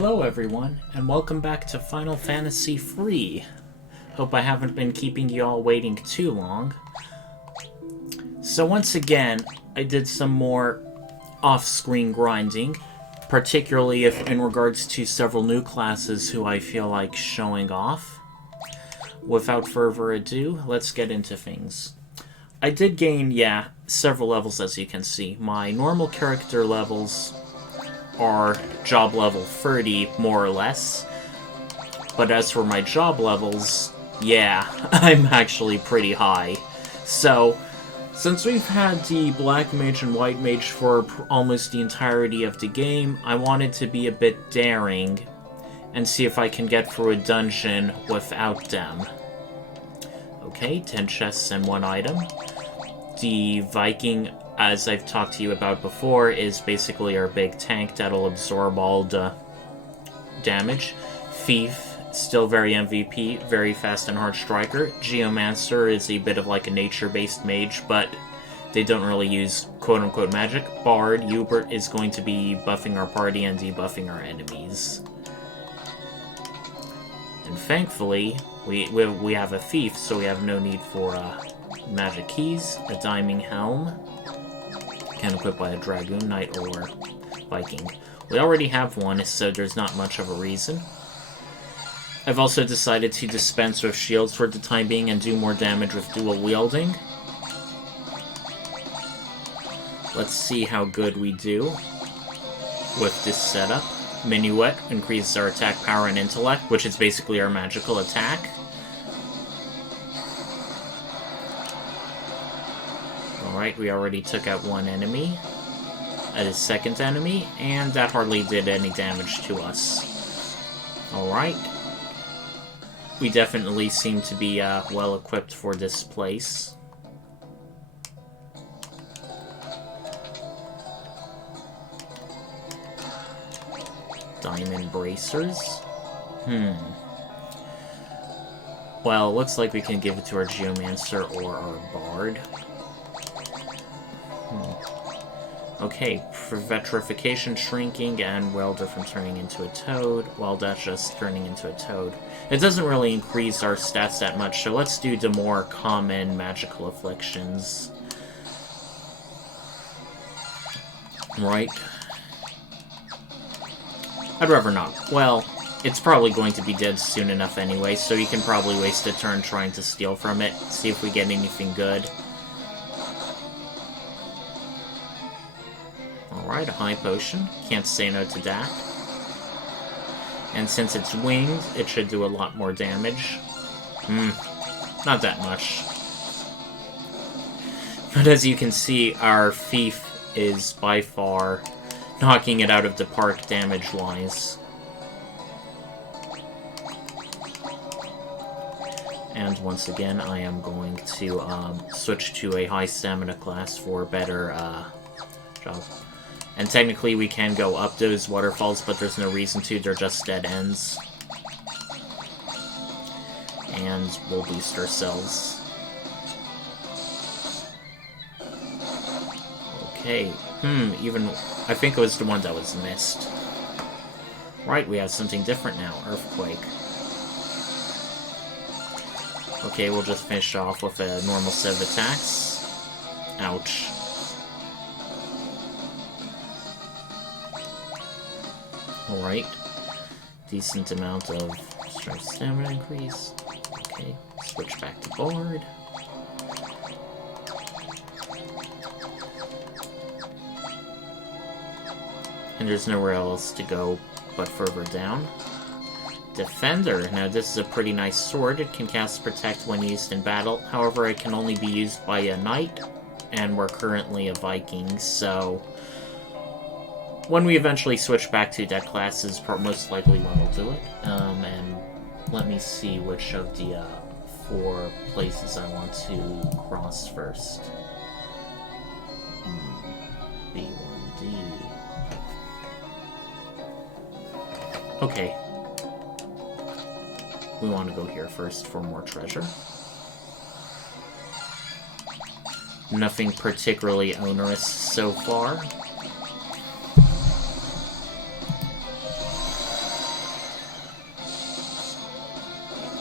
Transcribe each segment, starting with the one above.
Hello everyone, and welcome back to Final Fantasy Free. Hope I haven't been keeping you all waiting too long. So once again, I did some more off-screen grinding, particularly in regards to several new classes who I feel like showing off. Without further ado, let's get into things. I did gain, several levels as you can see. My normal character levels are job level 30, more or less. But as for my job levels, I'm actually pretty high. So, since we've had the Black Mage and White Mage for almost the entirety of the game, I wanted to be a bit daring and see if I can get through a dungeon without them. Okay, 10 chests and 1 item. The Viking, as I've talked to you about before, is basically our big tank that'll absorb all the damage. Thief, still very MVP, very fast and hard striker. Geomancer is a bit of like a nature-based mage, but they don't really use quote-unquote magic. Bard, Hubert, is going to be buffing our party and debuffing our enemies. And thankfully, we have a thief, so we have no need for magic keys. A diamond helm, can equip by a dragoon, knight, or Viking. We already have one, so there's not much of a reason. I've also decided to dispense with shields for the time being and do more damage with dual wielding. Let's see how good we do with this setup. Minuet increases our attack power and intellect, which is basically our magical attack. Alright, we already took out one enemy. That is second enemy, and that hardly did any damage to us. Alright. We definitely seem to be well equipped for this place. Diamond bracers. Well, looks like we can give it to our Geomancer or our Bard. Okay, Vitrification shrinking and Welder from turning into a toad. Well, that's just turning into a toad. It doesn't really increase our stats that much, so let's do the more common magical afflictions. Right. I'd rather not. Well, it's probably going to be dead soon enough anyway, so you can probably waste a turn trying to steal from it, see if we get anything good. Alright, a high potion. Can't say no to that. And since it's winged, it should do a lot more damage. Not that much. But as you can see, our thief is by far knocking it out of the park damage-wise. And once again, I am going to switch to a high stamina class for better job. And technically we can go up those waterfalls, but there's no reason to, they're just dead ends. And we'll boost ourselves. Okay, I think it was the one that was missed. Right, we have something different now, Earthquake. Okay, we'll just finish off with a normal set of attacks. Ouch. Alright. Decent amount of strength stamina increase. Okay, switch back to Bard. And there's nowhere else to go but further down. Defender. Now this is a pretty nice sword. It can cast Protect when used in battle. However, it can only be used by a knight, and we're currently a Viking, so when we eventually switch back to deck classes, most likely when we'll do it. And let me see which of the 4 places I want to cross first. B1D. Okay. We want to go here first for more treasure. Nothing particularly onerous so far.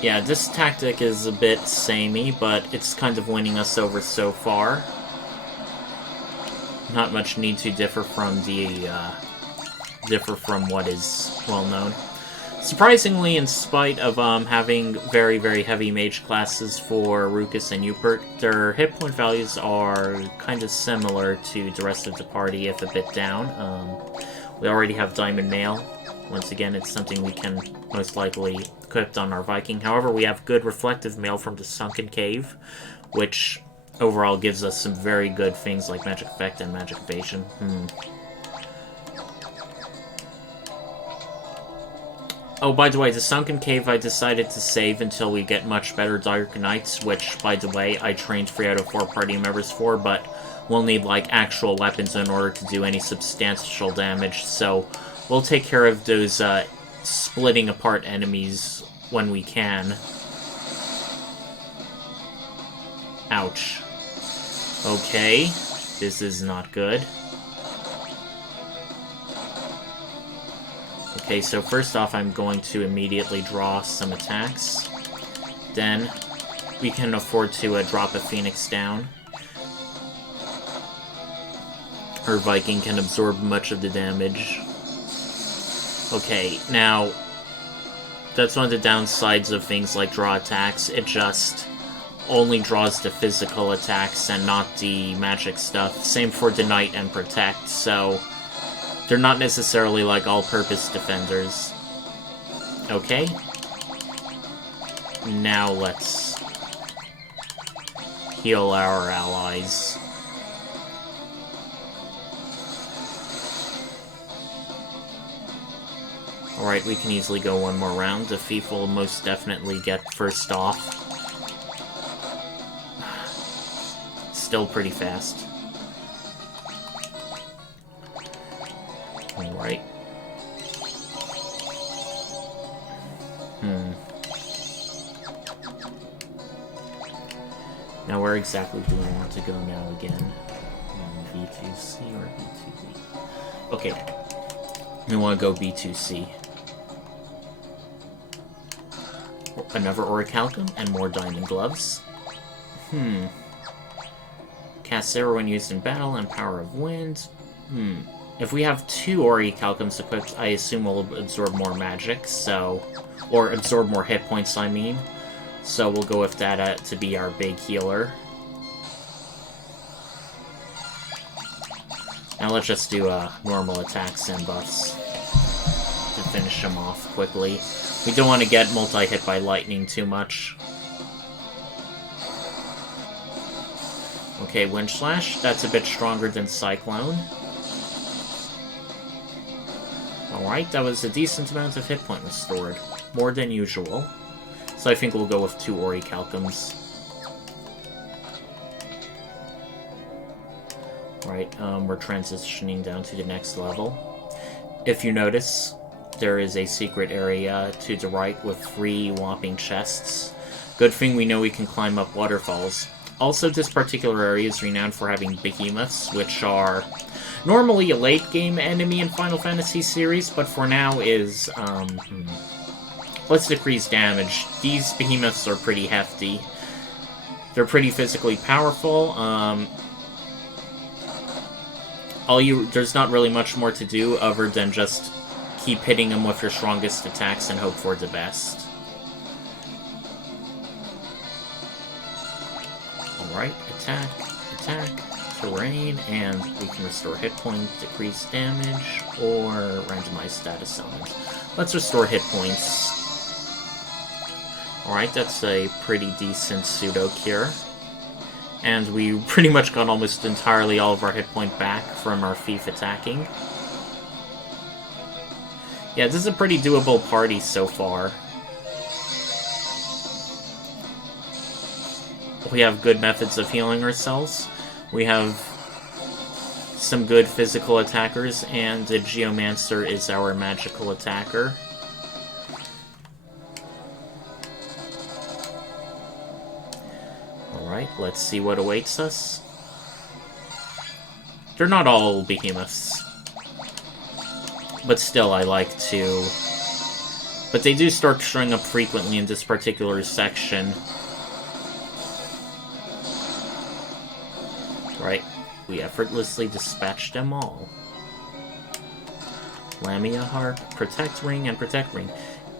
Yeah, this tactic is a bit samey, but it's kind of winning us over so far. Not much need to differ from what is well known. Surprisingly, in spite of having very, very heavy mage classes for Rukus and Upert, their hit point values are kind of similar to the rest of the party, if a bit down. We already have Diamond Mail. Once again, it's something we can most likely equip on our Viking. However, we have good Reflective Mail from the Sunken Cave, which overall gives us some very good things like Magic Effect and Magic Evasion. Oh, by the way, the Sunken Cave I decided to save until we get much better Dark Knights, which, by the way, I trained 3 out of 4 party members for, but we'll need, like, actual weapons in order to do any substantial damage, so we'll take care of those, splitting apart enemies when we can. Ouch. Okay, this is not good. Okay, so first off, I'm going to immediately draw some attacks. Then, we can afford to drop a Phoenix down. Her Viking can absorb much of the damage. Okay, now, that's one of the downsides of things like draw attacks. It just only draws the physical attacks and not the magic stuff. Same for Denight and Protect, so they're not necessarily like all-purpose defenders. Okay. Now let's heal our allies. Alright, we can easily go one more round. The thief will most definitely get first off. Still pretty fast. Alright. Now where exactly do we want to go now again? B2C or B2B? Okay. We want to go B2C. Another Orichalcum and more Diamond Gloves. Cast Zero when used in battle and Power of Wind. If we have 2 Orichalcums equipped, I assume we'll absorb more magic, so... Or absorb more hit points, I mean. So we'll go with that to be our big healer. Now let's just do normal attacks and buffs to finish them off quickly. We don't want to get multi-hit by lightning too much. Okay, Wind Slash. That's a bit stronger than Cyclone. Alright, that was a decent amount of hit point restored. More than usual. So I think we'll go with 2 Orichalcums. Right, we're transitioning down to the next level. If you notice, there is a secret area to the right with 3 whopping chests. Good thing we know we can climb up waterfalls. Also, this particular area is renowned for having behemoths, which are normally a late-game enemy in Final Fantasy series, but for now is, let's decrease damage. These behemoths are pretty hefty. They're pretty physically powerful. There's not really much more to do other than just keep hitting them with your strongest attacks and hope for the best. Alright, attack, terrain, and we can restore hit points, decrease damage, or randomize status summons. Let's restore hit points. Alright, that's a pretty decent pseudo-cure. And we pretty much got almost entirely all of our hit point back from our thief attacking. Yeah, this is a pretty doable party so far. We have good methods of healing ourselves. We have some good physical attackers, and the Geomancer is our magical attacker. Alright, let's see what awaits us. They're not all behemoths. But still, I like to But they do start showing up frequently in this particular section. Right. We effortlessly dispatched them all. Lamia Harp, Protect Ring, and Protect Ring.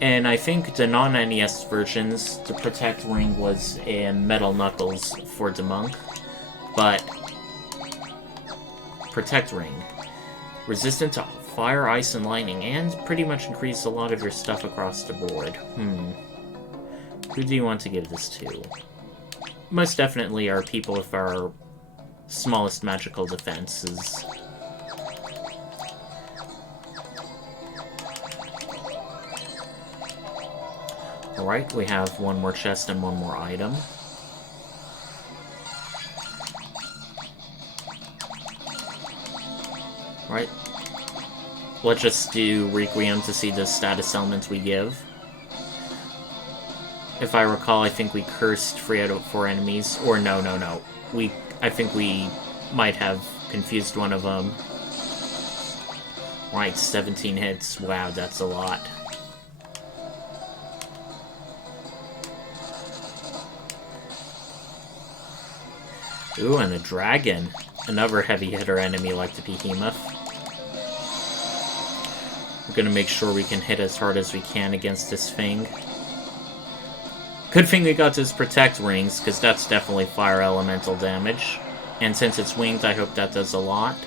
And I think the non-NES versions, the Protect Ring was in Metal Knuckles for the monk. But Protect Ring. Resistant to fire, ice, and lightning, and pretty much increase a lot of your stuff across the board. Who do you want to give this to? Most definitely our people with our smallest magical defenses. Alright, we have one more chest and one more item. Right. Let's just do Requiem to see the status elements we give. If I recall, I think we cursed 3 out of 4 enemies. Or no. I think we might have confused one of them. Right, 17 hits. Wow, that's a lot. Ooh, and a dragon. Another heavy hitter enemy like the behemoth. We're gonna make sure we can hit as hard as we can against this thing. Good thing we got those Protect Rings, because that's definitely fire elemental damage. And since it's winged, I hope that does a lot.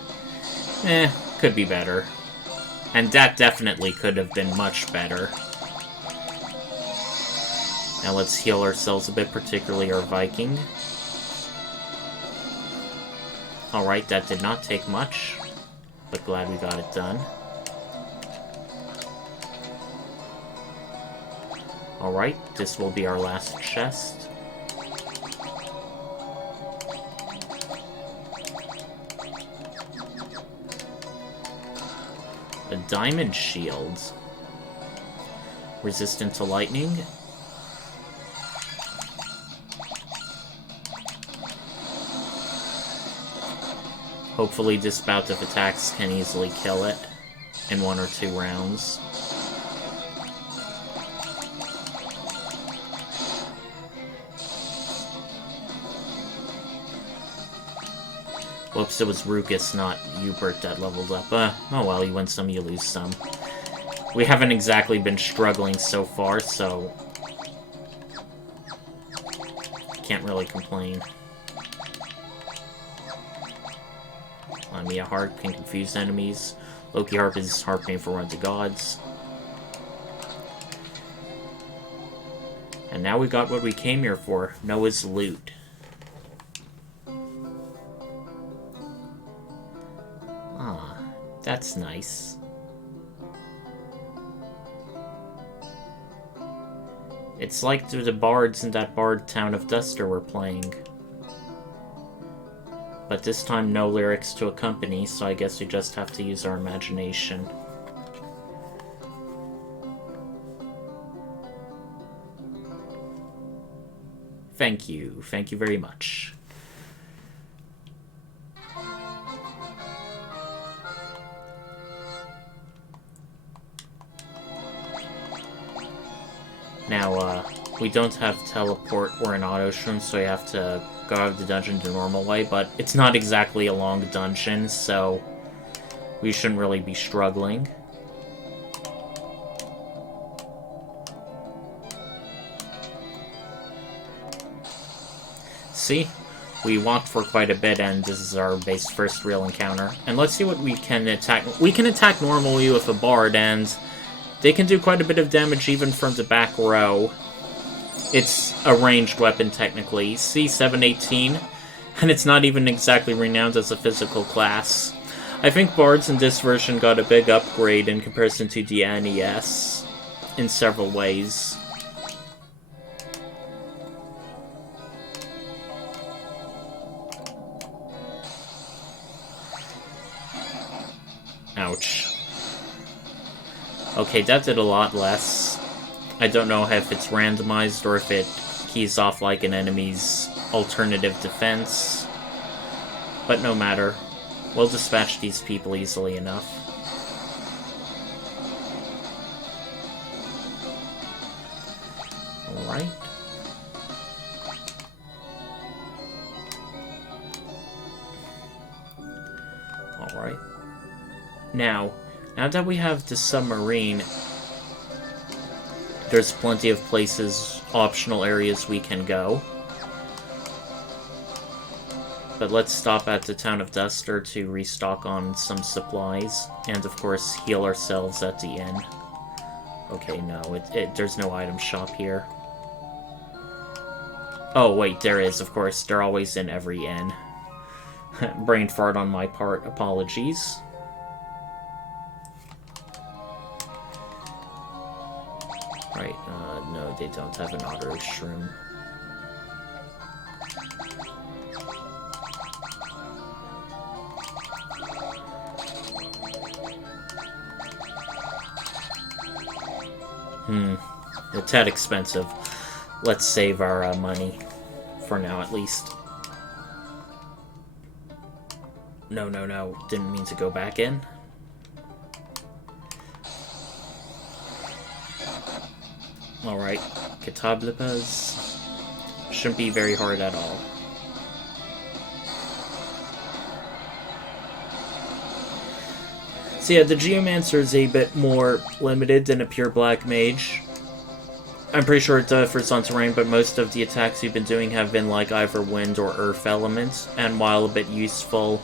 Could be better. And that definitely could have been much better. Now let's heal ourselves a bit, particularly our Viking. Alright, that did not take much, but glad we got it done. Alright, this will be our last chest. A diamond shield. Resistant to lightning. Hopefully this bout of attacks can easily kill it in 1 or 2 rounds. Whoops, it was Rukus, not Hubert, that leveled up. Oh well, you win some, you lose some. We haven't exactly been struggling so far, so can't really complain. Lamia Harp can confuse enemies. Loki Harp is harping for one of the gods. And now we got what we came here for, Noah's loot. Ah, that's nice. It's like the bards in that bard town of Duster were playing. But this time no lyrics to accompany, so I guess we just have to use our imagination. Thank you very much. Now, we don't have teleport or an auto shroom, so you have to go out of the dungeon the normal way, but it's not exactly a long dungeon, so we shouldn't really be struggling. See? We walked for quite a bit, and this is our first real encounter. And let's see what we can attack. We can attack normally with a bard, and they can do quite a bit of damage even from the back row. It's a ranged weapon, technically. C718, and it's not even exactly renowned as a physical class. I think bards in this version got a big upgrade in comparison to the NES in several ways. Ouch. Okay, that did a lot less. I don't know if it's randomized or if it keys off like an enemy's alternative defense. But no matter. We'll dispatch these people easily enough. Alright. Now that we have the submarine, there's plenty of places, optional areas we can go. But let's stop at the town of Duster to restock on some supplies, and of course heal ourselves at the inn. Okay, no, there's no item shop here. Oh wait, there is, of course. They're always in every inn. Brain fart on my part, apologies. Right, no, they don't have an otter shroom. A tad expensive. Let's save our money. For now, at least. No. Didn't mean to go back in. Alright. Catacombs. Shouldn't be very hard at all. So yeah, the Geomancer is a bit more limited than a pure black mage. I'm pretty sure it differs on terrain, but most of the attacks you've been doing have been like either wind or earth elements, and while a bit useful,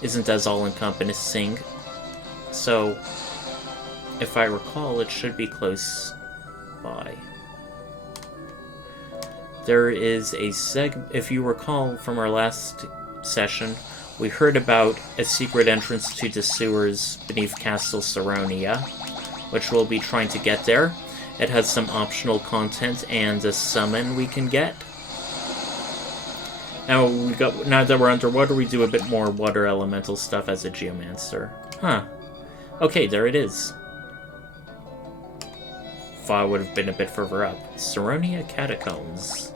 isn't as all-encompassing. So, if I recall, it should be close by. There is a if you recall from our last session, we heard about a secret entrance to the sewers beneath Castle Ceronia, which we'll be trying to get there. It has some optional content and a summon we can get. Now that we're underwater, we do a bit more water elemental stuff as a Geomancer. Huh. Okay, there it is. Thought it would have been a bit further up. Ceronia catacombs.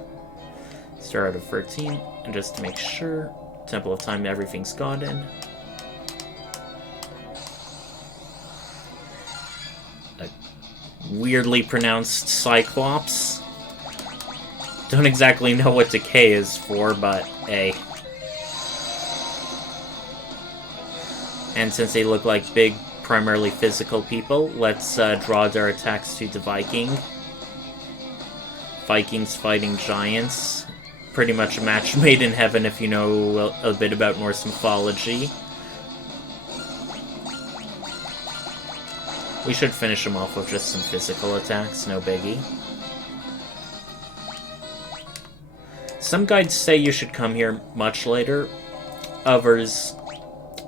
Start out of 13, and just to make sure, Temple of Time, everything's got in. A weirdly pronounced Cyclops. Don't exactly know what decay is for, but hey. And since they look like big, primarily physical people, let's draw their attacks to the Viking. Vikings fighting giants. Pretty much a match made in heaven if you know a bit about Norse mythology. We should finish them off with just some physical attacks, no biggie. Some guides say you should come here much later. Others,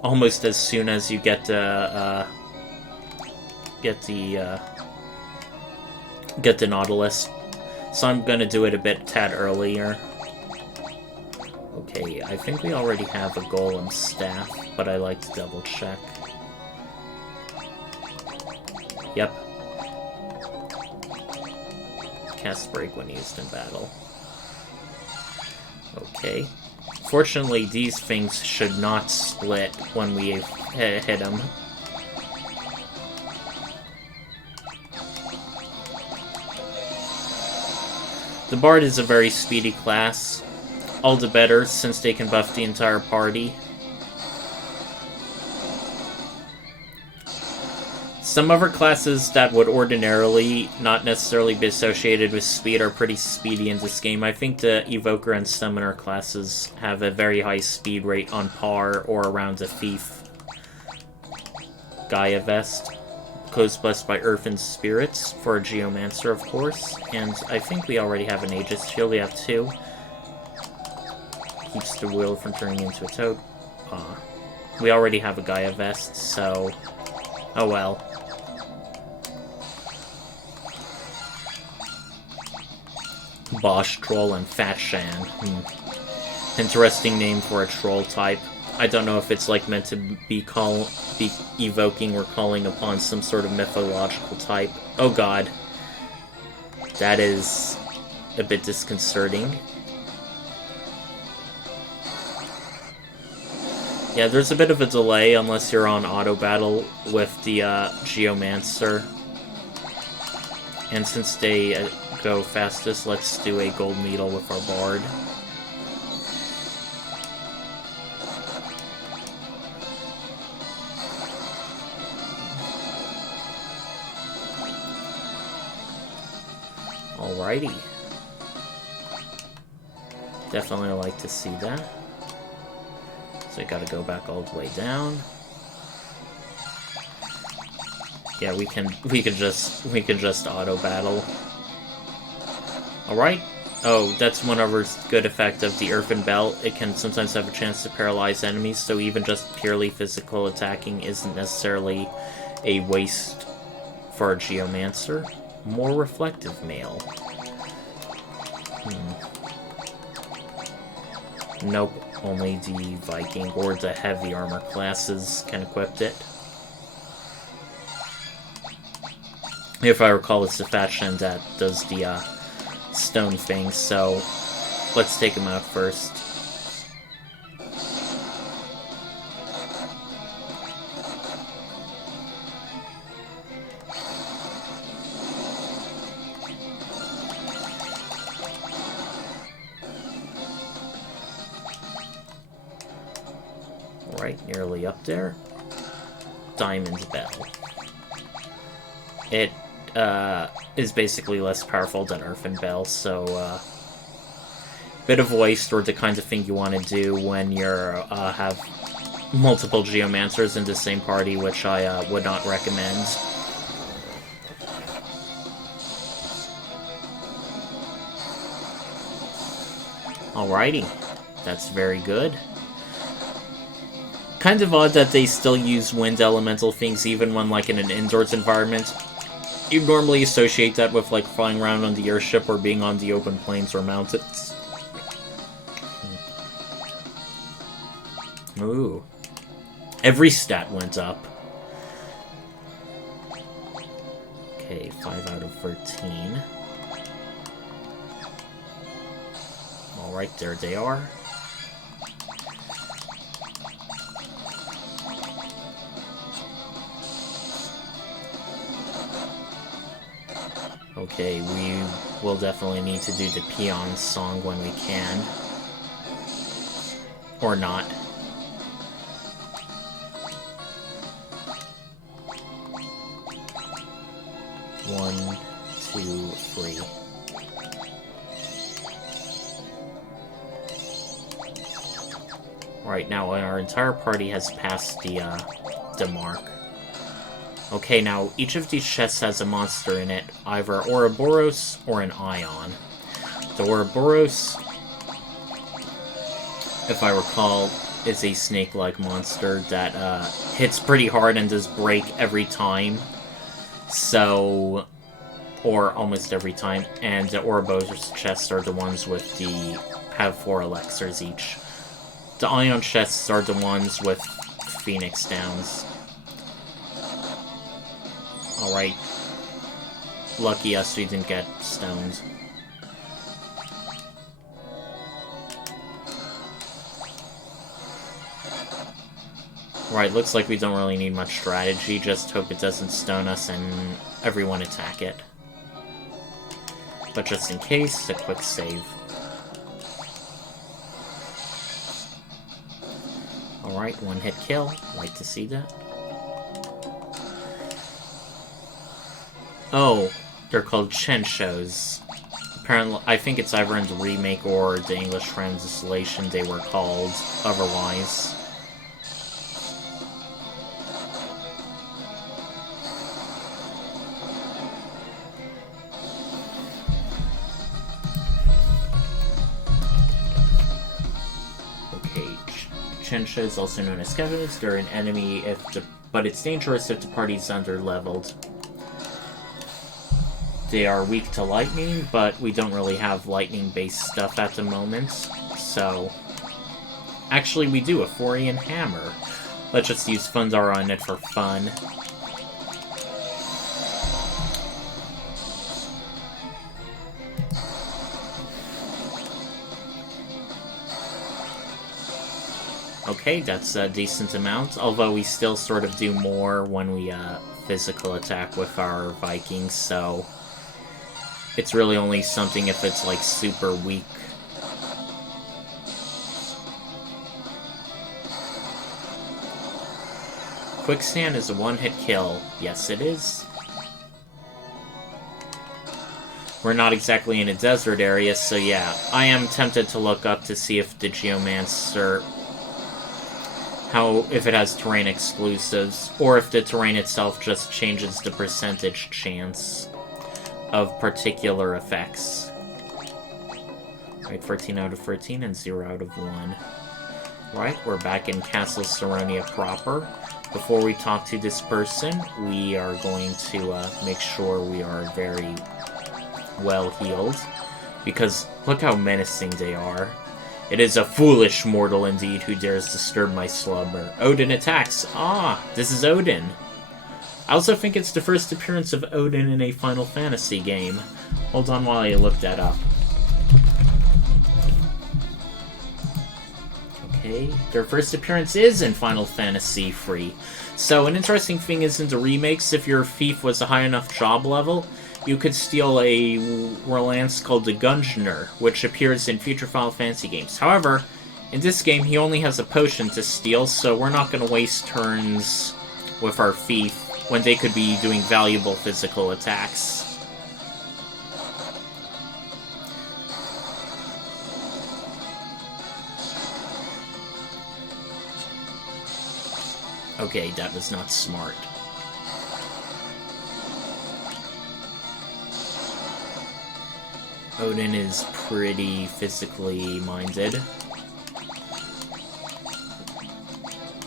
almost as soon as you get the Nautilus. So I'm gonna do it a tad earlier. Okay, I think we already have a golem staff, but I like to double check. Yep. Cast break when used in battle. Okay. Fortunately, these things should not split when we hit them. The Bard is a very speedy class. All the better, since they can buff the entire party. Some other classes that would ordinarily not necessarily be associated with speed are pretty speedy in this game. I think the Evoker and Summoner classes have a very high speed rate on par or around a Thief. Gaia Vest. Codes blessed by Earth and Spirits for a Geomancer, of course. And I think we already have an Aegis Shield. We have 2. Keeps the wheel from turning into a toad. We already have a Gaia Vest, so... oh well. Bosch Troll and Fat Shan. Interesting name for a troll type. I don't know if it's like meant to be evoking or calling upon some sort of mythological type. Oh god. That is a bit disconcerting. Yeah, there's a bit of a delay unless you're on auto battle with the Geomancer. And since they go fastest, let's do a gold needle with our Bard. Alrighty. Definitely like to see that. So I gotta go back all the way down. Yeah, we can just auto battle. Alright. Oh, that's one other good effect of the Earthen Belt. It can sometimes have a chance to paralyze enemies, so even just purely physical attacking isn't necessarily a waste for a Geomancer. More reflective mail. Nope, only the Viking or the heavy armor classes can equip it. If I recall, it's the faction that does the stone thing, so let's take him out first. Right, nearly up there. Diamond Bell. It is basically less powerful than Earthen Bell, so bit of waste, or the kind of thing you want to do when you're have multiple Geomancers in the same party, which I would not recommend. Alrighty, that's very good. Kind of odd that they still use wind elemental things even when, like, in an indoors environment. You normally associate that with, like, flying around on the airship or being on the open plains or mountains. Ooh. Every stat went up. Okay, 5 out of 13. Alright, there they are. Okay, we will definitely need to do the Peon song when we can. Or not. One, two, three. Right, now our entire party has passed the mark. Okay, now each of these chests has a monster in it, either Ouroboros or an Ion. The Ouroboros, if I recall, is a snake-like monster that hits pretty hard and does break every time. So, or almost every time. And the Ouroboros chests are the ones with the have 4 elixirs each. The Ion chests are the ones with Phoenix Downs. Alright. Lucky us we didn't get stoned. Right, looks like we don't really need much strategy, just hope it doesn't stone us and everyone attack it. But just in case, a quick save. Alright, 1-hit kill. Like to see that. Oh, they're called Chenshos. Apparently, I think it's either in the remake or the English translation they were called otherwise. Okay, Chenshos, also known as scavengers, they're an enemy but it's dangerous if the party's under-leveled. They are weak to lightning, but we don't really have lightning-based stuff at the moment, so... Actually, we do, a Forian Hammer. Let's just use Fundar on it for fun. Okay, that's a decent amount, although we still sort of do more when we physical attack with our Vikings, so... It's really only something if it's, like, super weak. Quicksand is a 1-hit kill. Yes, it is. We're not exactly in a desert area, so yeah. I am tempted to look up to see if the Geomancer... if it has terrain exclusives, or if the terrain itself just changes the percentage chance of particular effects. Right, 14 out of 13 and 0 out of 1. Right, we're back in Castle Ceronia proper. Before we talk to this person, we are going to make sure we are very well healed. Because look how menacing they are. It is a foolish mortal indeed who dares disturb my slumber. Odin attacks. Ah, this is Odin. I also think it's the first appearance of Odin in a Final Fantasy game. Hold on while I look that up. Okay, their first appearance is in Final Fantasy III. So an interesting thing is in the remakes, if your thief was a high enough job level, you could steal a lance called the Gungeoner, which appears in future Final Fantasy games. However, in this game, he only has a potion to steal, so we're not going to waste turns with our thief when they could be doing valuable physical attacks. Okay, that was not smart. Odin is pretty physically minded.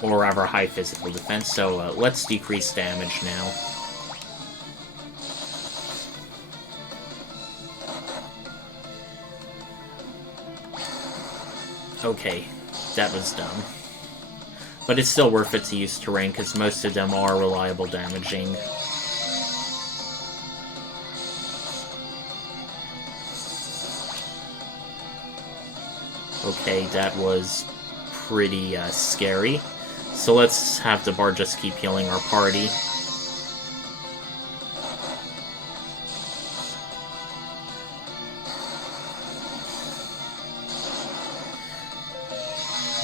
Or rather, high physical defense, so let's decrease damage now. Okay, that was dumb. But it's still worth it to use terrain, because most of them are reliable damaging. Okay, that was pretty scary. So let's have the Bard just keep healing our party.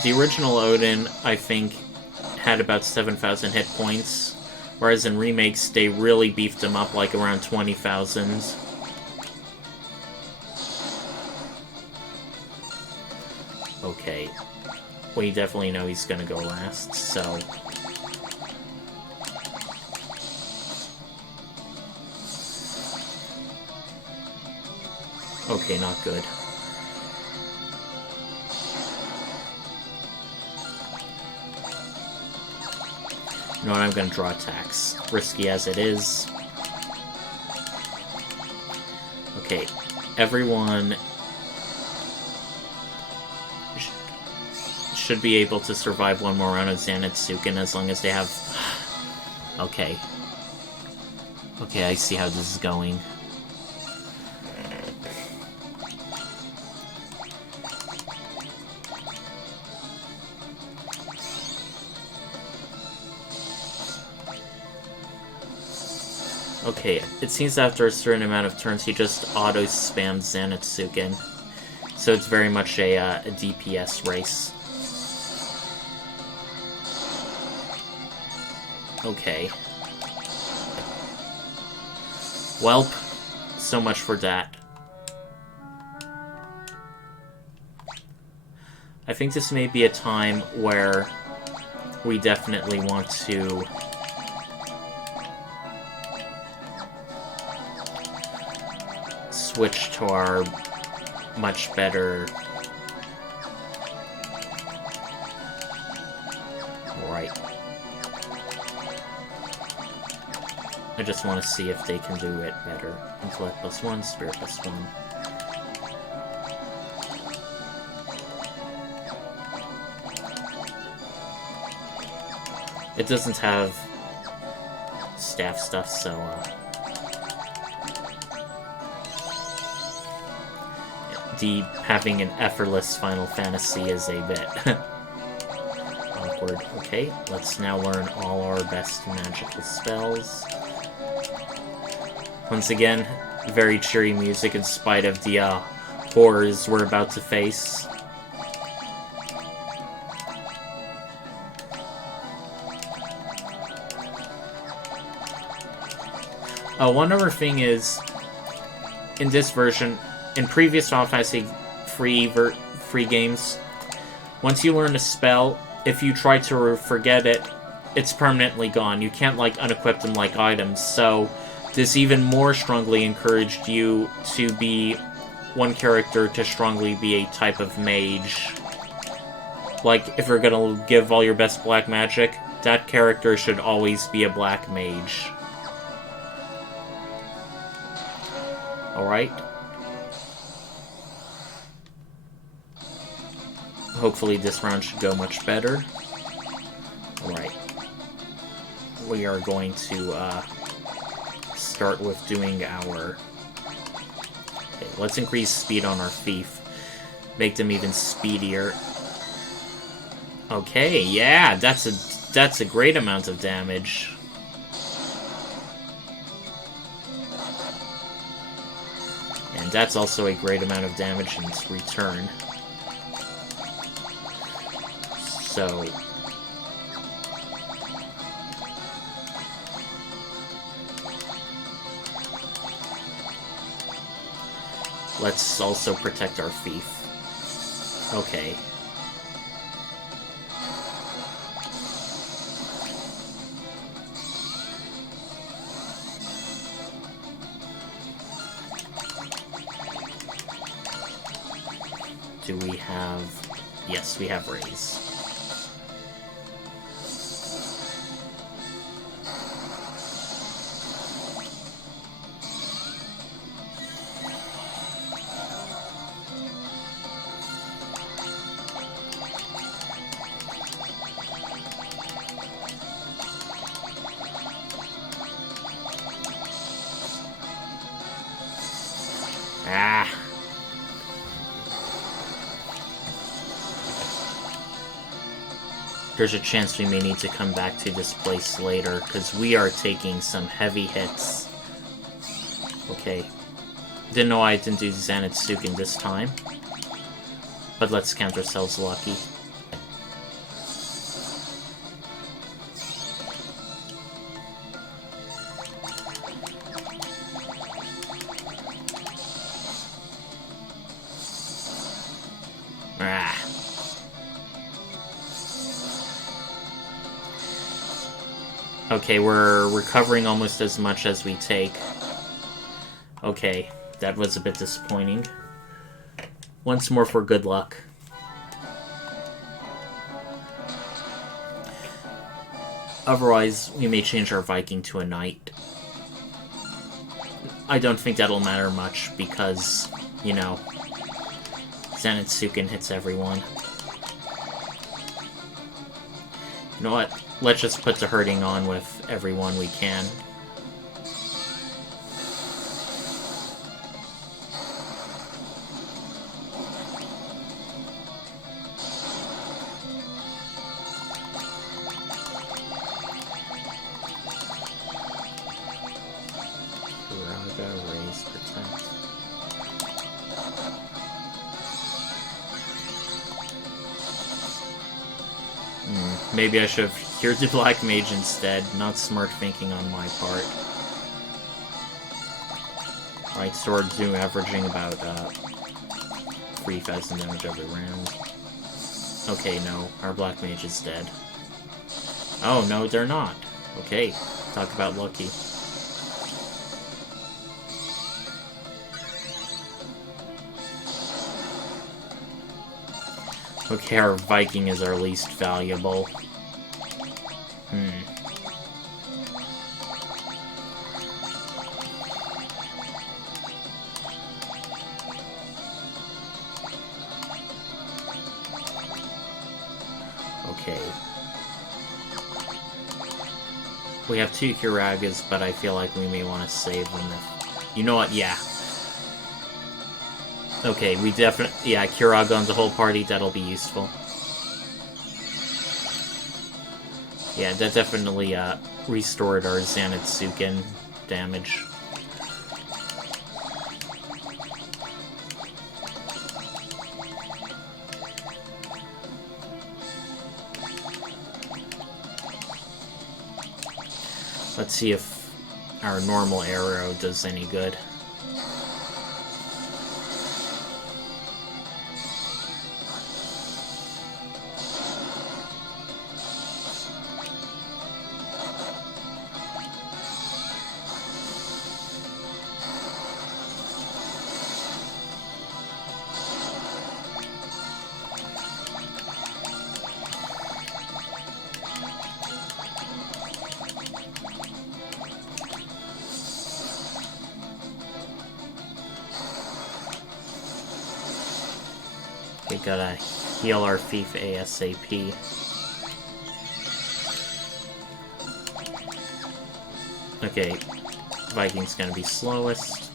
The original Odin, I think, had about 7,000 hit points, whereas in remakes they really beefed him up like around 20,000. Okay. We definitely know he's gonna go last, so... Okay, not good. You know what, I'm gonna draw attacks. Risky as it is. Okay, everyone... should be able to survive one more round of Zanetsuken as long as they have... Okay. Okay, I see how this is going. Okay, it seems after a certain amount of turns he just auto-spams Zanetsuken. So it's very much a DPS race. Okay. Welp, so much for that. I think this may be a time where we definitely want to switch to our much better... Right. I just want to see if they can do it better. Intellect +1, Spirit +1. It doesn't have staff stuff, so having an effortless Final Fantasy is a bit awkward. Okay, let's now learn all our best magical spells. Once again, very cheery music in spite of the horrors we're about to face. One other thing is, in this version, in previous Final Fantasy free games, once you learn a spell, if you try to forget it, it's permanently gone. You can't, like, unequip them like items, so this even more strongly encouraged you to be one character to strongly be a type of mage. Like, if you're gonna give all your best black magic, that character should always be a black mage. Alright. Hopefully this round should go much better. Alright. We are going to start with doing our... Okay, let's increase speed on our thief. Make them even speedier. Okay, yeah, that's a great amount of damage. And that's also a great amount of damage in its return. So... let's also protect our thief. Okay. Do we have... yes, we have raise. There's a chance we may need to come back to this place later, because we are taking some heavy hits. Okay. Didn't know I didn't do Zanetsuken this time. But let's count ourselves lucky. Okay, we're recovering almost as much as we take. Okay, that was a bit disappointing. Once more for good luck. Otherwise, we may change our Viking to a knight. I don't think that'll matter much because, you know, Zanetsuken hits everyone. You know what? Let's just put the hurting on with everyone we can. Raise, protect. Maybe I should have cured the Black Mage instead. Not smart thinking on my part. Alright, sword do averaging about 3,000 damage every round. Okay, no. Our Black Mage is dead. Oh, no, they're not. Okay, talk about lucky. Okay, our Viking is our least valuable. Okay. We have 2 Kiragas, but I feel like we may want to save them if... You know what? Yeah. Okay, we definitely... yeah, Kiraga on the whole party, that'll be useful. Yeah, that definitely restored our Zanetsuken damage. Let's see if our normal arrow does any good. We gotta heal our thief ASAP. Okay, Viking's gonna be slowest.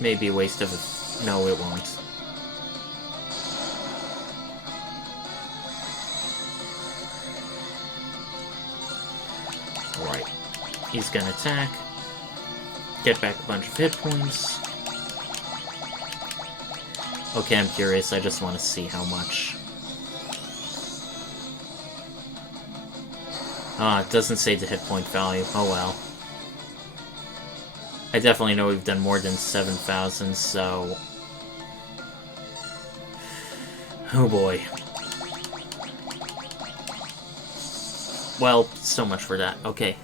Maybe a waste of it. No, it won't. Alright. He's gonna attack. Get back a bunch of hit points. Okay, I'm curious. I just want to see how much. Ah, it doesn't say the hit point value. Oh well. I definitely know we've done more than 7,000, so... Oh boy. Well, so much for that. Okay.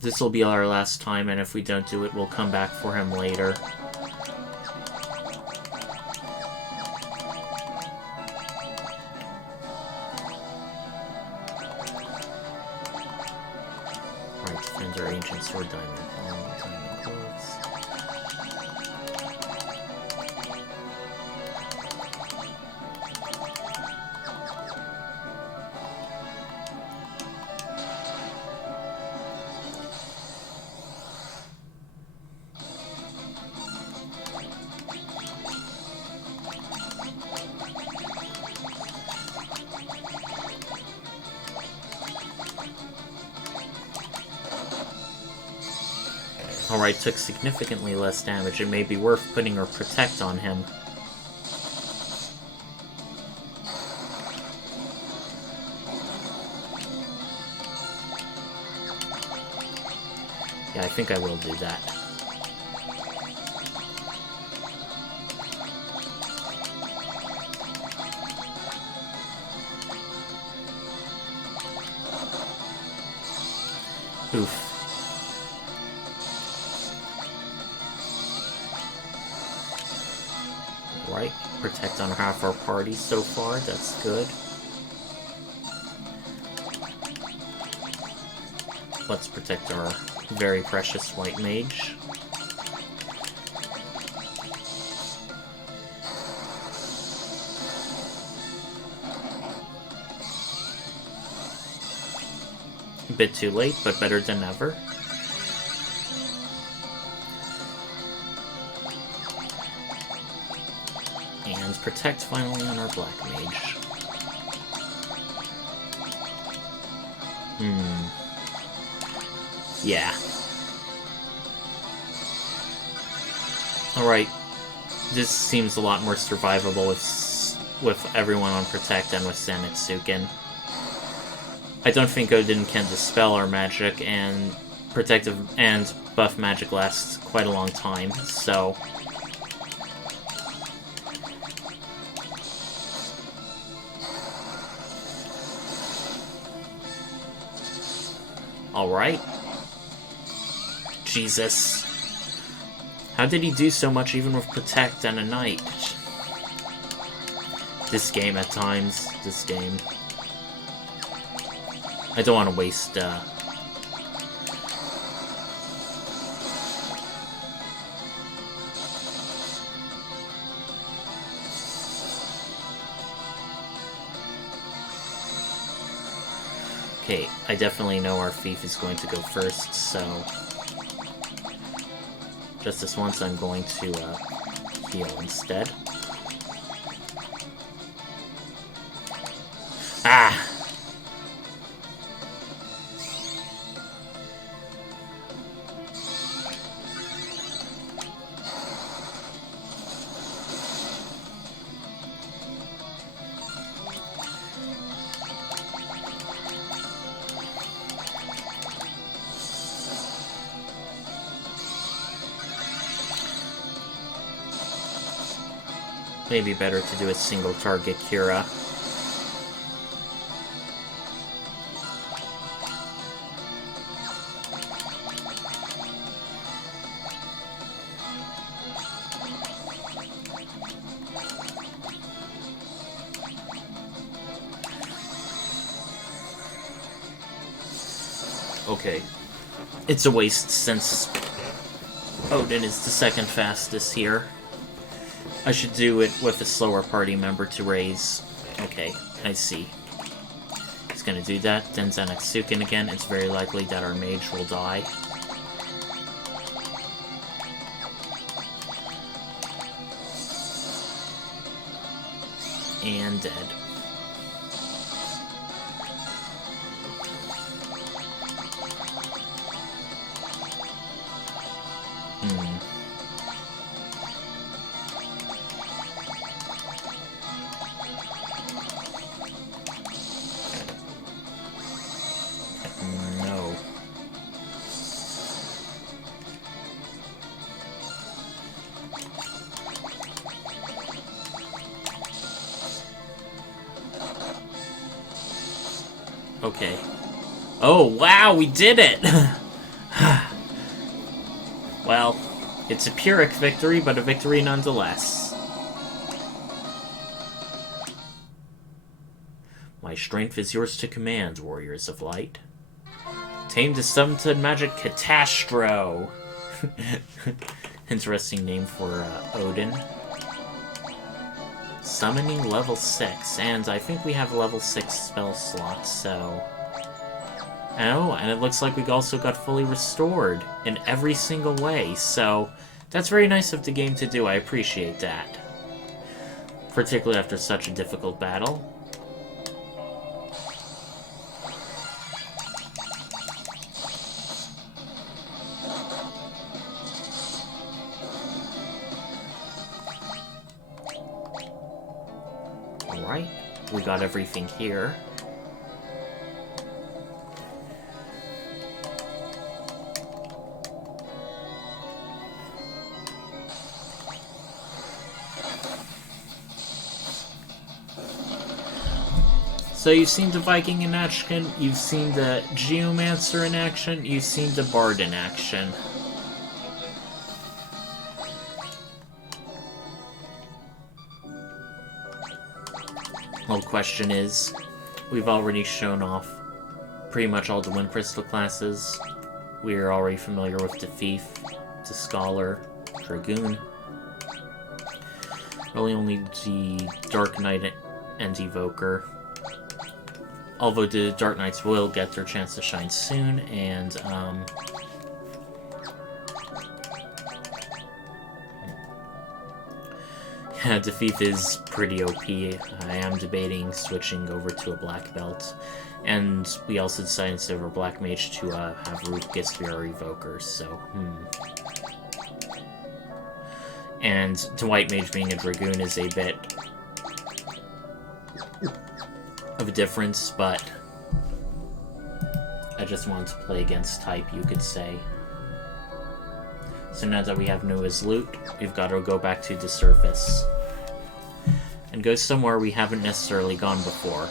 This will be our last time, and if we don't do it, we'll come back for him later. Alright, Defender, Ancient Sword, Diamond Helm, Diamond Clothes. Alright, took significantly less damage. It may be worth putting our Protect on him. Yeah, I think I will do that. Oof. Right, protect on half our party so far, that's good. Let's protect our very precious white mage. A bit too late, but better than never. And protect finally on our black mage. Yeah. Alright. This seems a lot more survivable with everyone on protect and with Sanetsuken. I don't think Odin can dispel our magic, and protective and buff magic lasts quite a long time, so... Alright. Jesus. How did he do so much even with Protect and a Knight? This game at times. This game. I don't want to waste, Okay, I definitely know our thief is going to go first, so... Just this once, I'm going to, heal instead. Ah! Maybe better to do a single target Kira. Okay. It's a waste since Odin is the second fastest here. I should do it with a slower party member to raise. Okay, I see. He's gonna do that. Then Zanaksuken again. It's very likely that our mage will die. And dead. No. Okay. Oh, wow, we did it! Well, it's a Pyrrhic victory, but a victory nonetheless. My strength is yours to command, warriors of light. Tame the summoned magic Catastro. Interesting name for Odin. Summoning level 6, and I think we have level 6 spell slots, so... Oh, and it looks like we also got fully restored in every single way, so that's very nice of the game to do. I appreciate that. Particularly after such a difficult battle. Alright, we got everything here. So you've seen the Viking in action, you've seen the Geomancer in action, you've seen the Bard in action. Well, the question is, we've already shown off pretty much all the Wind Crystal classes. We are already familiar with the Thief, the Scholar, Dragoon. Really only the Dark Knight and Evoker. Although the Dark Knights will get their chance to shine soon, and, yeah, the Thief is pretty OP. I am debating switching over to a Black Belt. And we also decided instead of our Black Mage to have Rutgis be our Evoker, so, And the White Mage being a Dragoon is a bit of a difference, but I just wanted to play against type, you could say. So now that we have Noah's loot, we've got to go back to the surface. And go somewhere we haven't necessarily gone before.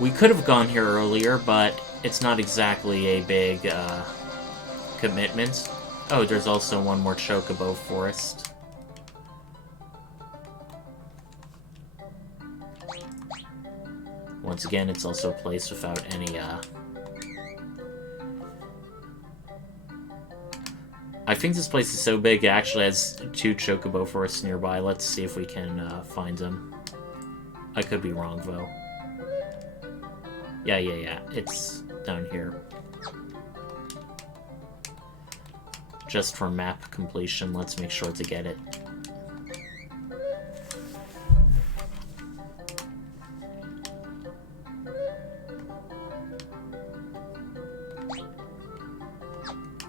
We could have gone here earlier, but it's not exactly a big commitment. Oh, there's also one more Chocobo forest. Once again, it's also a place without any, I think this place is so big it actually has 2 Chocobo forests nearby. Let's see if we can, find them. I could be wrong, though. Yeah, it's down here. Just for map completion, let's make sure to get it.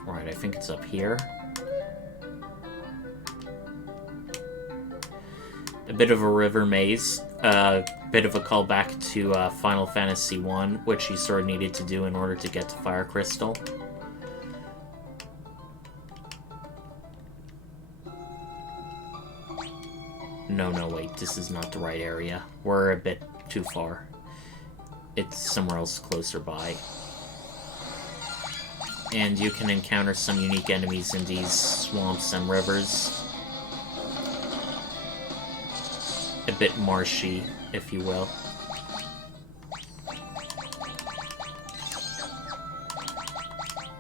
Alright, I think it's up here. A bit of a river maze. A bit of a callback to Final Fantasy I, which you sort of needed to do in order to get to Fire Crystal. No, wait, this is not the right area. We're a bit too far. It's somewhere else closer by. And you can encounter some unique enemies in these swamps and rivers. A bit marshy, if you will.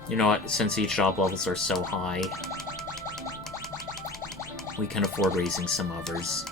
You know what? Since each job levels are so high, we can afford raising some others.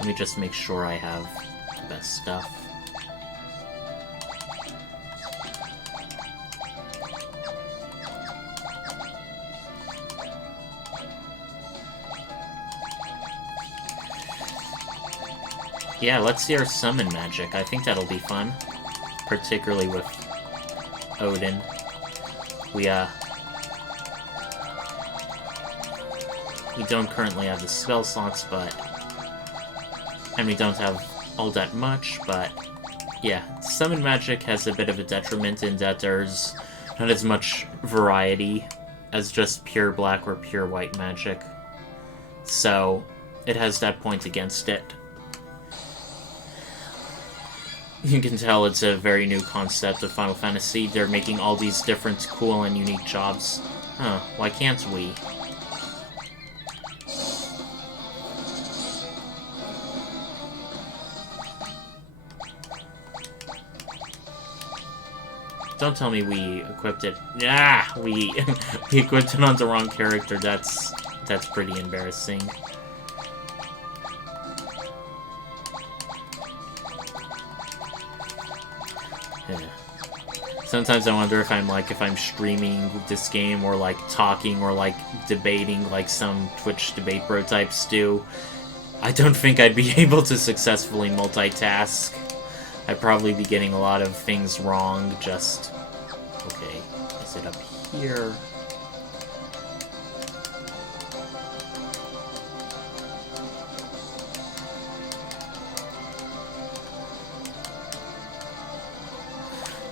Let me just make sure I have the best stuff. Yeah, let's see our summon magic. I think that'll be fun. Particularly with Odin. We don't currently have the spell slots, and we don't have all that much, but yeah, summon magic has a bit of a detriment in that there's not as much variety as just pure black or pure white magic. So, it has that point against it. You can tell it's a very new concept of Final Fantasy. They're making all these different cool and unique jobs. Huh, why can't we? Don't tell me we equipped it. Ah, we equipped it on the wrong character. That's pretty embarrassing. Yeah. Sometimes I wonder if I'm streaming this game or like talking or like debating like some Twitch debate bro types do. I don't think I'd be able to successfully multitask. I'd probably be getting a lot of things wrong, just... Okay, is it up here?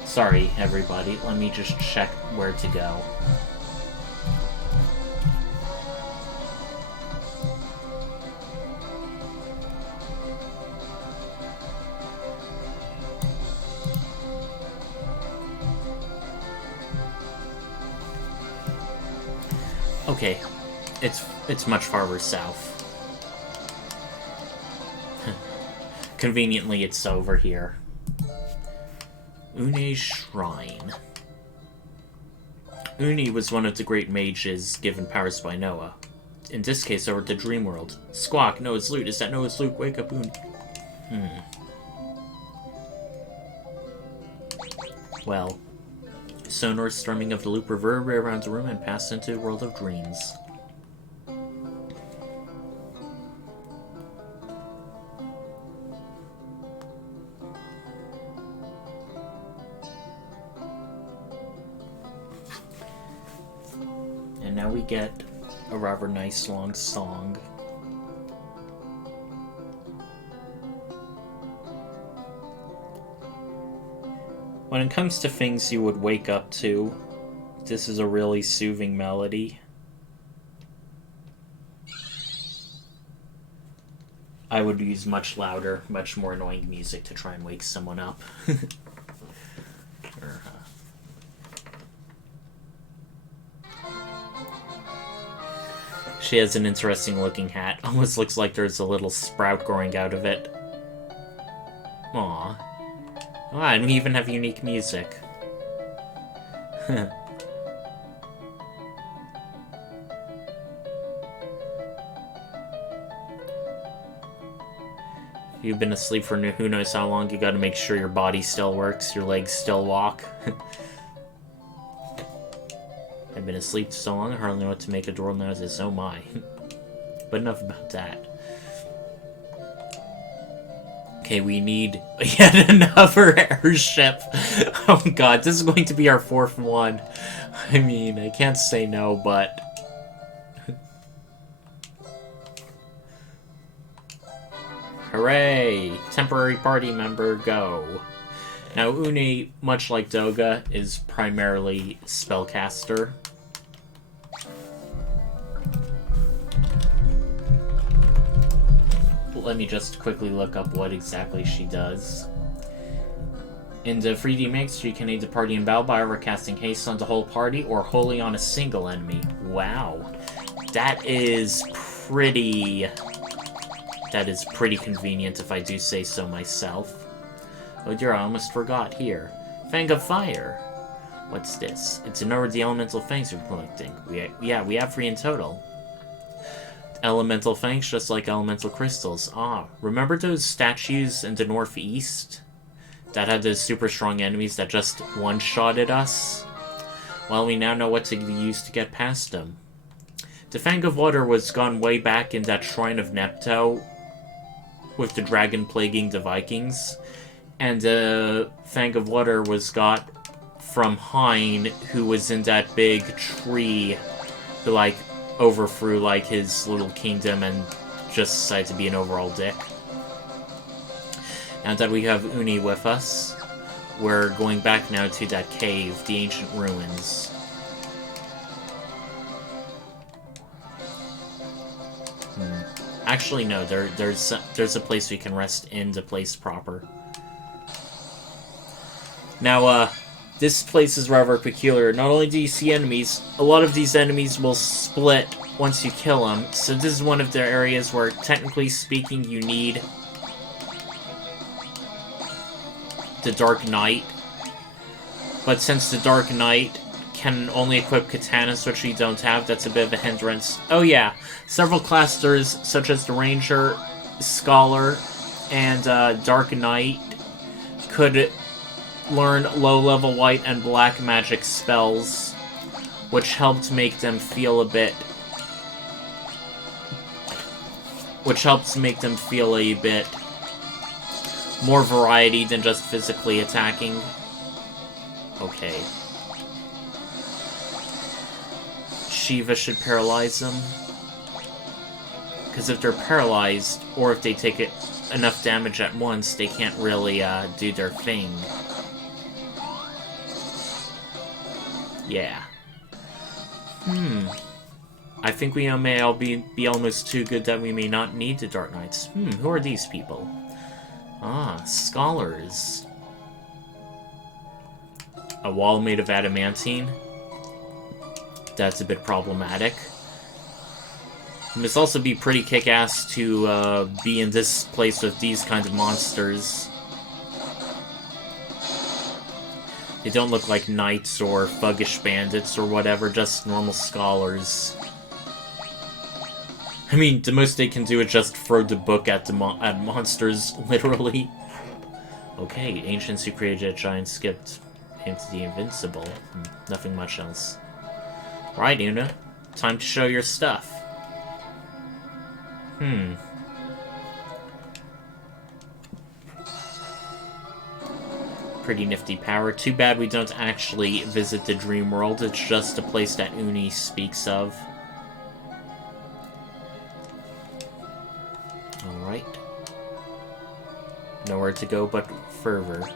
Sorry, everybody, let me just check where to go. Okay, it's much farther south. Conveniently, it's over here. Unei Shrine. Unei was one of the great mages given powers by Noah. In this case, over the dream world. Squawk, Noah's lute. Is that Noah's lute? Wake up, Unei. Well, sonorous strumming of the loop reverberated around the room and passed into the world of dreams. And now we get a rather nice long song. When it comes to things you would wake up to, this is a really soothing melody. I would use much louder, much more annoying music to try and wake someone up. She has an interesting looking hat. Almost looks like there's a little sprout growing out of it. Aww. Oh, and we even have unique music. If you've been asleep for who knows how long, you gotta make sure your body still works, your legs still walk. I've been asleep so long, I hardly know what to make of the world now. Oh my. But enough about that. Okay, we need yet another airship. Oh god, this is going to be our fourth one. I mean, I can't say no, but... Hooray! Temporary party member, go. Now, Unei, much like Doga, is primarily spellcaster. let me just quickly look up what exactly she does. In the 3D mix, you can aid the party in battle by either casting haste on the whole party or wholly on a single enemy. Wow. That is pretty convenient if I do say so myself. Oh dear, I almost forgot here. Fang of Fire. What's this? It's a number of the elemental fangs we're collecting. We have 3 in total. Elemental fangs, just like elemental crystals. Ah, remember those statues in the northeast? That had those super strong enemies that just one-shotted us? Well, we now know what to use to get past them. The Fang of Water was gone way back in that Shrine of Nepto, with the dragon plaguing the Vikings. And the Fang of Water was got from Hein, who was in that big tree who, like, overthrew, like, his little kingdom and just decided to be an overall dick. Now that we have Unei with us, we're going back now to that cave, the ancient ruins. Actually, no, there's a place we can rest in the place proper. Now, this place is rather peculiar. Not only do you see enemies, a lot of these enemies will split once you kill them. So this is one of the areas where, technically speaking, you need the Dark Knight. But since the Dark Knight can only equip katanas, which we don't have, that's a bit of a hindrance. Oh yeah, several clasters, such as the Ranger, Scholar, and Dark Knight, could learn low-level white and black magic spells, which helped make them feel a bit... more variety than just physically attacking. Okay. Shiva should paralyze them. Because if they're paralyzed, or if they take enough damage at once, they can't really do their thing. Yeah. I think we may all be almost too good that we may not need the Dark Knights. Who are these people? Ah, scholars. A wall made of adamantine? That's a bit problematic. It must also be pretty kick-ass to be in this place with these kinds of monsters. They don't look like knights or thuggish bandits or whatever, just normal scholars. I mean, the most they can do is just throw the book at the monsters, literally. Okay, ancients who created a giant skipped into the Invincible. Nothing much else. Right, Una. Time to show your stuff. Pretty nifty power. Too bad we don't actually visit the Dream World. It's just a place that Unei speaks of. Alright. Nowhere to go but further.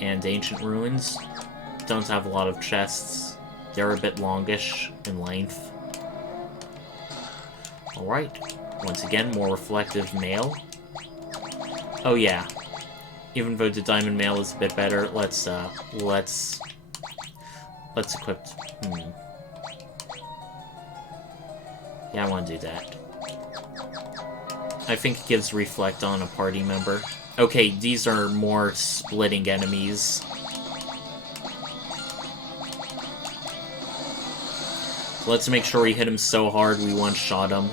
And ancient ruins don't have a lot of chests. They're a bit longish in length. Alright. Once again, more reflective mail. Oh yeah. Even though the diamond mail is a bit better, let's equip... Yeah, I want to do that. I think it gives reflect on a party member. Okay, these are more splitting enemies. Let's make sure we hit him so hard we one-shot him.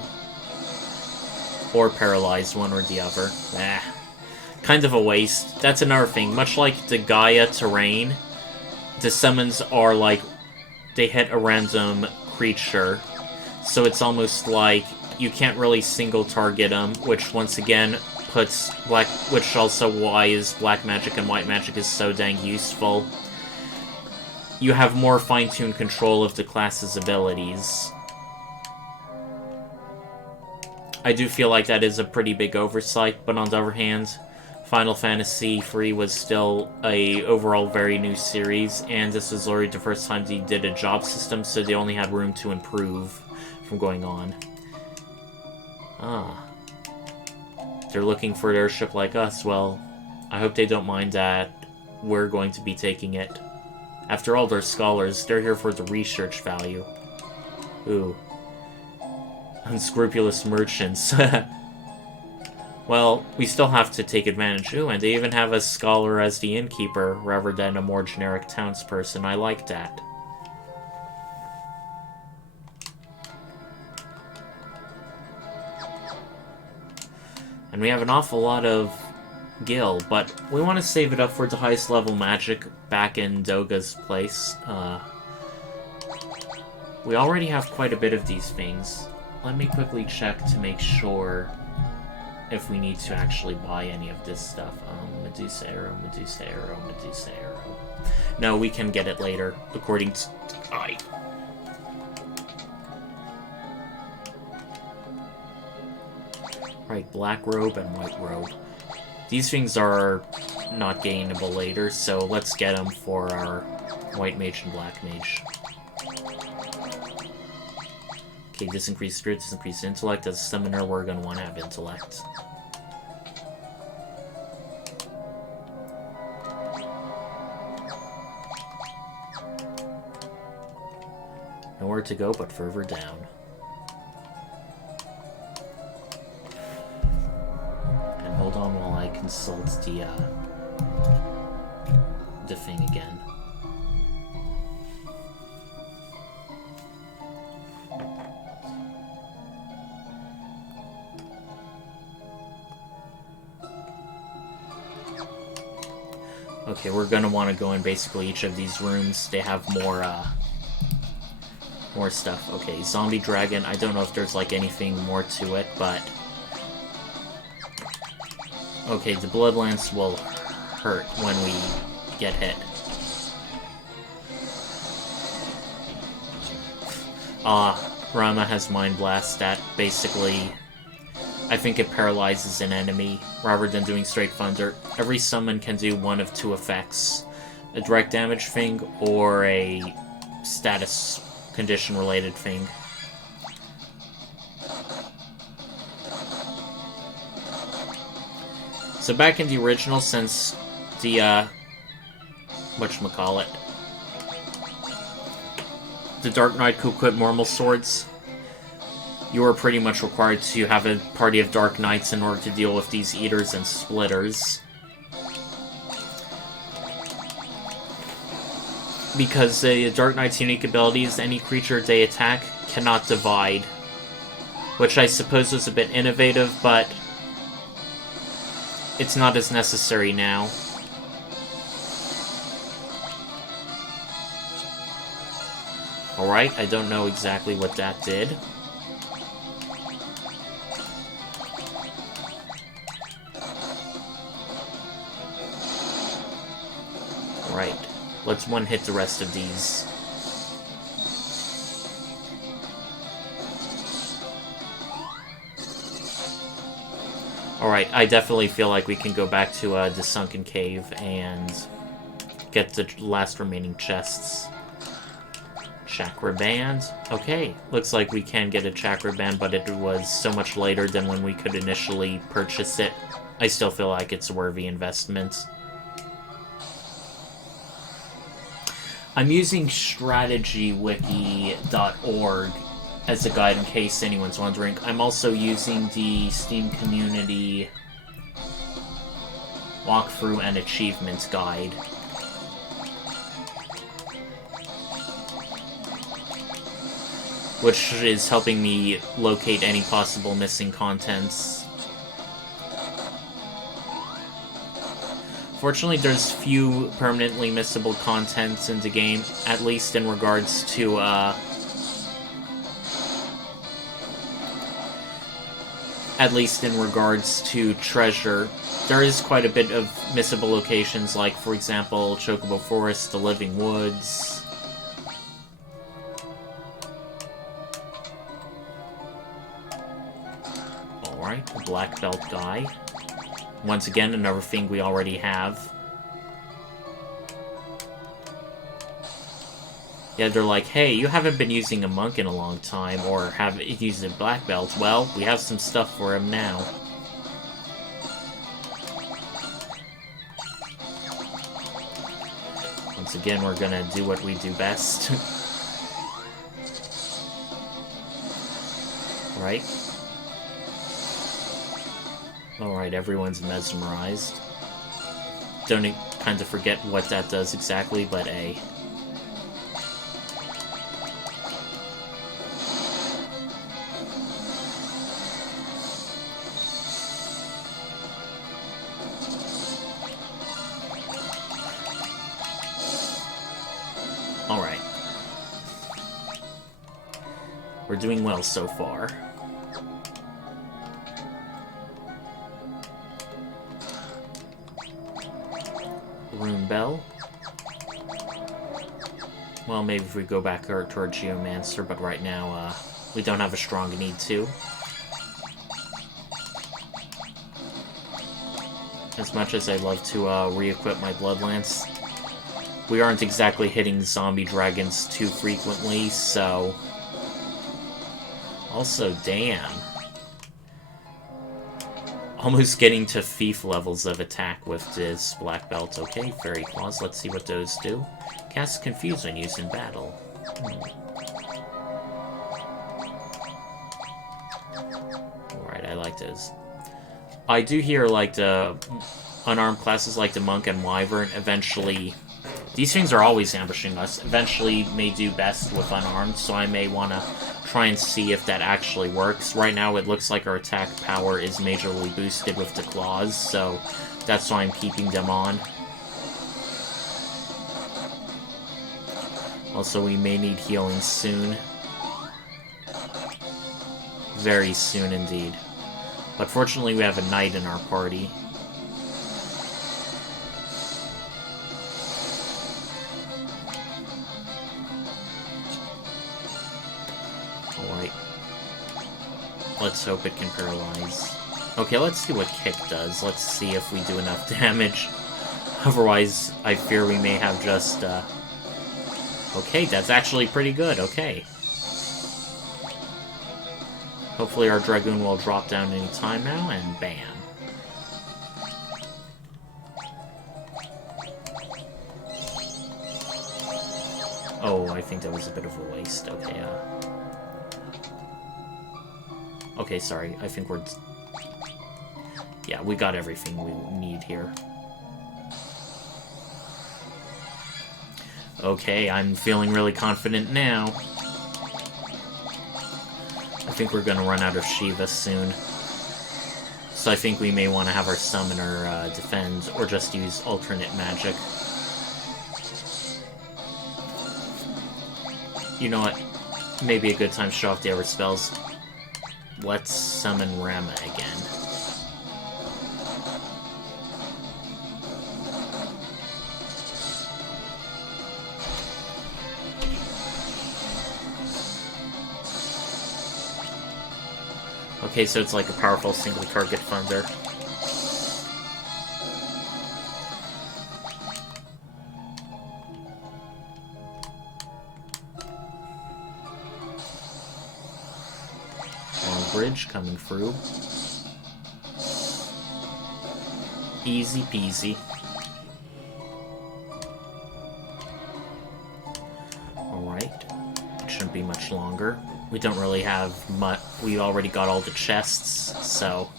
Or paralyze one or the other. Kind of a waste. That's another thing. Much like the Gaia terrain, the summons are like... they hit a random creature. So it's almost like you can't really single target them, which once again puts black... which also why is black magic and white magic is so dang useful. You have more fine-tuned control of the class's abilities. I do feel like that is a pretty big oversight, but on the other hand, Final Fantasy III was still a overall very new series, and this was already the first time they did a job system, so they only had room to improve from going on. Ah. they're looking for an airship like us, well, I hope they don't mind that we're going to be taking it. After all, they're scholars. They're here for the research value. Ooh. Unscrupulous merchants. Well, we still have to take advantage. Ooh, and they even have a scholar as the innkeeper, rather than a more generic townsperson. I like that. And we have an awful lot of gil, but we want to save it up for the highest level magic back in Doga's place. We already have quite a bit of these things. Let me quickly check to make sure if we need to actually buy any of this stuff. Medusa arrow, Medusa arrow, Medusa arrow. No, we can get it later, according to the guide. Right, black robe and white robe. These things are not gainable later, so let's get them for our white mage and black mage. Okay, this increased spirit, this increased intellect. As a summoner, we're going to want to have intellect. Nowhere to go but further down. And hold on while I consult the thing again. Okay, we're gonna want to go in basically each of these rooms. They have more stuff. Okay, zombie dragon. I don't know if there's like anything more to it, but okay, the blood lance will hurt when we get hit. Rama has Mind Blast. That basically, I think it paralyzes an enemy rather than doing straight thunder. Every summon can do one of two effects: a direct damage thing or a status condition related thing. So back in the original, since the whatchamacallit, the Dark Knight could equip normal swords, you are pretty much required to have a party of Dark Knights in order to deal with these eaters and splitters. Because the Dark Knight's unique ability is any creature they attack cannot divide. Which I suppose was a bit innovative, but it's not as necessary now. Alright, I don't know exactly what that did. Alright. Let's one-hit the rest of these. Alright, I definitely feel like we can go back to the sunken cave and get the last remaining chests. Chakra band. Okay, looks like we can get a chakra band, but it was so much later than when we could initially purchase it. I still feel like it's a worthy investment. I'm using strategywiki.org as a guide in case anyone's wondering. I'm also using the Steam Community walkthrough and achievements guide. Which is helping me locate any possible missing contents. Fortunately, there's few permanently missable contents in the game, at least in regards to, treasure. There is quite a bit of missable locations, like, for example, Chocobo Forest, the Living Woods. Alright, the Black Belt guy. Once again, another thing we already have. Yeah, they're like, hey, you haven't been using a monk in a long time, or have used a black belt. Well, we have some stuff for him now. Once again, we're gonna do what we do best. Right? Alright, everyone's mesmerized. Don't kind of forget what that does exactly, but A. Alright. We're doing well so far. Rune Bell. Well, maybe if we go back toward Geomancer, but right now, we don't have a strong need to. As much as I'd love to, re-equip my Bloodlance, we aren't exactly hitting zombie dragons too frequently, so... Also, damn. Almost getting to thief levels of attack with this black belt. Okay, Fairy Claws, let's see what those do. Cast Confuse when used in battle. Alright, I like those. I do hear, like, the unarmed classes like the Monk and Wyvern eventually... These things are always ambushing us. Eventually may do best with unarmed, so I may want to try and see if that actually works. Right now it looks like our attack power is majorly boosted with the claws, so that's why I'm keeping them on. Also, we may need healing soon. Very soon indeed. But fortunately we have a knight in our party. Alright. Let's hope it can paralyze. Okay, let's see what kick does. Let's see if we do enough damage. Otherwise, I fear we may have just, Okay, that's actually pretty good, okay. Hopefully our Dragoon will drop down any time now, and bam. Oh, I think that was a bit of a waste. Okay, Okay, sorry. I think we're... Yeah, we got everything we need here. Okay, I'm feeling really confident now. I think we're gonna run out of Shiva soon. So I think we may want to have our summoner defend, or just use alternate magic. You know what? Maybe a good time to show off the other spells. Let's summon Rama again. Okay, so it's like a powerful single-target thunder. Long bridge coming through. Easy peasy. Alright. It shouldn't be much longer. We don't really have much. We already got all the chests, so...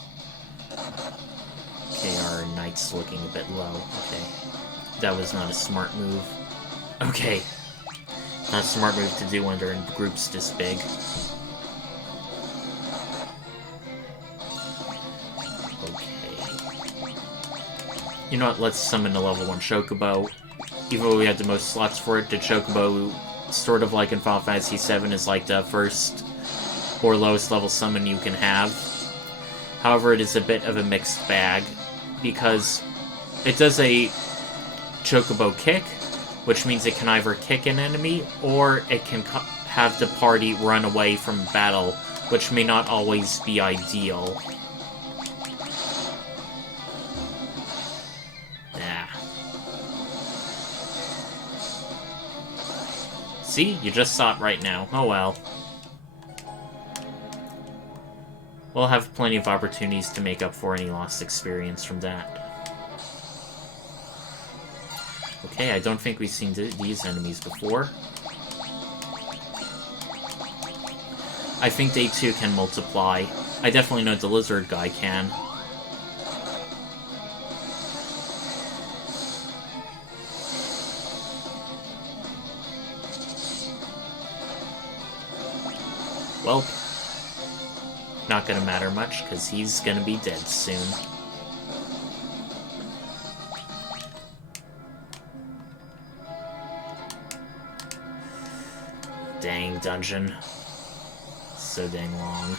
Okay, our knight's looking a bit low. Okay. That was not a smart move. Okay. Not a smart move to do when they're in groups this big. Okay. You know what, let's summon a level 1 Chocobo. Even though we had the most slots for it, the Chocobo... sort of like in Final Fantasy VII, is like the first or lowest level summon you can have. However, it is a bit of a mixed bag, because it does a Chocobo kick, which means it can either kick an enemy, or it can have the party run away from battle, which may not always be ideal. See? You just saw it right now. Oh well. We'll have plenty of opportunities to make up for any lost experience from that. Okay, I don't think we've seen these enemies before. I think they too can multiply. I definitely know the lizard guy can. Well, not gonna matter much, because he's gonna be dead soon. Dang dungeon. So dang long.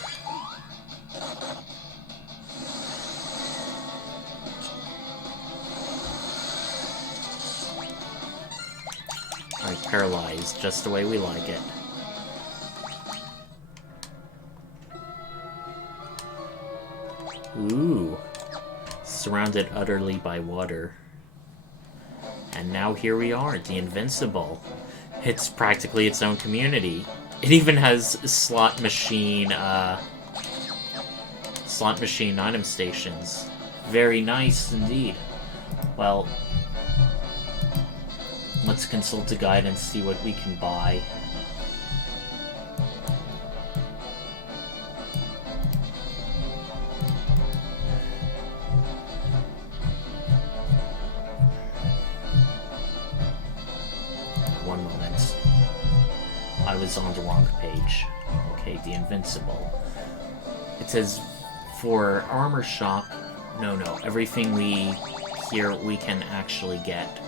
Alright, paralyzed, just the way we like it. Ooh. Surrounded utterly by water. And now here we are, the Invincible. It's practically its own community. It even has slot machine item stations. Very nice indeed. Well, let's consult a guide and see what we can buy. One moment. I was on the wrong page. Okay, the Invincible. It says for armor shop. No, everything here we can actually get.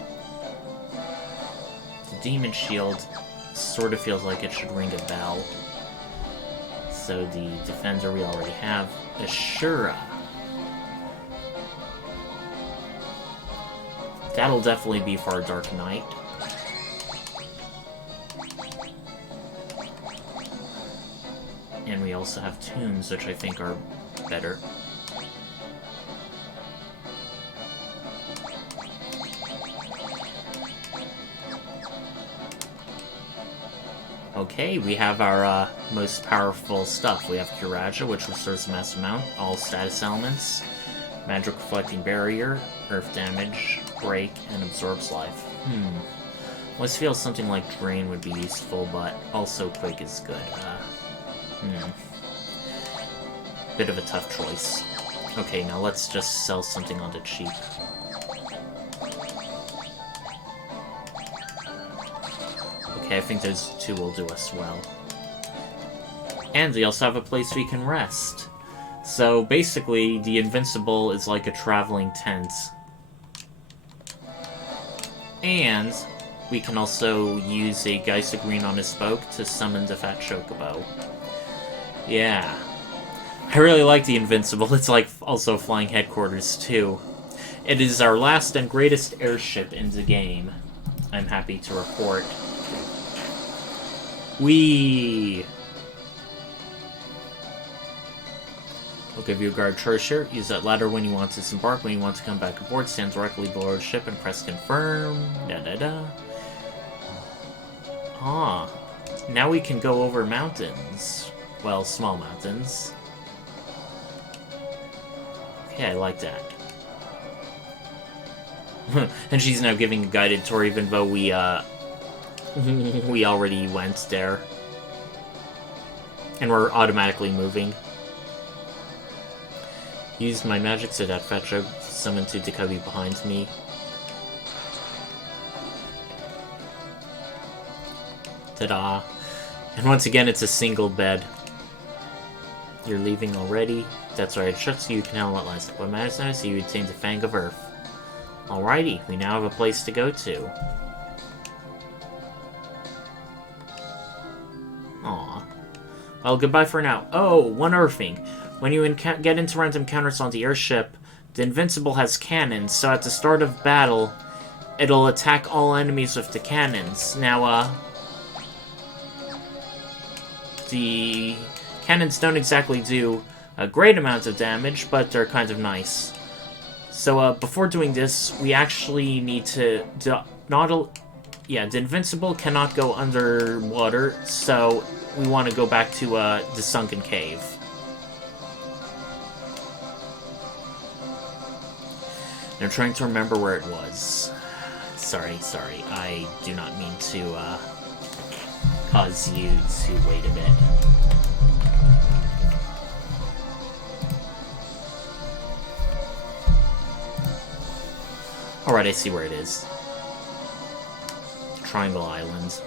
The demon shield sort of feels like it should ring a bell. So the defender we already have. Ashura. That'll definitely be for our Dark Knight. And we also have tombs, which I think are better. Okay, we have our most powerful stuff. We have Kiraja, which restores mass amount, all status elements, magic reflecting barrier, earth damage, break, and absorbs life. Always feels something like drain would be useful, but also quick is good. Bit of a tough choice. Okay, now let's just sell something on the cheap. Okay, I think those two will do us well. And we also have a place we can rest. So basically, the Invincible is like a traveling tent. And we can also use a Geisa Green on his spoke to summon the Fat Chocobo. Yeah. I really like the Invincible. It's like also flying headquarters too. It is our last and greatest airship in the game. I'm happy to report. Whee! We'll give you a guard treasure. Use that ladder when you want to disembark. When you want to come back aboard, stand directly below the ship and press confirm. Ah. Now we can go over mountains. Well, small mountains. Okay, I like that. And she's now giving a guided tour, even though we already went there. And we're automatically moving. Used my magic so that Fetcho summoned to Dekobi behind me. Ta-da. And once again, it's a single bed. You're leaving already? That's right, I trust you can handle it last. What matters now is you retain the Fang of Earth. Alrighty, we now have a place to go to. Aw. Well, goodbye for now. Oh, one earthing. When you get into random encounters on the airship, the Invincible has cannons, so at the start of battle, it'll attack all enemies with the cannons. Now, the cannons don't exactly do a great amount of damage, but they're kind of nice. So, before doing this, we actually need to... the Invincible cannot go underwater, so we want to go back to the sunken cave. I'm trying to remember where it was. Sorry. I do not mean to, cause you to wait a bit. Alright, I see where it is. Triangle Island.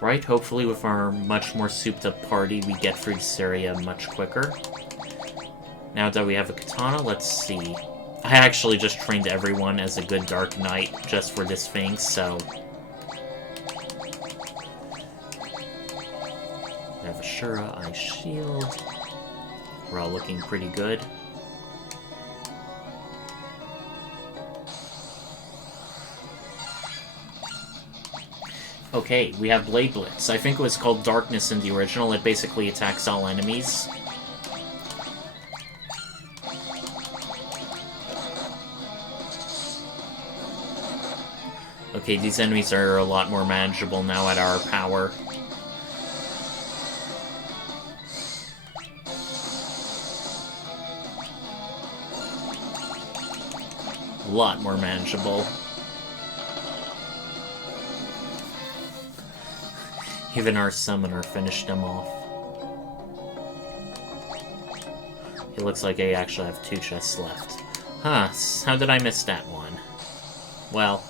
Right, hopefully with our much more souped-up party, we get through Ceronia much quicker. Now that we have a katana, let's see. I actually just trained everyone as a good Dark Knight just for this thing, so... We have a Shura, Ice Shield. We're all looking pretty good. Okay, we have Blade Blitz. I think it was called Darkness in the original. It basically attacks all enemies. Okay, these enemies are a lot more manageable now at our power. A lot more manageable. Even our summoner finished them off. It looks like I actually have 2 chests left. Huh, how did I miss that one? Well...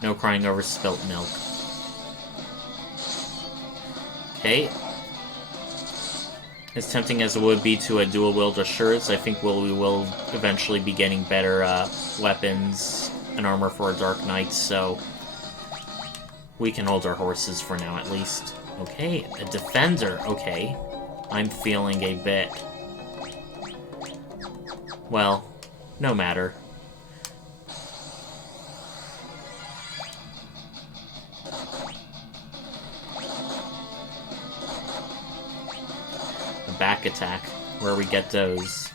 No crying over spilt milk. Okay. As tempting as it would be to dual-wield Assuras, I think we will eventually be getting better weapons and armor for our Dark Knights, so... We can hold our horses for now, at least. Okay, a defender. Okay. I'm feeling a bit... Well, no matter. A back attack. Where we get those?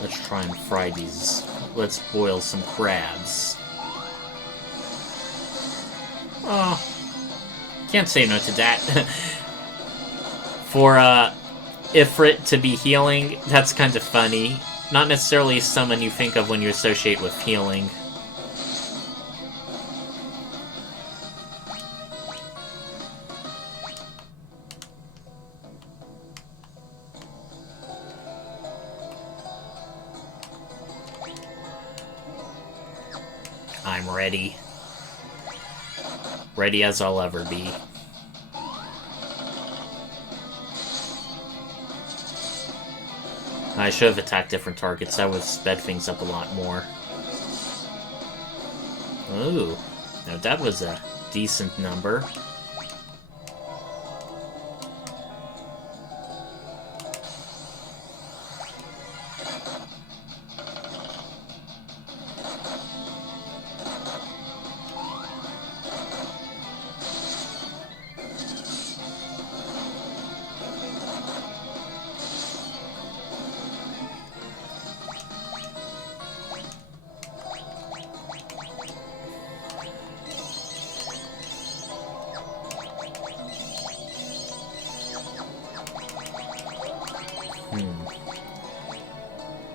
Let's try and fry these. Let's boil some crabs. Oh, can't say no to that. For Ifrit to be healing, that's kind of funny. Not necessarily someone you think of when you associate with healing. I'm ready. Ready as I'll ever be. I should have attacked different targets. That would have sped things up a lot more. Ooh. Now that was a decent number.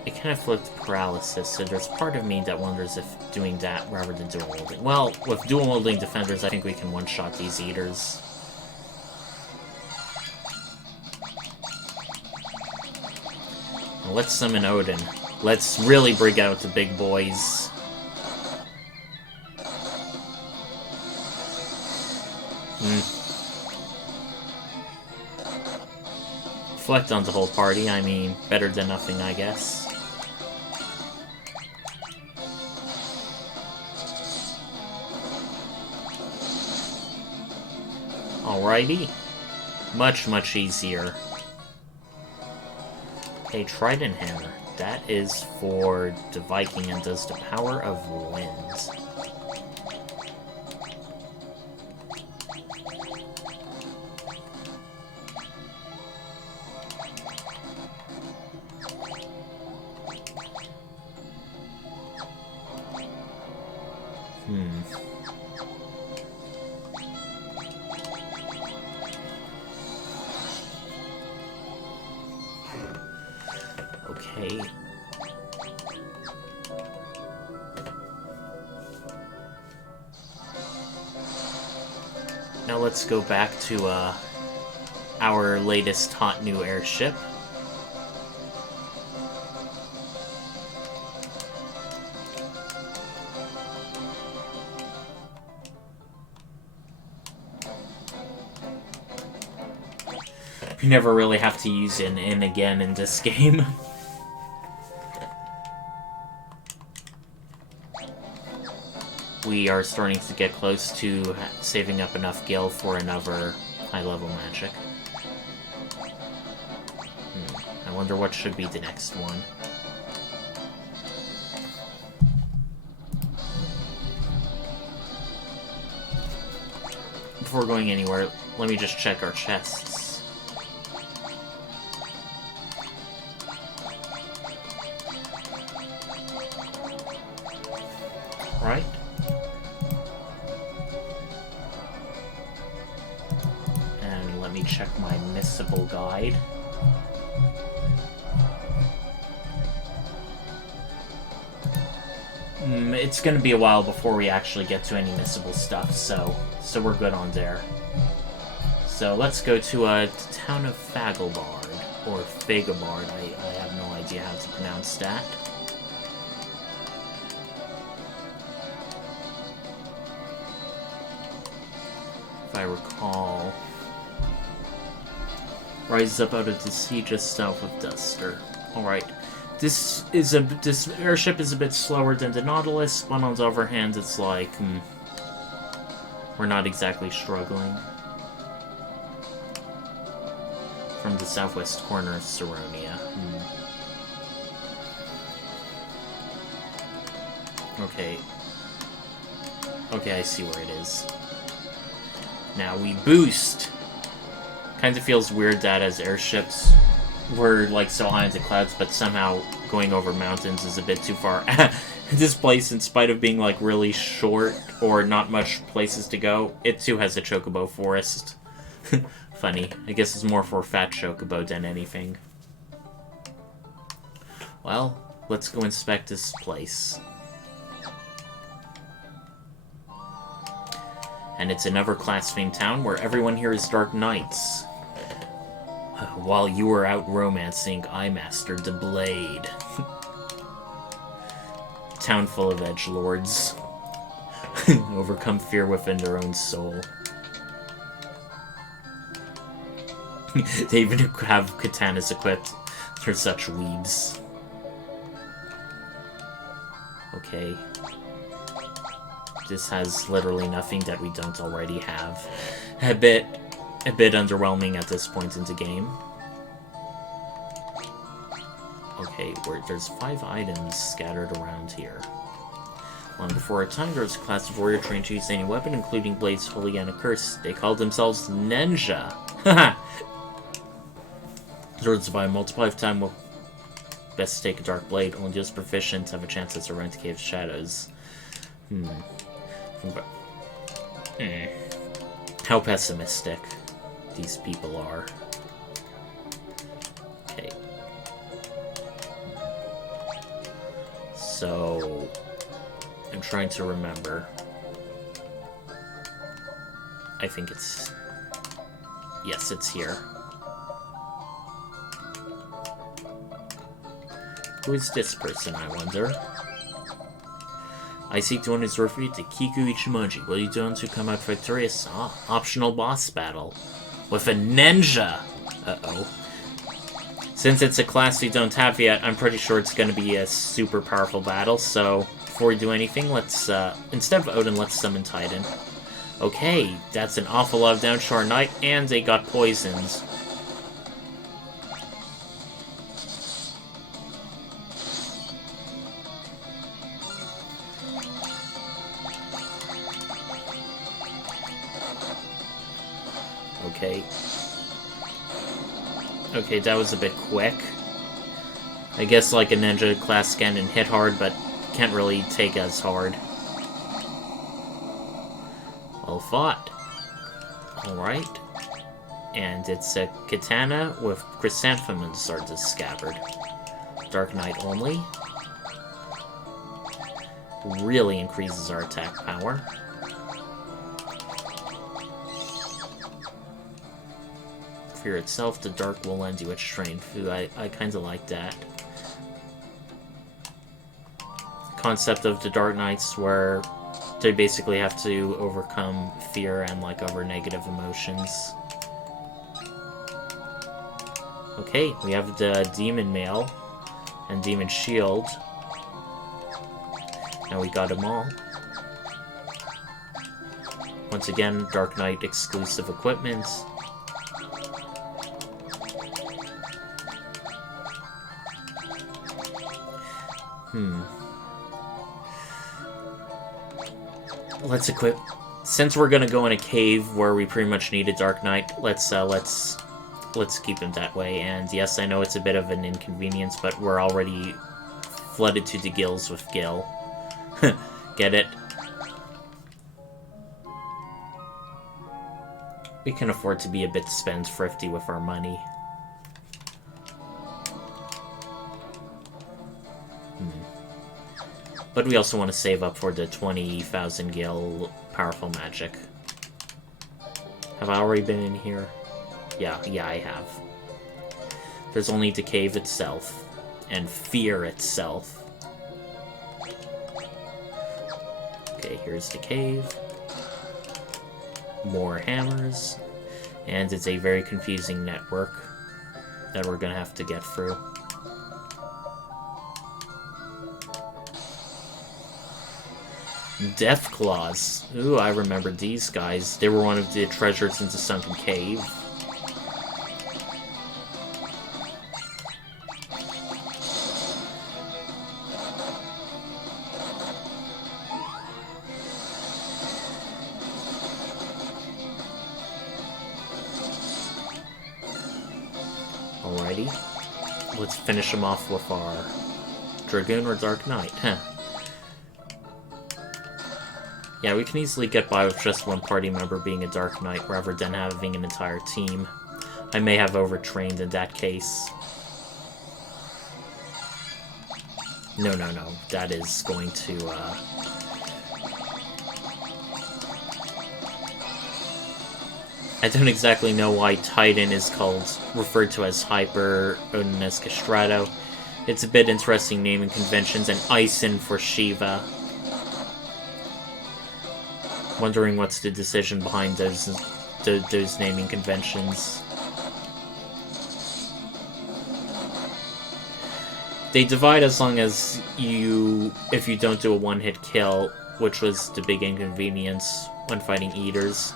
It kind of flipped paralysis, so there's part of me that wonders if doing that rather than dual wielding. Well, with dual wielding defenders, I think we can one-shot these eaters. Now let's summon Odin. Let's really bring out the big boys. Reflect on the whole party, I mean, better than nothing, I guess. Alrighty. Much, much easier. Okay, Trident Hammer. That is for the Viking and does the power of wind. Okay. Now let's go back to our latest hot new airship. You never really have to use an in again in this game. We are starting to get close to saving up enough gil for another high-level magic. I wonder what should be the next one. Before going anywhere, let me just check our chests. Right? And let me check my missable guide. It's gonna be a while before we actually get to any missable stuff, so we're good on there. So let's go to a town of Fagelbard, or Fagabard, I have no idea how to pronounce that. If I recall, rises up out of the sea just south of Duster. Alright. This airship is a bit slower than the Nautilus, but on the other hand, it's like, we're not exactly struggling. From the southwest corner of Ceronia. Okay. Okay, I see where it is. Now we boost! Kind of feels weird that as airships, we're like so high in the clouds, but somehow going over mountains is a bit too far. This place, in spite of being like really short or not much places to go, it too has a chocobo forest. Funny. I guess it's more for fat chocobo than anything. Well, let's go inspect this place. And it's another class-themed town where everyone here is dark knights. While you were out romancing, I mastered the blade. Town full of edgelords. Overcome fear within their own soul. They even have katanas equipped. They're such weebs. Okay. This has literally nothing that we don't already have. A bit underwhelming at this point in the game. Okay, there's 5 items scattered around here. Long before our time, there was a class of warrior trained to use any weapon, including blades holy and accursed. They called themselves ninja. Haha! Swords by multiply of time will best take a dark blade. Only those proficient have a chance to surround the cave's shadows. How pessimistic these people are. Okay. So, I'm trying to remember. I think it's... Yes, it's here. Who is this person, I wonder? I seek to win his refuge to Kiku Ichimonji. Will you do to come out victorious? Optional boss battle. With a ninja! Uh-oh. Since it's a class we don't have yet, I'm pretty sure it's going to be a super powerful battle, so before we do anything, let's, instead of Odin, let's summon Titan. Okay, that's an awful lot of damage to our knight, and they got poisoned. Okay. Okay, that was a bit quick. I guess like a ninja class can hit hard, but can't really take as hard. Well fought. Alright. And it's a katana with chrysanthemums are the scabbard. Dark Knight only. Really increases our attack power. Fear itself, the dark will lend you its strength. Ooh, I kind of like that. Concept of the Dark Knights where they basically have to overcome fear and like other negative emotions. Okay, we have the Demon Mail and Demon Shield. Now we got them all. Once again, Dark Knight exclusive equipment. Let's equip. Since we're gonna go in a cave where we pretty much need a Dark Knight, let's keep him that way. And yes, I know it's a bit of an inconvenience, but we're already flooded to the gills with gil. Get it? We can afford to be a bit spendthrifty with our money. But we also want to save up for the 20,000 gil powerful magic. Have I already been in here? Yeah, I have. There's only the cave itself, and fear itself. Okay, here's the cave. More hammers. And it's a very confusing network that we're gonna have to get through. Death Claws. Ooh, I remember these guys. They were one of the treasures in the sunken cave. Alrighty. Let's finish them off with our Dragoon or Dark Knight. Huh. Yeah, we can easily get by with just one party member being a Dark Knight rather than having an entire team. I may have overtrained in that case. No. That is going to, I don't exactly know why Titan is referred to as Hyper, Odin as Castrato. It's a bit interesting naming conventions, and Ison for Shiva. Wondering what's the decision behind those naming conventions. They divide as long as if you don't do a one-hit kill, which was the big inconvenience when fighting Eaters.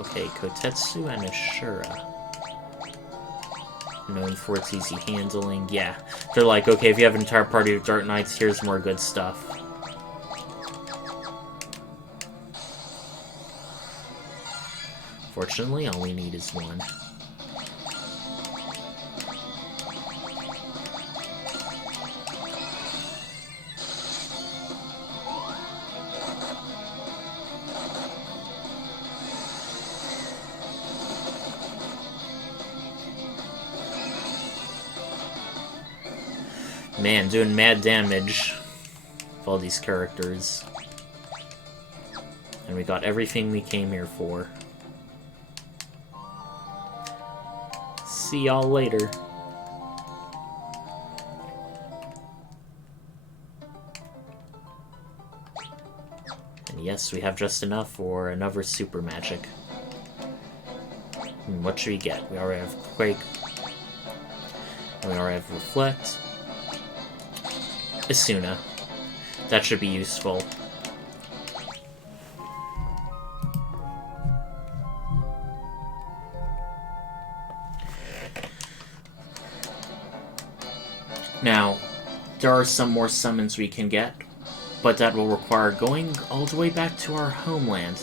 Okay, Kotetsu and Ashura. Known for its easy handling. Yeah, they're like, okay, if you have an entire party of Dark Knights, here's more good stuff. Fortunately, all we need is one. Man, doing mad damage with all these characters. And we got everything we came here for. See y'all later. And yes, we have just enough for another super magic. What should we get? We already have Quake. And we already have Reflect. Asuna. That should be useful. Now, there are some more summons we can get, but that will require going all the way back to our homeland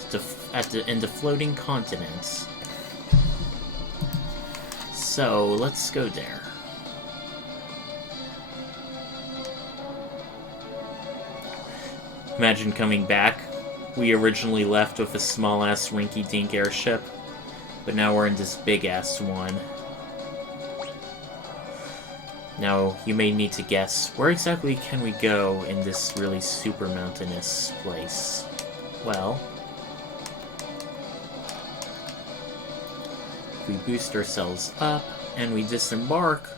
in the floating continents. So, let's go there. Imagine coming back. We originally left with a small-ass rinky-dink airship, but now we're in this big-ass one. Now, you may need to guess, where exactly can we go in this really super mountainous place? Well, if we boost ourselves up and we disembark,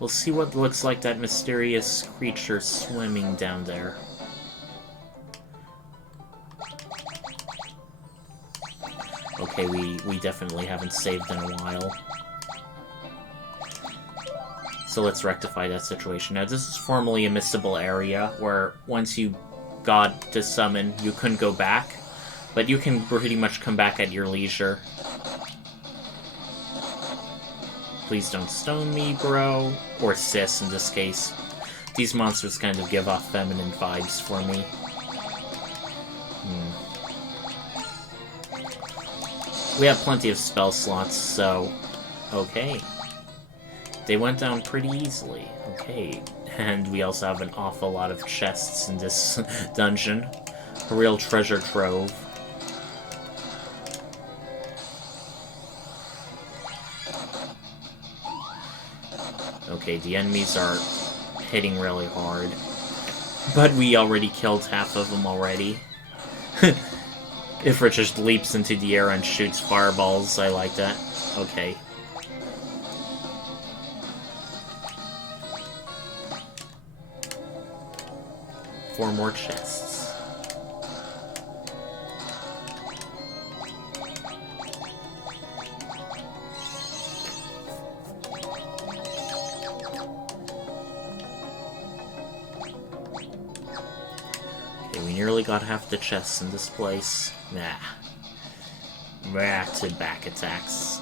we'll see what looks like that mysterious creature swimming down there. Okay, we definitely haven't saved in a while. So let's rectify that situation. Now, this is formerly a missable area, where once you got to summon, you couldn't go back. But you can pretty much come back at your leisure. Please don't stone me, bro. Or sis, in this case. These monsters kind of give off feminine vibes for me. We have plenty of spell slots, so... Okay. They went down pretty easily. Okay. And we also have an awful lot of chests in this dungeon. A real treasure trove. Okay, the enemies are hitting really hard. But we already killed half of them already. Ifrit just leaps into the air and shoots fireballs. I like that. Okay. Four more chests. Okay, we nearly got half the chests in this place. Nah. Back to back attacks.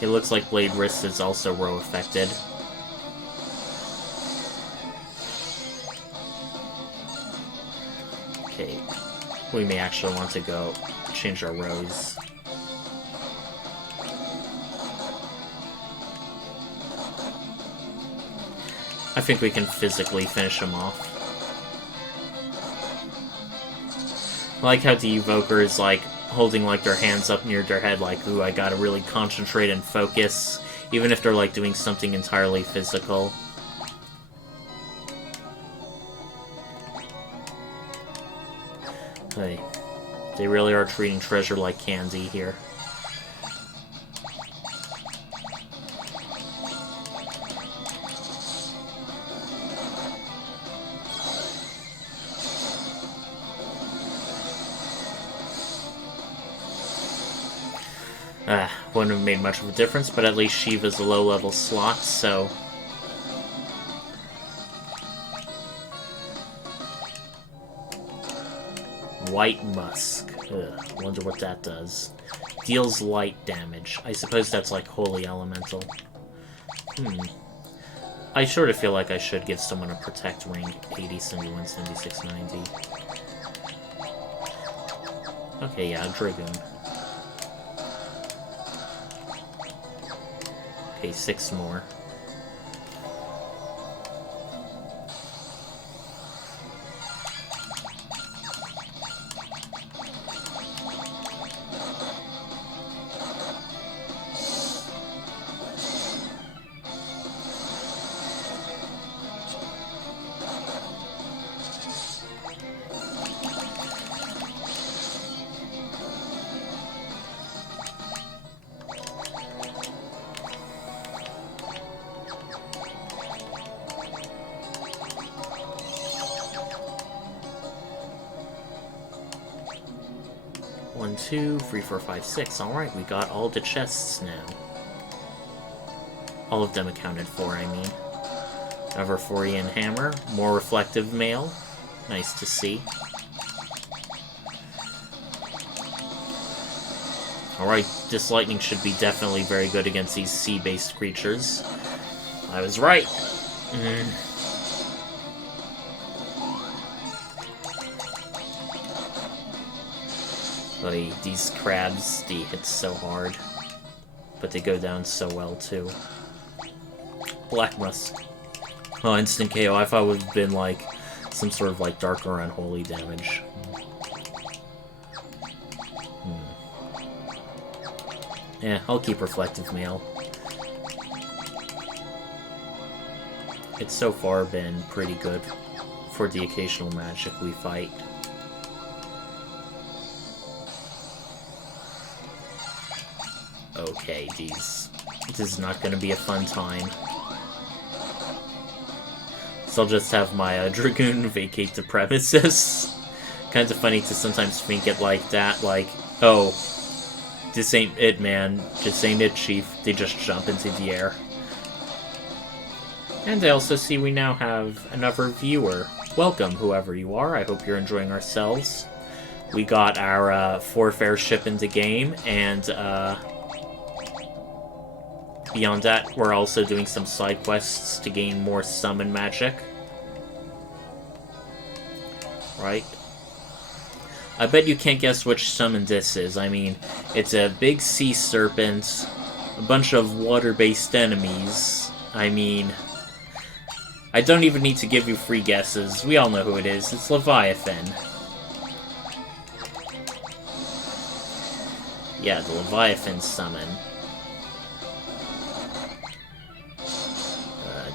It looks like Blade Wrist is also row affected. Okay, we may actually want to go change our rows. I think we can physically finish him off. I like how the Evoker is like holding like their hands up near their head like, ooh, I gotta really concentrate and focus, even if they're like doing something entirely physical. Hey, they really are treating treasure like candy here. Wouldn't have made much of a difference, but at least Shiva's a low-level slot, so... White Musk. Ugh, wonder what that does. Deals light damage. I suppose that's like Holy Elemental. I sort of feel like I should give someone a Protect Ring. 80, 71, 76, 90. Okay, yeah, Dragoon. Okay, 6 more. One, 2, 3, 4, 5, 6. Alright, we got all the chests now. All of them accounted for, I mean. Everforian Hammer. More reflective mail. Nice to see. Alright, this lightning should be definitely very good against these sea-based creatures. I was right. Like, these crabs, they hit so hard. But they go down so well, too. Black Musk. Oh, instant KO. I thought it would have been, like, some sort of, like, dark or unholy damage. Yeah, I'll keep Reflective Mail. It's so far been pretty good for the occasional magic we fight. Okay, this is not going to be a fun time. So I'll just have my Dragoon vacate the premises. Kind of funny to sometimes think it like that, like, oh, this ain't it, man. This ain't it, Chief. They just jump into the air. And I also see we now have another viewer. Welcome, whoever you are. I hope you're enjoying ourselves. We got our 4th airship in the game, and beyond that, we're also doing some side quests to gain more summon magic. Right? I bet you can't guess which summon this is. I mean, it's a big sea serpent, a bunch of water-based enemies. I mean, I don't even need to give you free guesses. We all know who it is. It's Leviathan. Yeah, the Leviathan summon.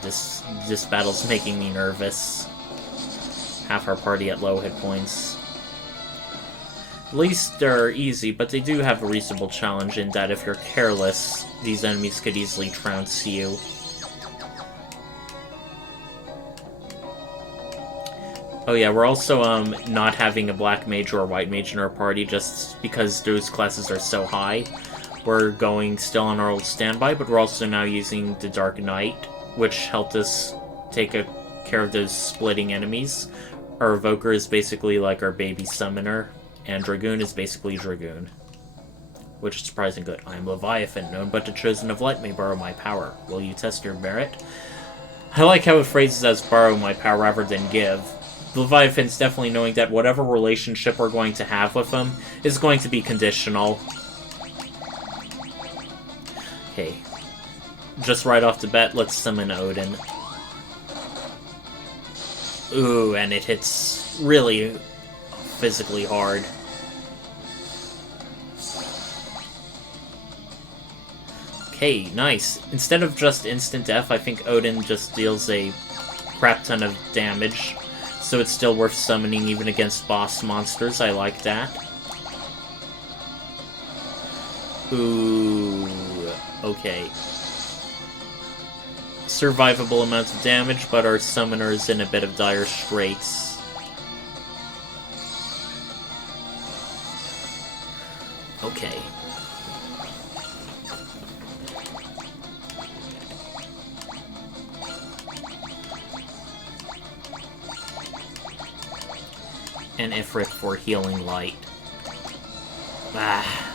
This battle's making me nervous. Half our party at low hit points. At least they're easy, but they do have a reasonable challenge in that if you're careless, these enemies could easily trounce you. Oh yeah, we're also not having a black mage or a white mage in our party just because those classes are so high. We're going still on our old standby, but we're also now using the Dark Knight, which helped us take care of those splitting enemies. Our Evoker is basically like our baby summoner, and Dragoon is basically Dragoon. Which is surprising good. I am Leviathan, known but the chosen of light may borrow my power. Will you test your merit? I like how it phrases as borrow my power rather than give. Leviathan's definitely knowing that whatever relationship we're going to have with him is going to be conditional. Okay. Just right off the bat, let's summon Odin. Ooh, and it hits really physically hard. Okay, nice. Instead of just instant death, I think Odin just deals a crap ton of damage. So it's still worth summoning even against boss monsters. I like that. Ooh, okay. Survivable amounts of damage, but our summoner is in a bit of dire straits. Okay. And Ifrit for healing light. Ah.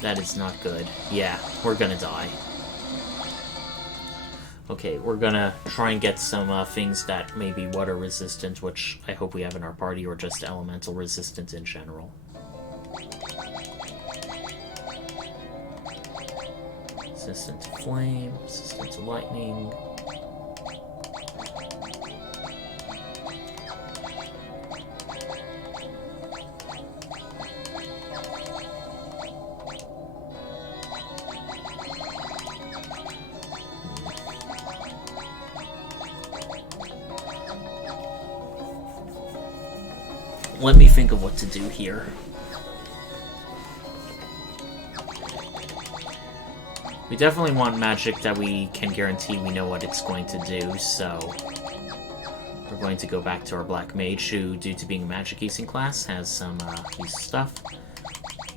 That is not good. Yeah, we're gonna die. Okay, we're gonna try and get some things that may be water resistant, which I hope we have in our party, or just elemental resistant in general. Resistant to flame, resistant to lightning. Let me think of what to do here. We definitely want magic that we can guarantee we know what it's going to do, so we're going to go back to our Black Mage, who, due to being a magic using class, has some use stuff.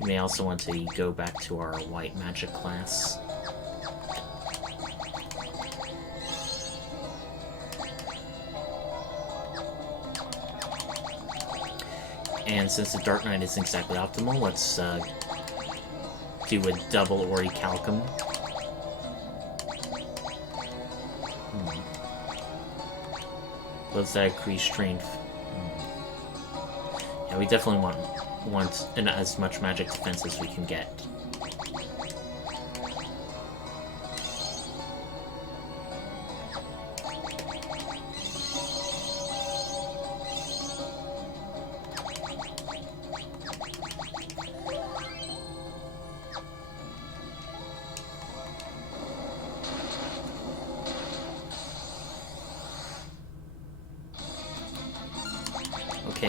We may also want to go back to our White Magic class. And since the Dark Knight isn't exactly optimal, let's do a double Orichalcum. Does that increase strength? Yeah, we definitely want as much magic defense as we can get.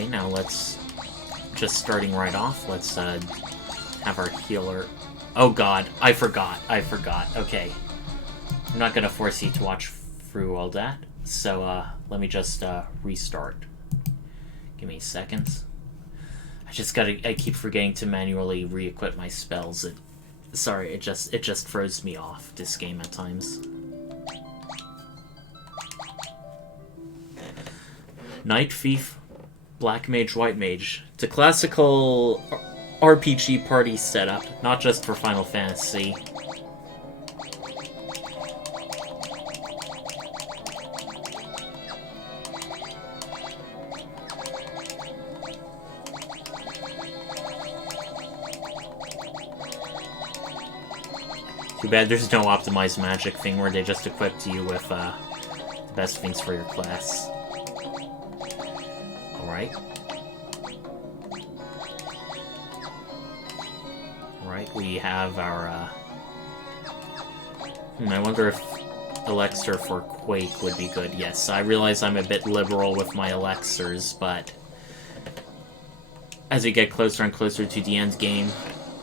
Okay, now let's... Just starting right off, let's have our healer... Oh god, I forgot. Okay. I'm not gonna force you to watch through all that, so let me just restart. Give me seconds. I keep forgetting to manually re-equip my spells. Sorry, it just throws me off, this game at times. Knight, Thief, Black Mage, White Mage. It's a classical RPG party setup, not just for Final Fantasy. Too bad there's no optimized magic thing where they just equipped you with the best things for your class. Alright. Alright, we have our... I wonder if Elixir for Quake would be good. Yes, I realize I'm a bit liberal with my Elixirs, but... as we get closer and closer to the end game,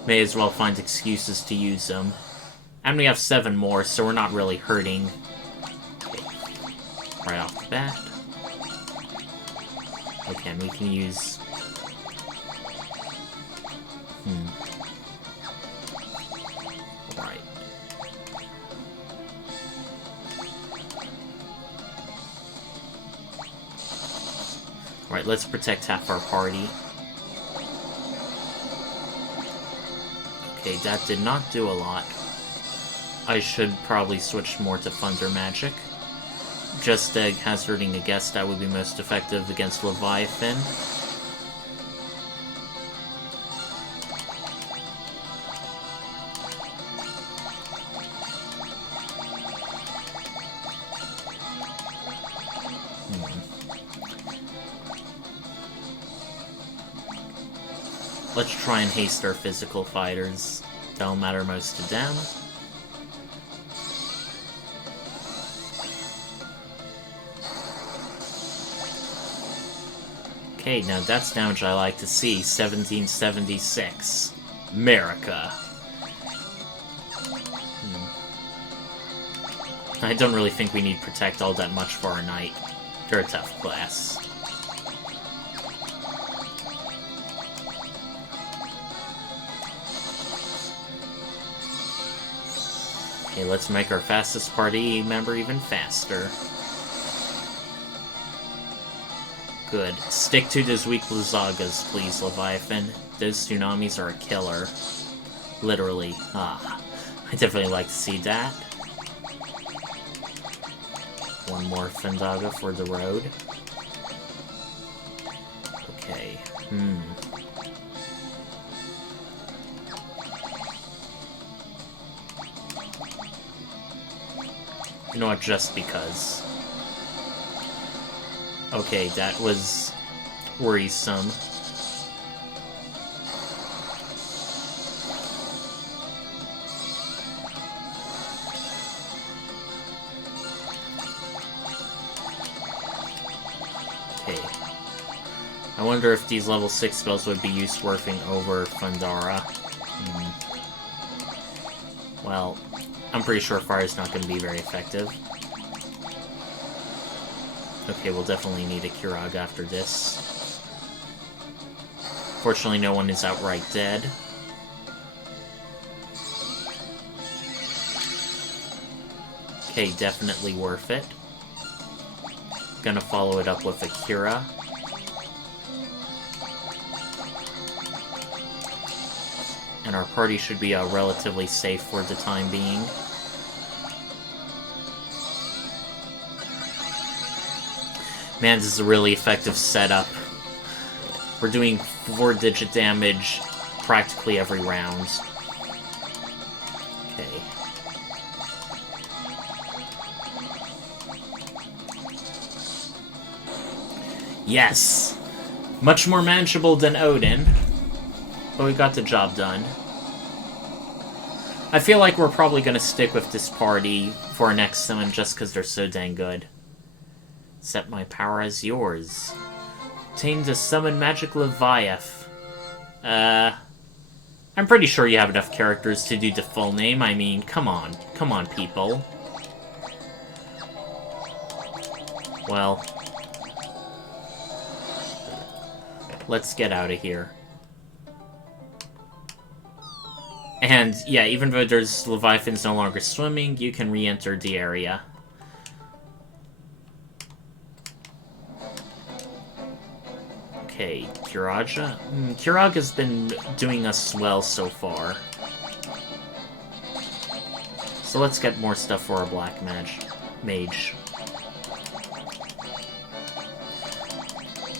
may as well find excuses to use them. And we have 7 more, so we're not really hurting. Okay. Right off the bat. Okay, and we can use... Right. Alright, let's protect half our party. Okay, that did not do a lot. I should probably switch more to Thunder Magic. Just hazarding a guess that would be most effective against Leviathan. Let's try and haste our physical fighters. That'll matter most to them. Okay, now that's damage I like to see. 1776. America. I don't really think we need Protect all that much for our Knight. They're a tough class. Okay, let's make our fastest party member even faster. Good. Stick to those weak Blizzagas, please, Leviathan. Those tsunamis are a killer. Literally. I definitely like to see that. One more Fendaga for the road. Okay. You know what, just because. Okay, that was worrisome. Okay. I wonder if these level 6 spells would be use-worthing over Thundara. Well, I'm pretty sure Fire's not going to be very effective. Okay, we'll definitely need a Kirag after this. Fortunately, no one is outright dead. Okay, definitely worth it. Gonna follow it up with a Kira. And our party should be relatively safe for the time being. Man, this is a really effective setup. We're doing 4-digit damage practically every round. Okay. Yes! Much more manageable than Odin. But we got the job done. I feel like we're probably going to stick with this party for our next summon just because they're so dang good. Set my power as yours. Obtained a summon magic Leviath. I'm pretty sure you have enough characters to do the full name. I mean, come on. Come on, people. Well, let's get out of here. And, yeah, even though there's Leviathans no longer swimming, you can re-enter the area. Okay, Kiraja? Kiraga's been doing us well so far. So let's get more stuff for our Black Mage.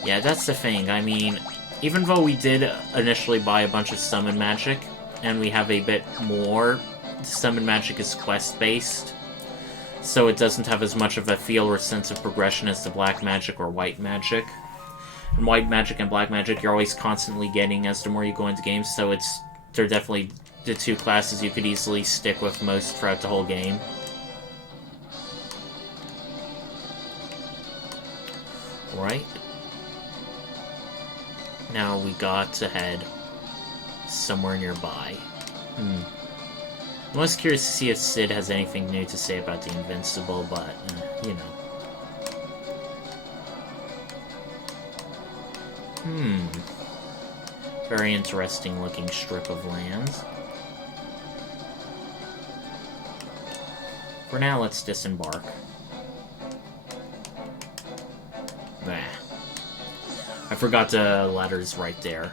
Yeah, that's the thing. I mean, even though we did initially buy a bunch of summon magic, and we have a bit more, summon magic is quest-based, so it doesn't have as much of a feel or sense of progression as the Black Magic or White Magic. And White Magic and Black Magic you're always constantly getting as the more you go into games, so they're definitely the two classes you could easily stick with most throughout the whole game. Right. Now we got to head somewhere nearby. I'm most curious to see if Sid has anything new to say about the Invincible, but, you know. Very interesting looking strip of land. For now, let's disembark. Nah. I forgot the letters right there.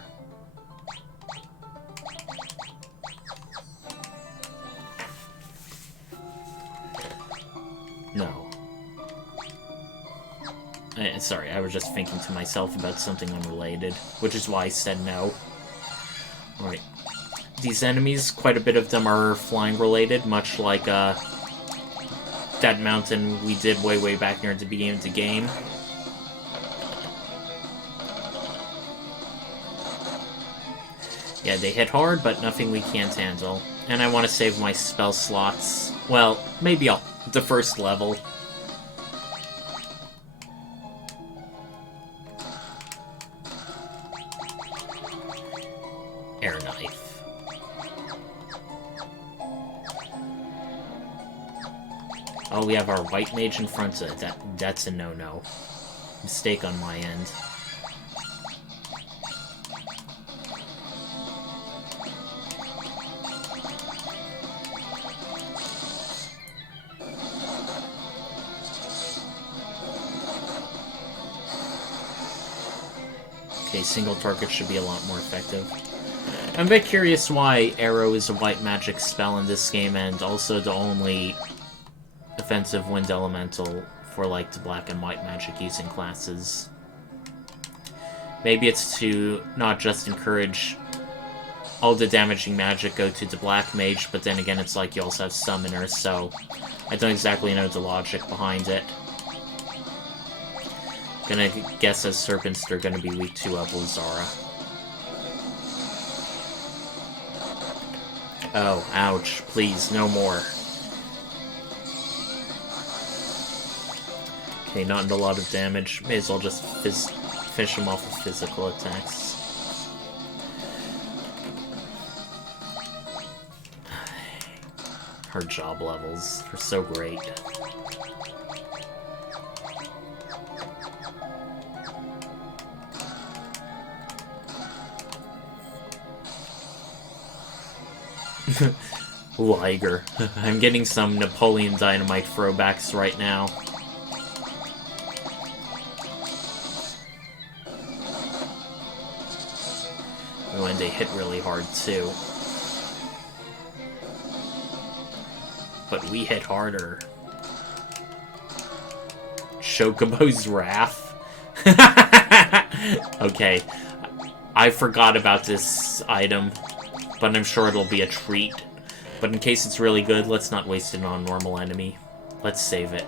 No. Sorry, I was just thinking to myself about something unrelated, which is why I said no. Alright. These enemies, quite a bit of them are flying related, much like that mountain we did way back near the beginning of the game. Yeah, they hit hard, but nothing we can't handle. And I want to save my spell slots. Well, maybe the first level. Air knife. Oh, we have our White Mage in front of it. That's a no-no. Mistake on my end. Okay, single target should be a lot more effective. I'm a bit curious why Arrow is a White Magic spell in this game, and also the only offensive Wind Elemental for, like, the Black and White Magic using classes. Maybe it's to not just encourage all the damaging magic go to the Black Mage, but then again it's like you also have Summoners, so I don't exactly know the logic behind it. Gonna guess as Serpents they're gonna be weak to Blizzara. Oh, ouch. Please, no more. Okay, not a lot of damage. May as well just finish him off with physical attacks. Her job levels are so great. Liger. I'm getting some Napoleon Dynamite throwbacks right now. Oh, and they hit really hard too. But we hit harder. Chocobo's Wrath. Okay. I forgot about this item, but I'm sure it'll be a treat. But in case it's really good, let's not waste it on a normal enemy. Let's save it.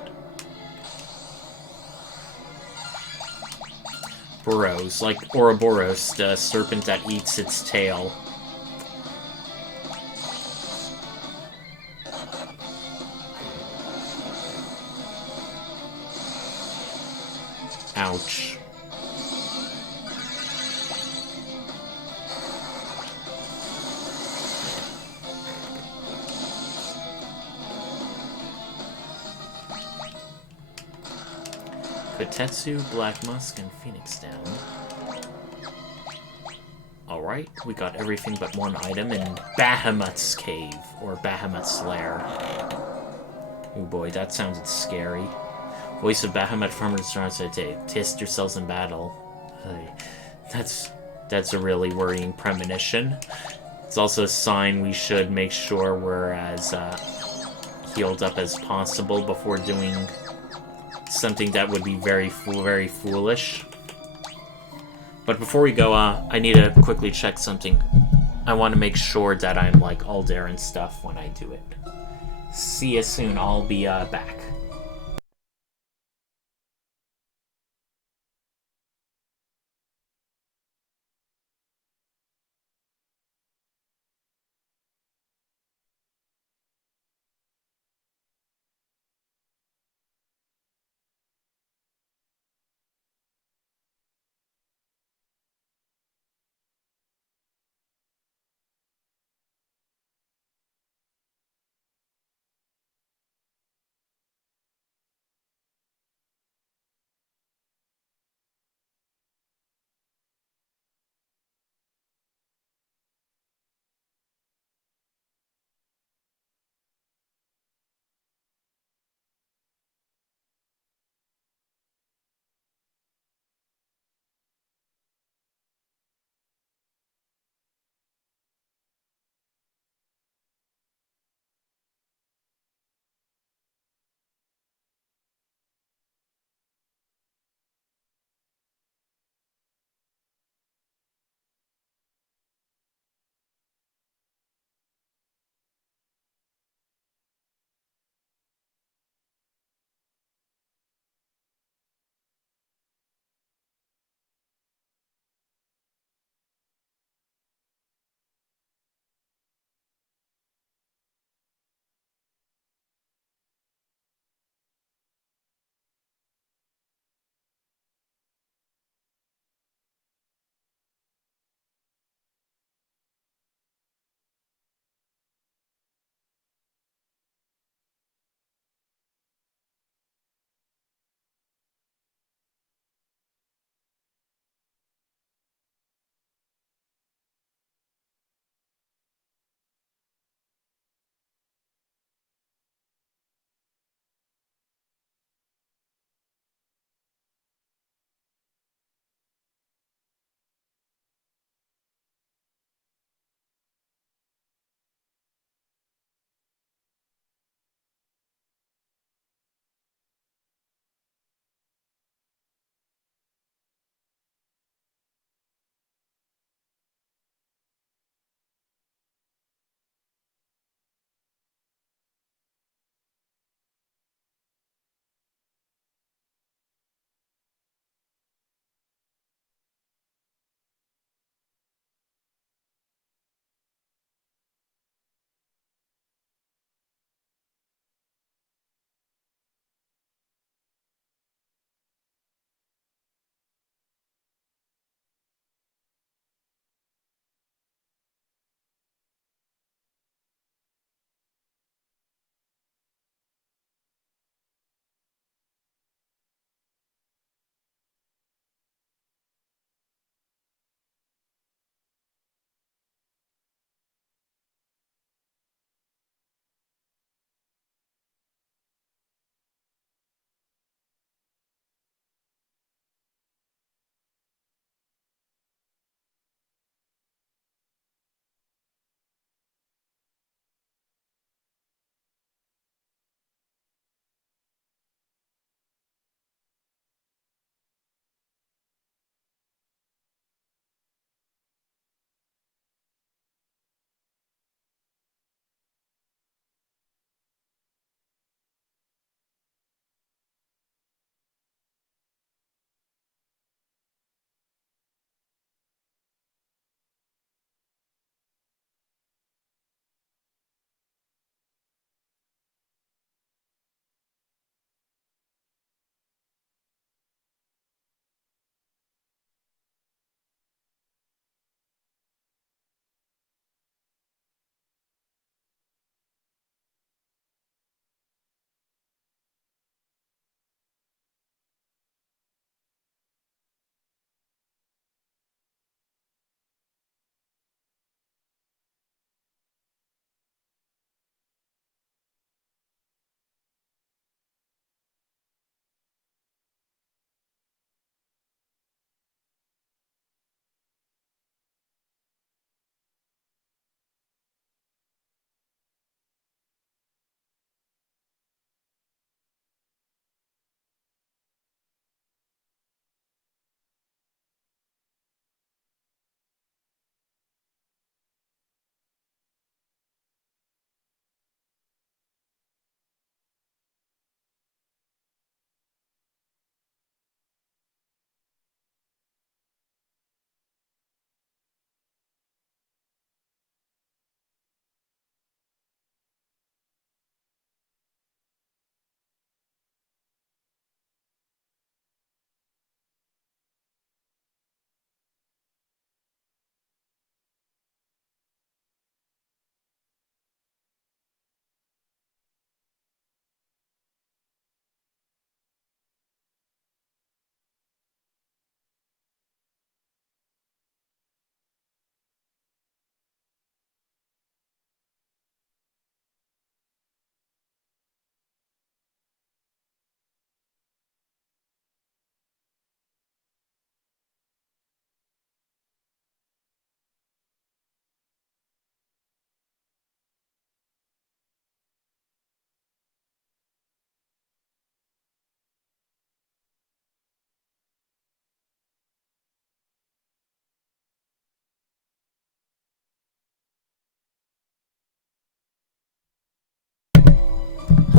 Burrows, like Ouroboros, the serpent that eats its tail. Ouch. Kotetsu, Black Musk, and Phoenix down. Alright, we got everything but one item in Bahamut's Cave, or Bahamut's Lair. Oh boy, that sounded scary. Voice of Bahamut Farmer starts to test yourselves in battle. That's a really worrying premonition. It's also a sign we should make sure we're as healed up as possible before doing something that would be very foolish. But before we go, I need to quickly check something. I want to make sure that I'm like all there and stuff when I do it. See you soon. I'll be back.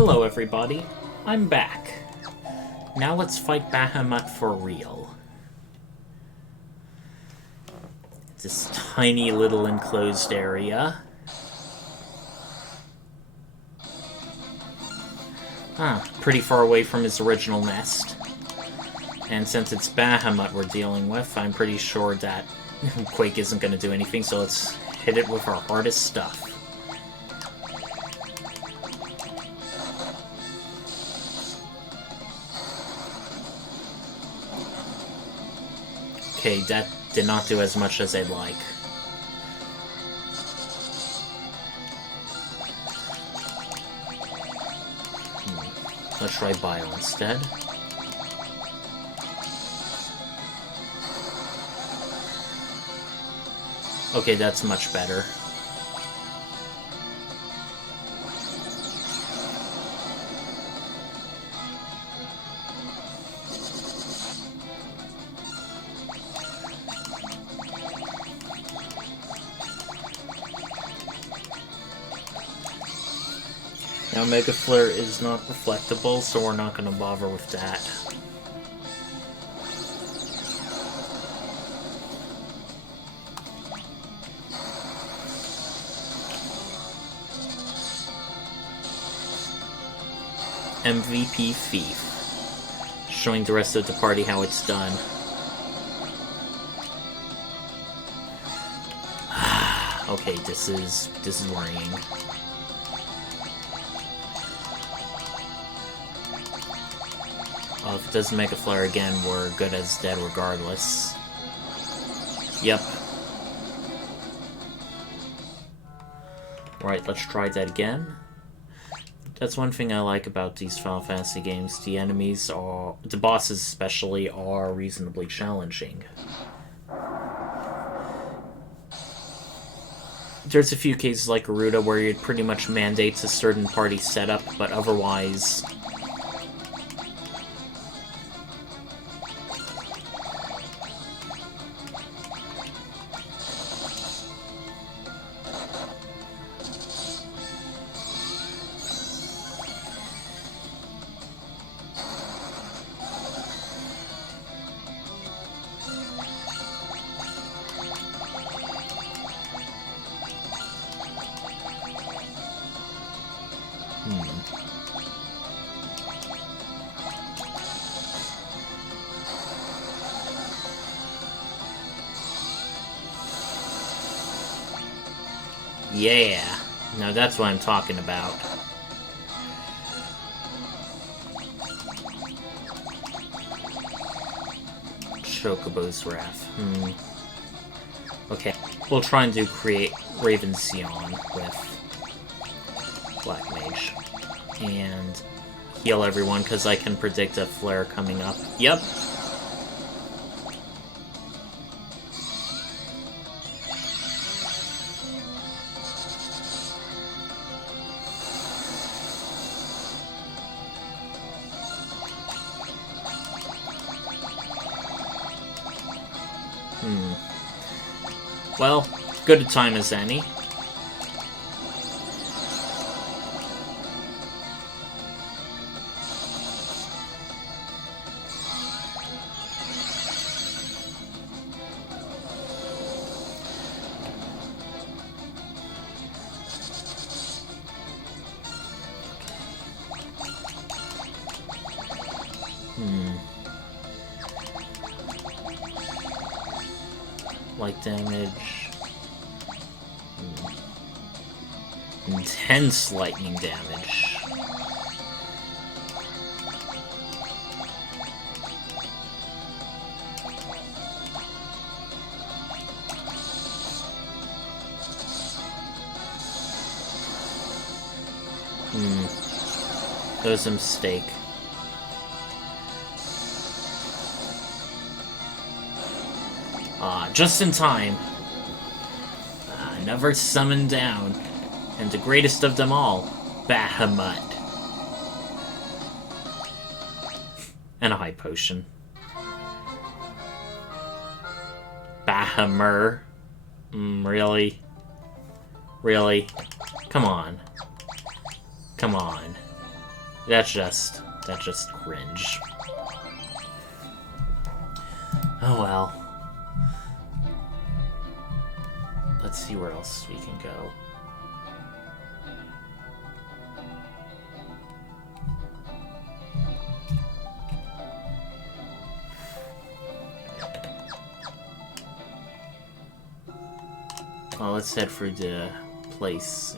Hello everybody, I'm back. Now let's fight Bahamut for real. This tiny little enclosed area. Pretty far away from his original nest. And since it's Bahamut we're dealing with, I'm pretty sure that Quake isn't going to do anything, so let's hit it with our hardest stuff. Okay, that did not do as much as I'd like. Let's try Bio instead. Okay, that's much better. Now, Mega Flare is not reflectable, so we're not going to bother with that. MVP Thief. Showing the rest of the party how it's done. Okay, this is worrying. Well, if it doesn't make a flare again, we're good as dead regardless. Yep. Right, let's try that again. That's one thing I like about these Final Fantasy games. The enemies are, the bosses especially, are reasonably challenging. There's a few cases like Garuda where it pretty much mandates a certain party setup, but otherwise... Yeah, now that's what I'm talking about. Chocobo's Wrath. Okay, we'll try and create Raven Sion with Black Mage. And heal everyone, because I can predict a flare coming up. Yep. Well, good a time as any. Light damage. Intense lightning damage. That was a mistake. Just in time. Never summoned down. And the greatest of them all, Bahamut. And a high potion. Bahamur. Really? Really? Come on. Come on. That's just cringe. Oh well. Let's see where else we can go. Well, let's head for the place.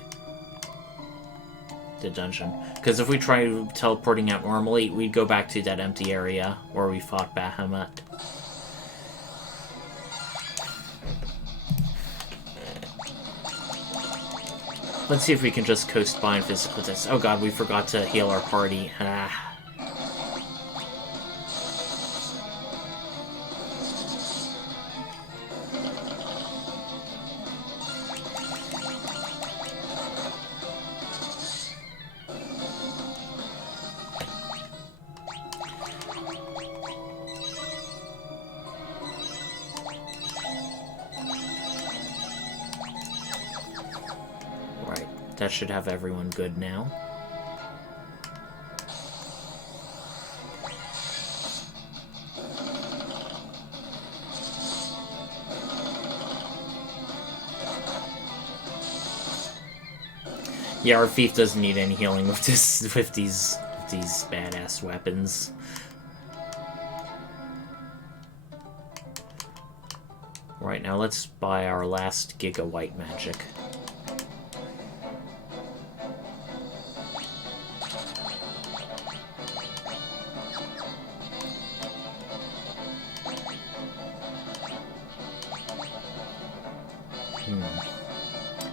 The dungeon. Because if we try teleporting out normally, we'd go back to that empty area where we fought Bahamut. Let's see if we can just coast by and physical test. Oh god, we forgot to heal our party. Ah. That should have everyone good now. Yeah, our thief doesn't need any healing with these badass weapons. Right, now let's buy our last Giga White Magic.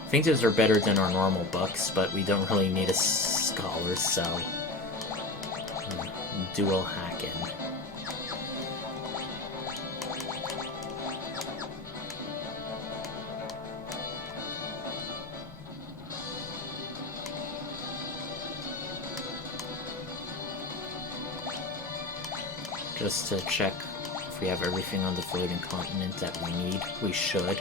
I think those are better than our normal bucks, but we don't really need a scholar, so dual hack in. Just to check if we have everything on the floating continent that we need. We should.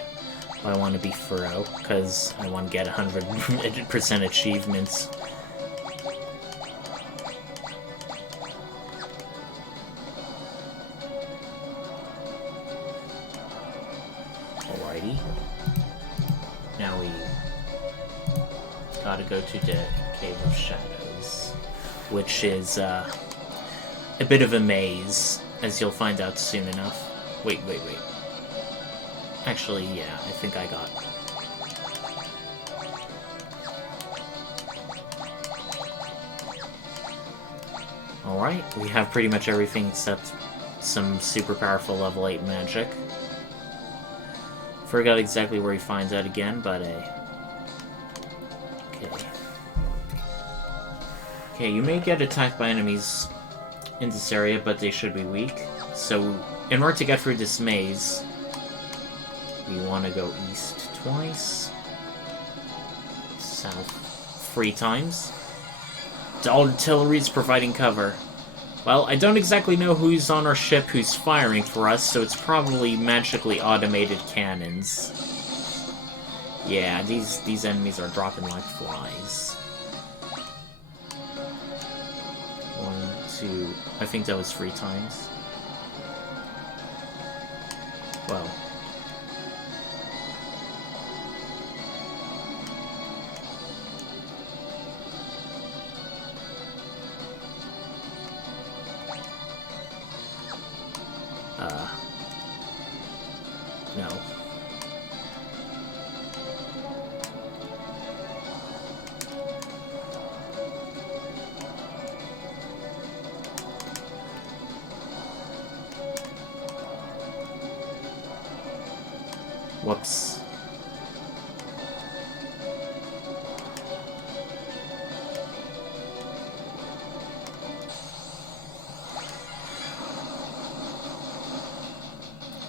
I want to be Furrow, because I want to get 100% achievements. Alrighty. Now we gotta go to the Cave of Shadows, which is a bit of a maze, as you'll find out soon enough. Wait. Actually, yeah, I think I got... Alright, we have pretty much everything except some super powerful level 8 magic. Forgot exactly where he finds that again, but Okay, you may get attacked by enemies in this area, but they should be weak. So, in order to get through this maze... We want to go east twice, south 3 times. The artillery's providing cover. Well, I don't exactly know who's on our ship who's firing for us, so it's probably magically automated cannons. Yeah, these enemies are dropping like flies. 1, 2... I think that was 3 times. Well... No. Whoops.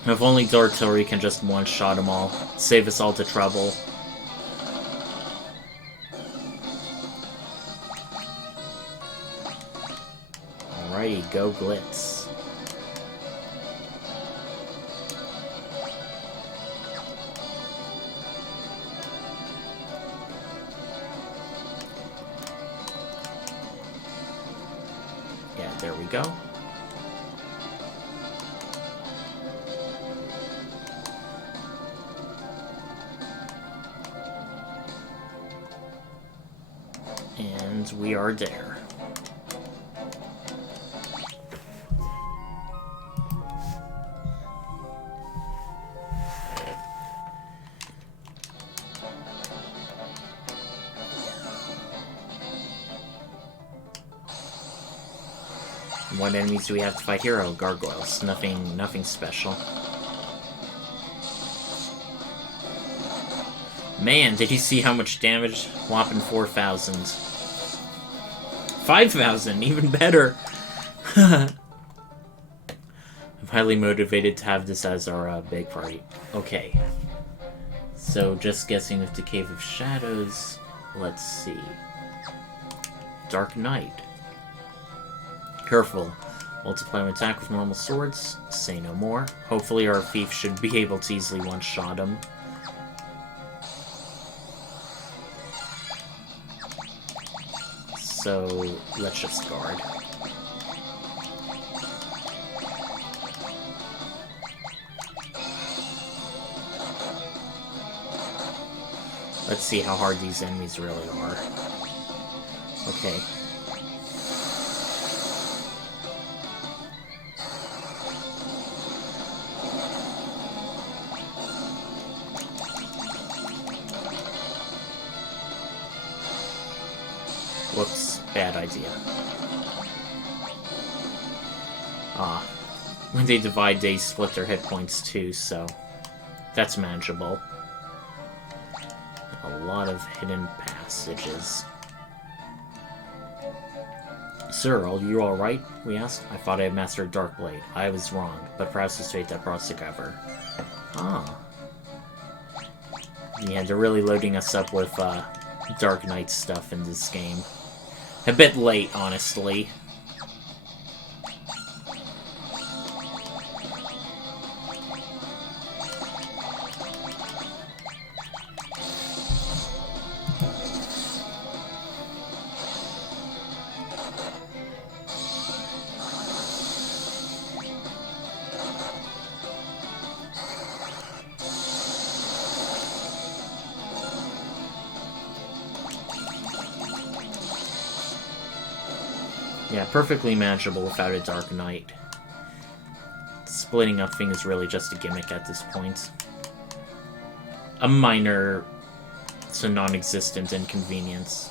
If only the artillery can just one-shot them all. Save us all the trouble. Alrighty, go Glitz. There we go. And we are there. What enemies do we have to fight here? Oh, gargoyles. Nothing special. Man, did you see how much damage? Whopping 4,000. 5,000, even better. I'm highly motivated to have this as our big party. Okay. So, just guessing with the Cave of Shadows. Let's see. Dark Knight. Careful. Multiply an attack with normal swords. Say no more. Hopefully our thief should be able to easily one-shot him. So, let's just guard. Let's see how hard these enemies really are. Okay. Whoops, bad idea. When they divide, they split their hit points too, so that's manageable. A lot of hidden passages. Sir, are you alright? We asked. I thought I had mastered Dark Blade. I was wrong, but perhaps it's fate that brought us together. Ah. Yeah, they're really loading us up with Dark Knight stuff in this game. A bit late, honestly. Yeah, perfectly manageable without a Dark Knight. Splitting up thing is really just a gimmick at this point. A minor, to non-existent inconvenience.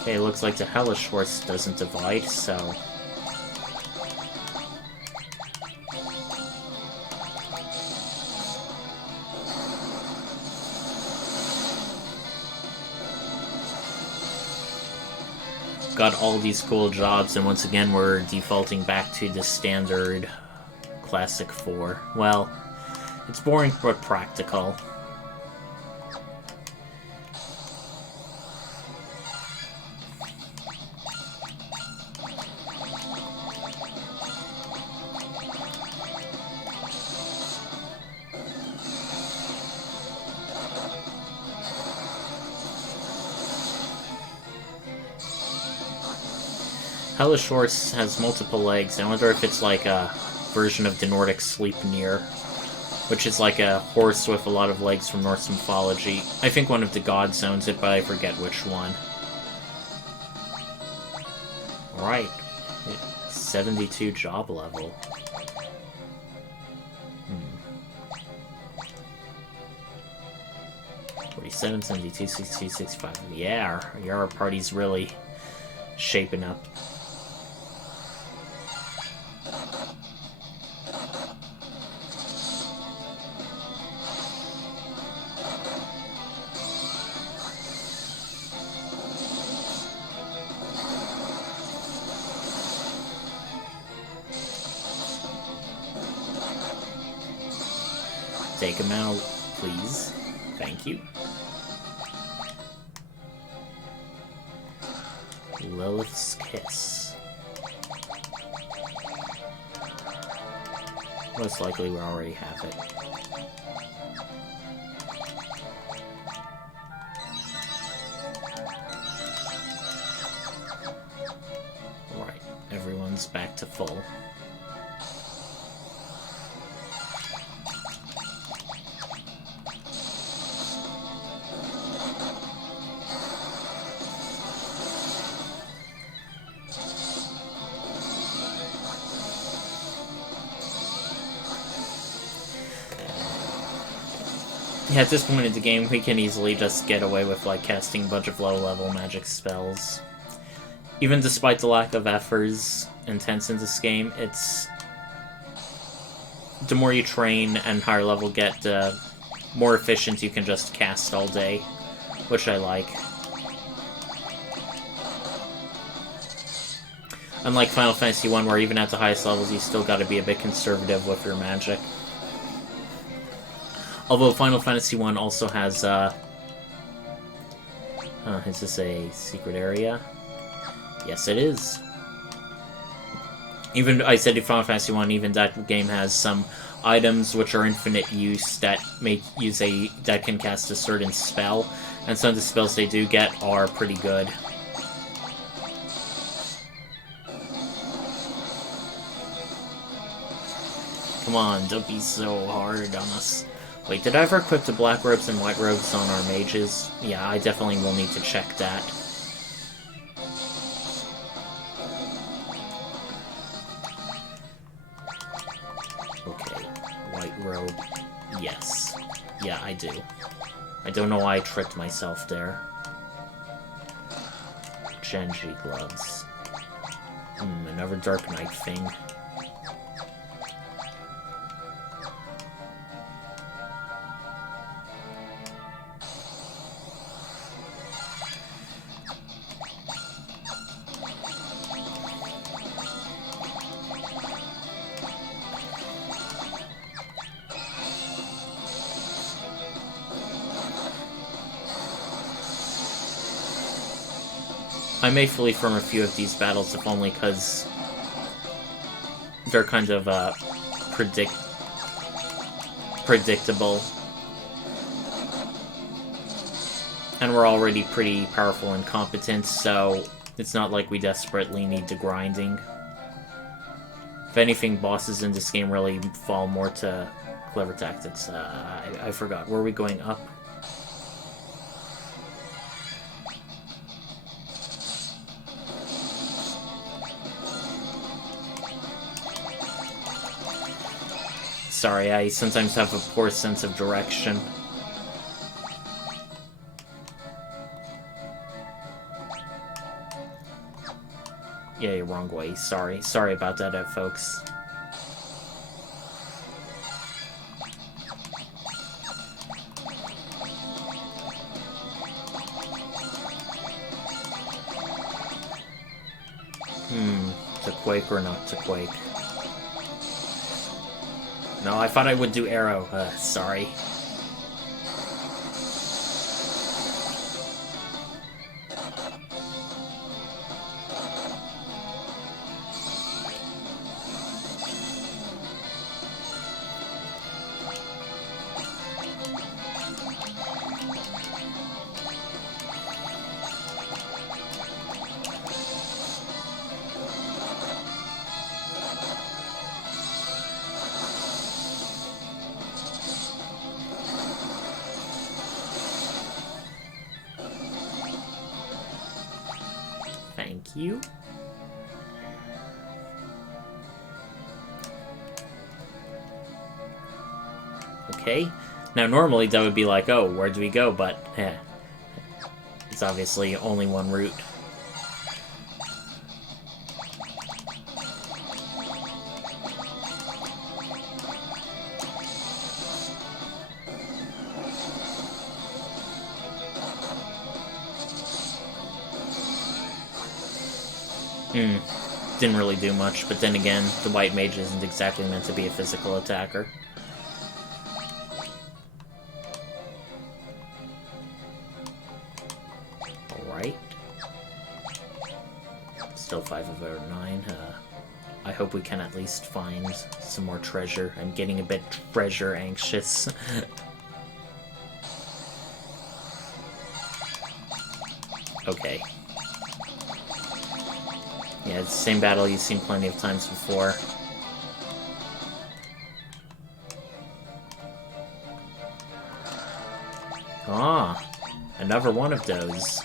Okay, looks like the Hellish Horse doesn't divide, so... Got all these cool jobs, and once again we're defaulting back to the standard Classic 4. Well, it's boring but practical. Hellish Horse has multiple legs. I wonder if it's like a version of the Nordic Sleipnir, which is like a horse with a lot of legs from Norse mythology. I think one of the gods owns it, but I forget which one. Alright. 72 job level. 47, 72, 62, 65. Yeah, our party's really shaping up. Take him out, please. Thank you. Lilith's Kiss. Most likely we already have it. Alright, everyone's back to full. Yeah, at this point in the game, we can easily just get away with, like, casting a bunch of low-level magic spells. Even despite the lack of efforts intense in this game, it's... the more you train and higher level get, the more efficient you can just cast all day, which I like. Unlike Final Fantasy I, where even at the highest levels you still gotta be a bit conservative with your magic. Although Final Fantasy I also has, is this a secret area? Yes, it is. Even, I said in Final Fantasy I, even that game has some items which are infinite use that that can cast a certain spell, and some of the spells they do get are pretty good. Come on, don't be so hard on us. Wait, did I ever equip the black robes and white robes on our mages? Yeah, I definitely will need to check that. Okay, white robe. Yes. Yeah, I do. I don't know why I tricked myself there. Genji gloves. Another Dark Knight thing. I may flee from a few of these battles, if only because they're kind of predictable. And we're already pretty powerful and competent, so it's not like we desperately need the grinding. If anything, bosses in this game really fall more to clever tactics. I forgot. Were we going up? Sorry, I sometimes have a poor sense of direction. Yeah, you're wrong way. Sorry. Sorry about that, folks. To quake or not to quake? No, I thought I would do arrow. Sorry. Thank you. Okay. Now, normally that would be like, oh, where do we go? But, it's obviously only one route. Didn't really do much, but then again, the white mage isn't exactly meant to be a physical attacker. Alright. Still 5 of our 9. I hope we can at least find some more treasure. I'm getting a bit treasure anxious. Okay. Yeah, it's the same battle you've seen plenty of times before. Ah, another one of those.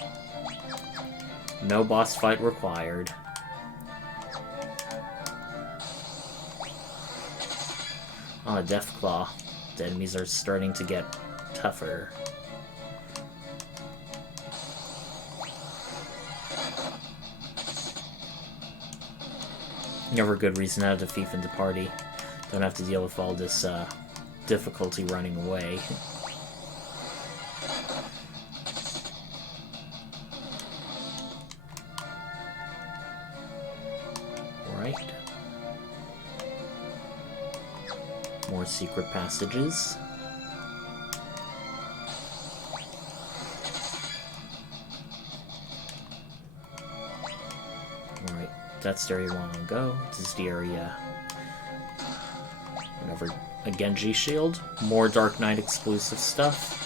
No boss fight required. Ah, Deathclaw. The enemies are starting to get tougher. Never a good reason to have the thief in the party. Don't have to deal with all this difficulty running away. Right. More secret passages. Alright, that's the area you want to go. This is the area. Another a Genji shield. More Dark Knight exclusive stuff.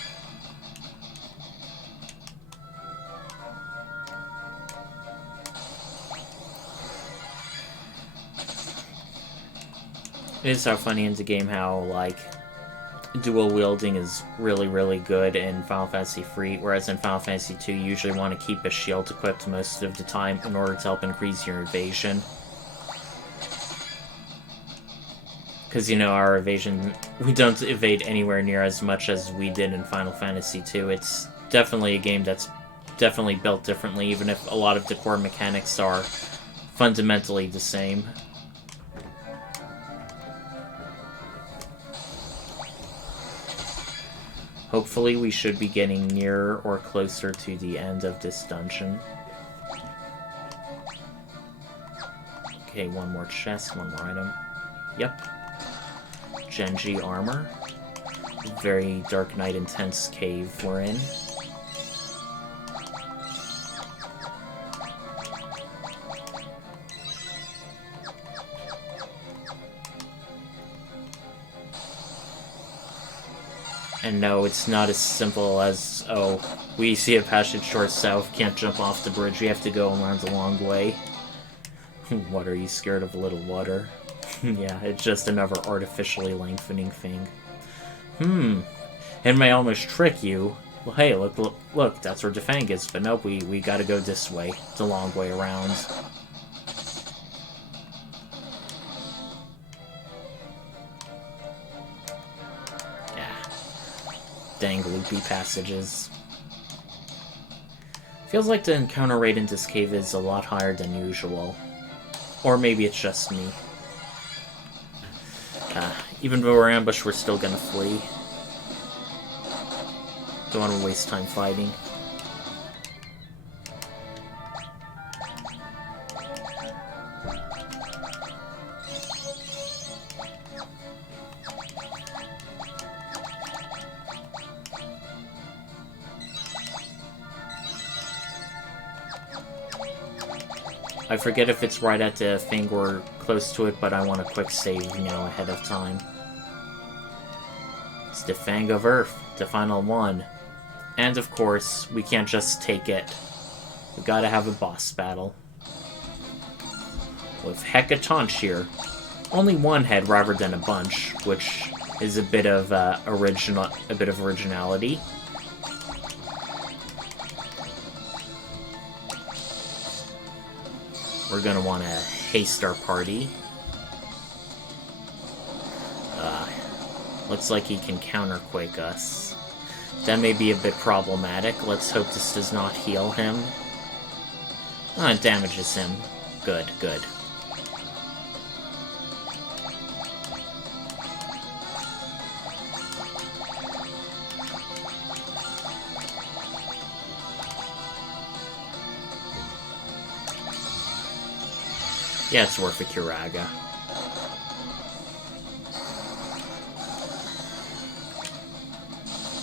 It is so funny in the game how, like, dual wielding is really, really good in Final Fantasy III, whereas in Final Fantasy II you usually want to keep a shield equipped most of the time in order to help increase your evasion. Because, you know, our evasion, we don't evade anywhere near as much as we did in Final Fantasy II. It's definitely a game that's definitely built differently, even if a lot of the core mechanics are fundamentally the same. Hopefully we should be getting nearer or closer to the end of this dungeon. Okay, one more chest, one more item. Yep. Genji armor. Very Dark Knight intense cave we're in. And no, it's not as simple as, oh, we see a passage short south, can't jump off the bridge, we have to go around the long way. What, are you scared of a little water? Yeah, it's just another artificially lengthening thing. It may almost trick you. Well, hey, look, that's where Defang is, but nope, we gotta go this way. It's a long way around. Dang loopy passages. Feels like the encounter rate in this cave is a lot higher than usual. Or maybe it's just me. Even though we're ambushed, we're still gonna flee. Don't want to waste time fighting. I forget if it's right at the thing or close to it, but I want a quick save now ahead of time. It's the Fang of Earth, the final one. And of course, we can't just take it. We gotta have a boss battle. With Hecatoncheer. Only one head rather than a bunch, which is a bit of originality. We're gonna want to haste our party. Looks like he can counterquake us. That may be a bit problematic. Let's hope this does not heal him. Oh, it damages him. Good, good. Yeah, it's worth a Kiraga.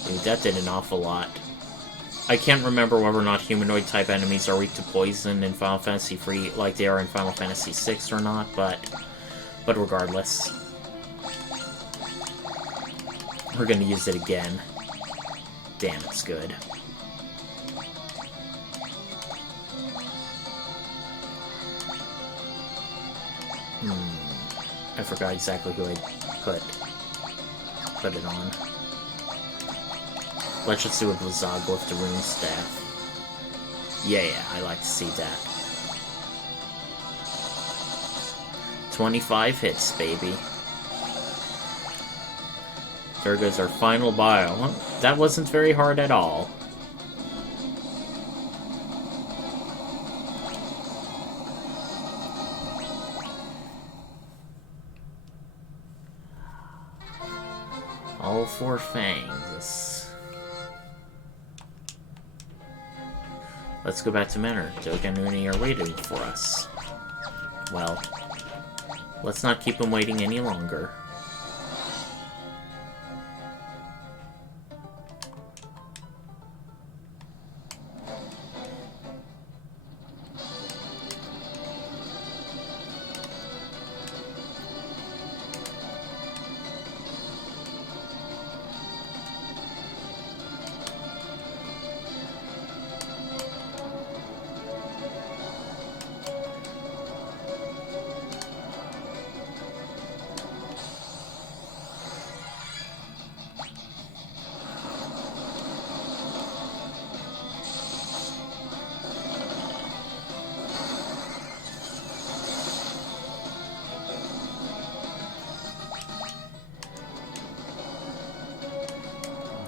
Dude, that did an awful lot. I can't remember whether or not humanoid-type enemies are weak to poison in Final Fantasy III like they are in Final Fantasy VI or not, but regardless. We're gonna use it again. Damn, it's good. I forgot exactly who I put it on. Let's just do a Blizzaga with the rune staff. Yeah, I like to see that. 25 hits, baby. There goes our final bio. Well, that wasn't very hard at all. All 4 fangs. Let's go back to Manor. Doga and Unei are waiting for us. Well, let's not keep them waiting any longer.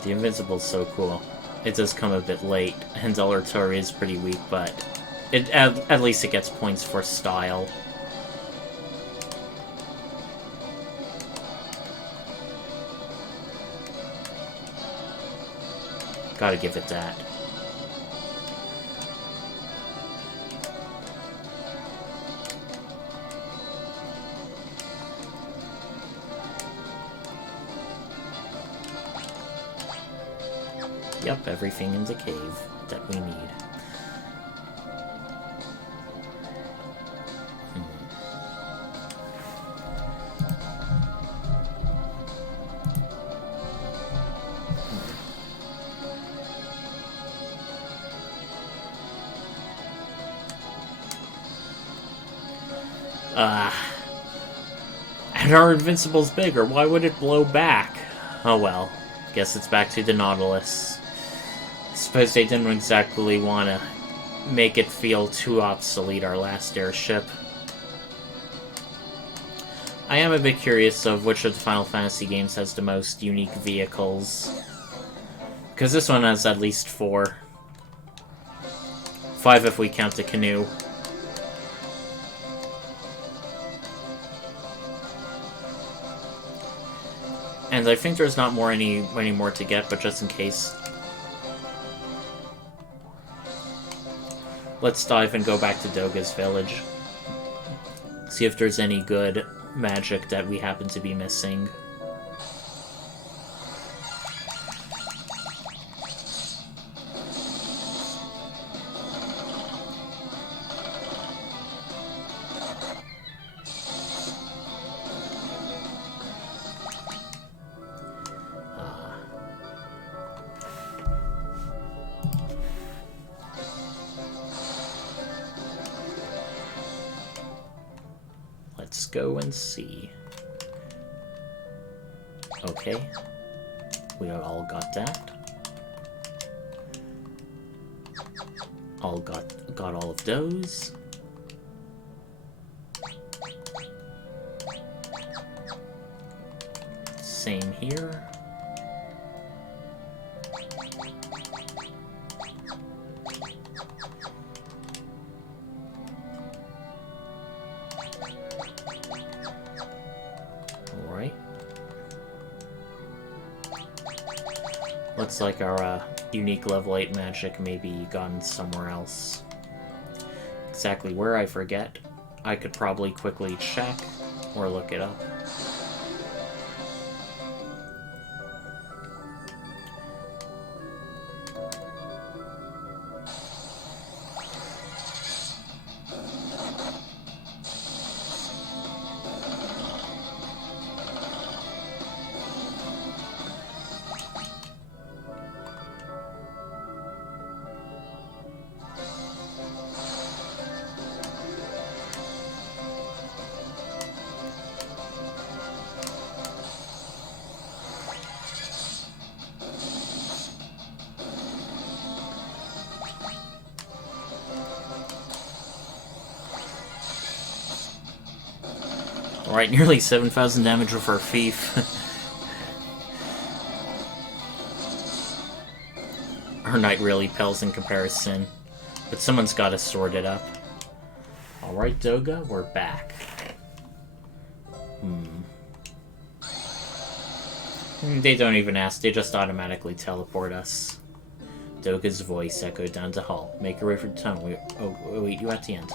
The Invincible is so cool. It does come a bit late, and Tori is pretty weak, but at least it gets points for style. Gotta give it that. Yep, everything in the cave that we need. And our Invincible's bigger. Why would it blow back? Oh well. Guess it's back to the Nautilus. Suppose they didn't exactly want to make it feel too obsolete, our last airship. I am a bit curious of which of the Final Fantasy games has the most unique vehicles. Because this one has at least 4. 5 if we count the canoe. And I think there's not any more to get, but just in case. Let's dive and go back to Doga's village. See if there's any good magic that we happen to be missing. Let's go and see. Okay. We all got that. All got all of those. Same here. Looks like our unique level 8 magic may be gone somewhere else. Exactly where, I forget. I could probably quickly check or look it up. Alright, nearly 7,000 damage with our thief. Our knight really pales in comparison. But someone's gotta sort it up. Alright, Doga, we're back. They don't even ask, they just automatically teleport us. Doga's voice echoed down the hall. Make your way for the tunnel. We'll await you at the end.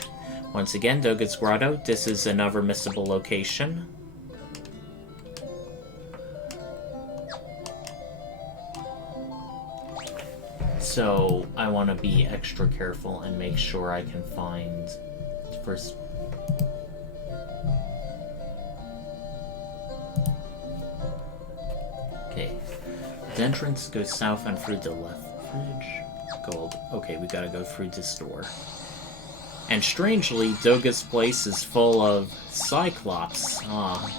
Once again, Doga's Grotto. This is another missable location. So, I want to be extra careful and make sure I can find first. Okay. The entrance goes south and through the left bridge. Gold. Okay, we gotta go through this door. And strangely, Doga's place is full of Cyclops.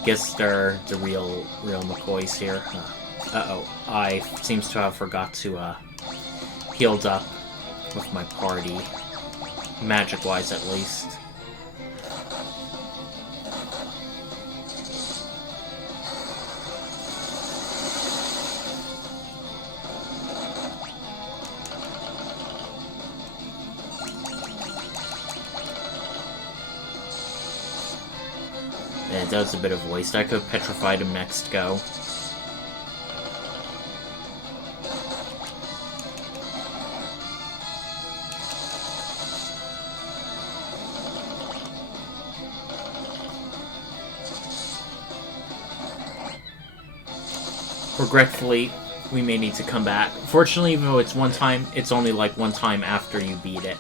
Guess they're the real McCoys here. Uh-oh. I seems to have forgot to, healed up with my party. Magic-wise, at least. Yeah, that was a bit of waste. I could have petrified him next go. Regretfully, we may need to come back. Fortunately, even though it's one time, it's only like one time after you beat it.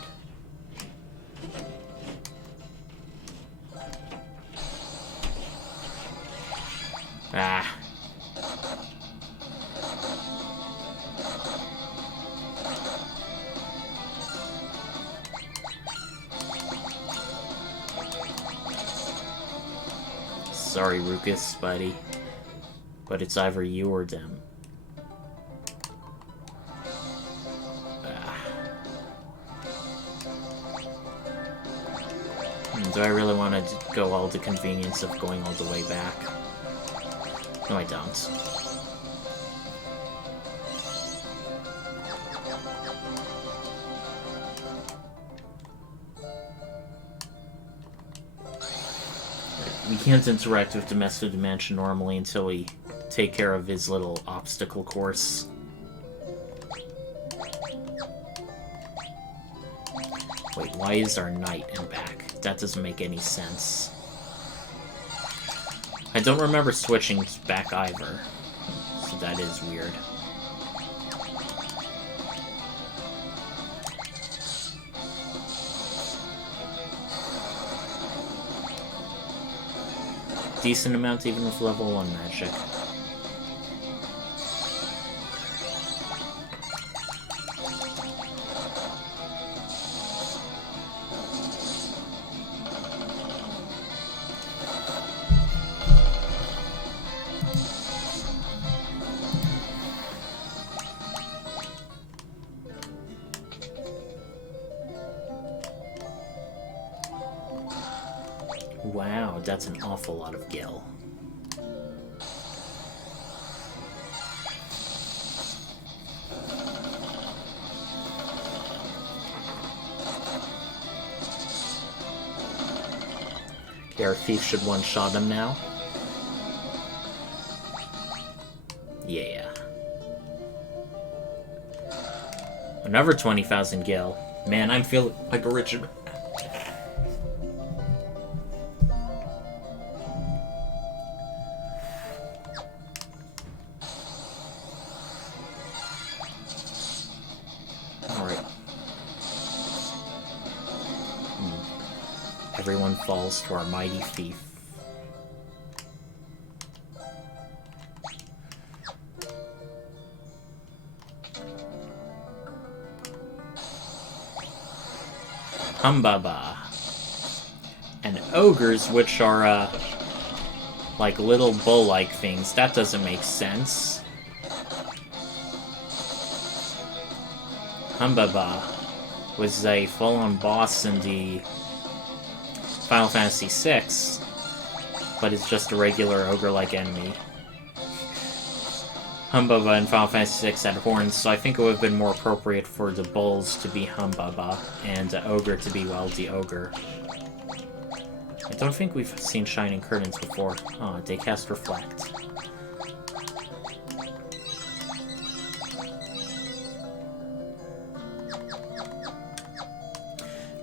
Ah. Sorry, Rucus, buddy. But it's either you or them. Do I really want to go all the convenience of going all the way back? No, I don't. We can't interact with the Master of the Mansion normally until we take care of his little obstacle course. Wait, why is our knight in back? That doesn't make any sense. I don't remember switching back either, so that is weird. Decent amount even with level 1 magic. Wow, that's an awful lot of gil. Okay, our thief should one-shot him now. Yeah. Another 20,000 gil. Man, I'm feeling like a rich... Everyone falls to our mighty thief. Humbaba. And ogres, which are, like little bull-like things. That doesn't make sense. Humbaba was a full-on boss in the Final Fantasy VI, but it's just a regular ogre-like enemy. Humbaba in Final Fantasy VI had horns, so I think it would have been more appropriate for the bulls to be Humbaba and the ogre to be, well, the ogre. I don't think we've seen Shining Curtains before. Ah, they cast Reflect.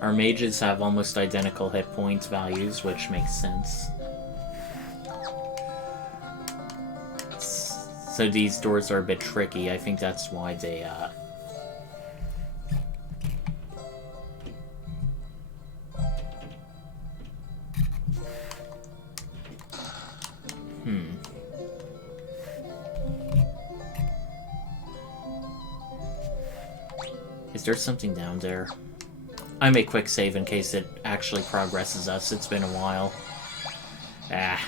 Our mages have almost identical hit point values, which makes sense. So these doors are a bit tricky. I think that's why they, Is there something down there? I may quick save in case it actually progresses us. It's been a while. Ah.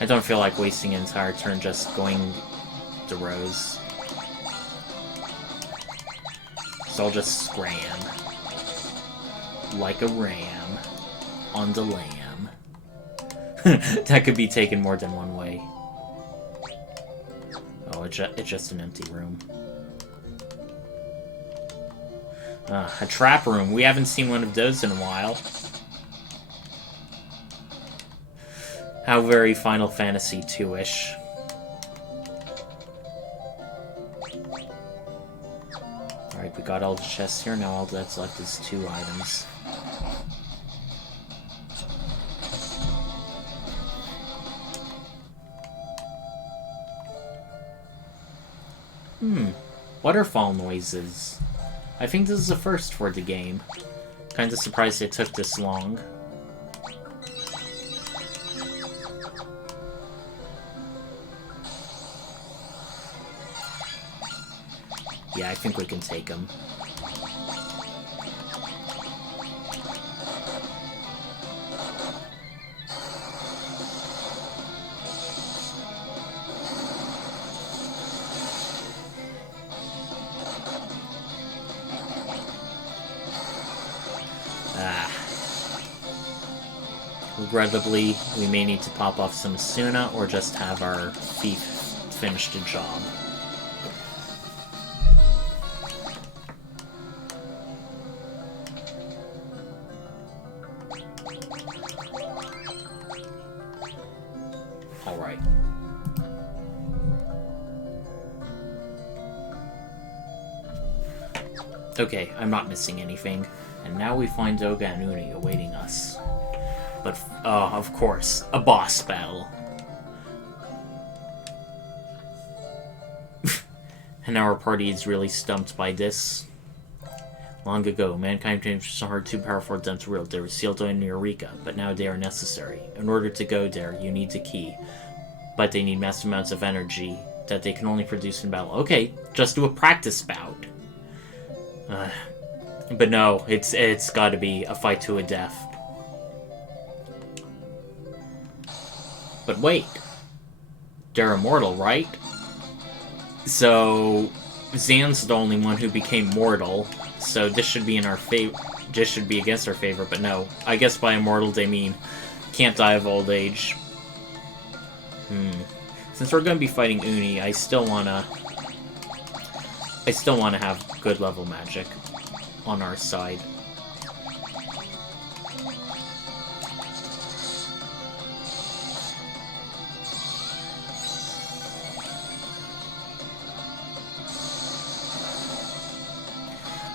I don't feel like wasting an entire turn just going to rows. So I'll just scram. Like a ram. On the lamb. That could be taken more than one way. Oh, it's just an empty room. A trap room. We haven't seen one of those in a while. How very Final Fantasy II-ish. Alright, we got all the chests here. Now all that's left is 2 items. Waterfall noises. I think this is a first for the game. Kinda surprised it took this long. Yeah, I think we can take him. Regrettably, we may need to pop off some Asuna or just have our thief finish the job. Alright. Okay, I'm not missing anything. And now we find Doga and Unei awaiting us. But, of course, a boss battle. And our party is really stumped by this. Long ago, mankind became so hard, too powerful for them to wield. They were sealed in Eureka, but now they are necessary. In order to go there, you need the key. But they need massive amounts of energy that they can only produce in battle. Okay, just do a practice bout. But no, it's gotta be a fight to a death. But wait, they're immortal, right? So Xande's the only one who became mortal, so this should be in our favor. This should be against our favor, but no. I guess by immortal they mean can't die of old age. Since we're gonna be fighting Unei, I still wanna have good level magic on our side.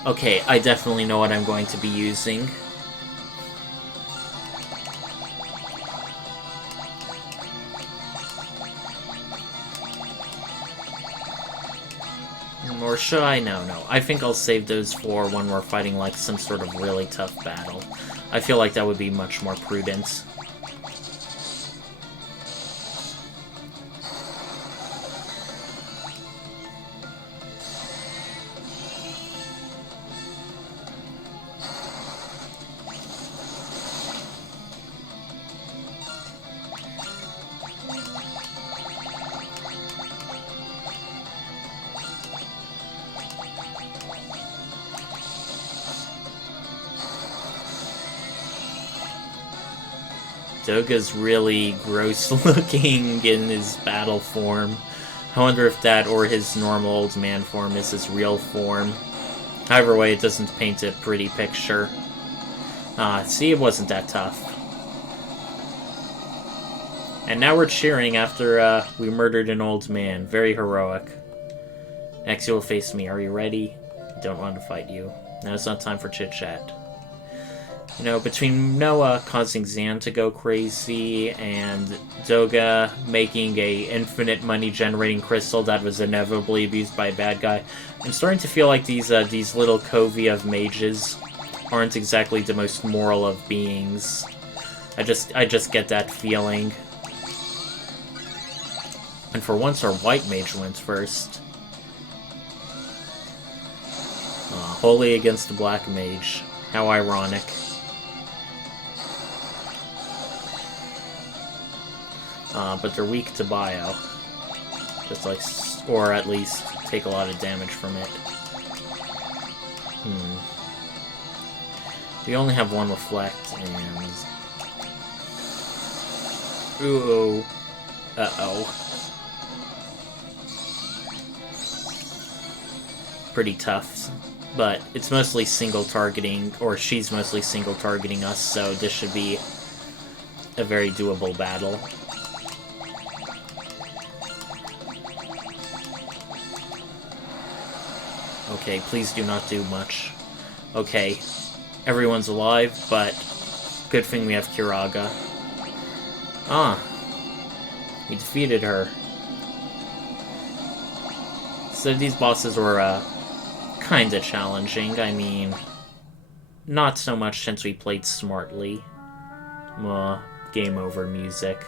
Okay, I definitely know what I'm going to be using. Or should I? No. I think I'll save those for when we're fighting like some sort of really tough battle. I feel like that would be much more prudent. Doga's really gross looking in his battle form. I wonder if that or his normal old man form is his real form. Either way, it doesn't paint a pretty picture. See, it wasn't that tough. And now we're cheering after we murdered an old man. Very heroic. Next, you will face me. Are you ready? I don't want to fight you. Now it's not time for chit-chat. You know, between Noah causing Xande to go crazy and Doga making a infinite money-generating crystal that was inevitably abused by a bad guy, I'm starting to feel like these little covey of mages aren't exactly the most moral of beings. I just get that feeling. And for once, our white mage went first. Holy against the black mage. How ironic. But they're weak to bio. Just like, or at least take a lot of damage from it. We only have one reflect, and... Ooh. Uh-oh. Pretty tough. But it's mostly single targeting, or she's mostly single targeting us, so this should be a very doable battle. Okay, please do not do much. Okay, everyone's alive, but good thing we have Kiraga. We defeated her. So these bosses were, kinda challenging. I mean, not so much since we played smartly. Game over music.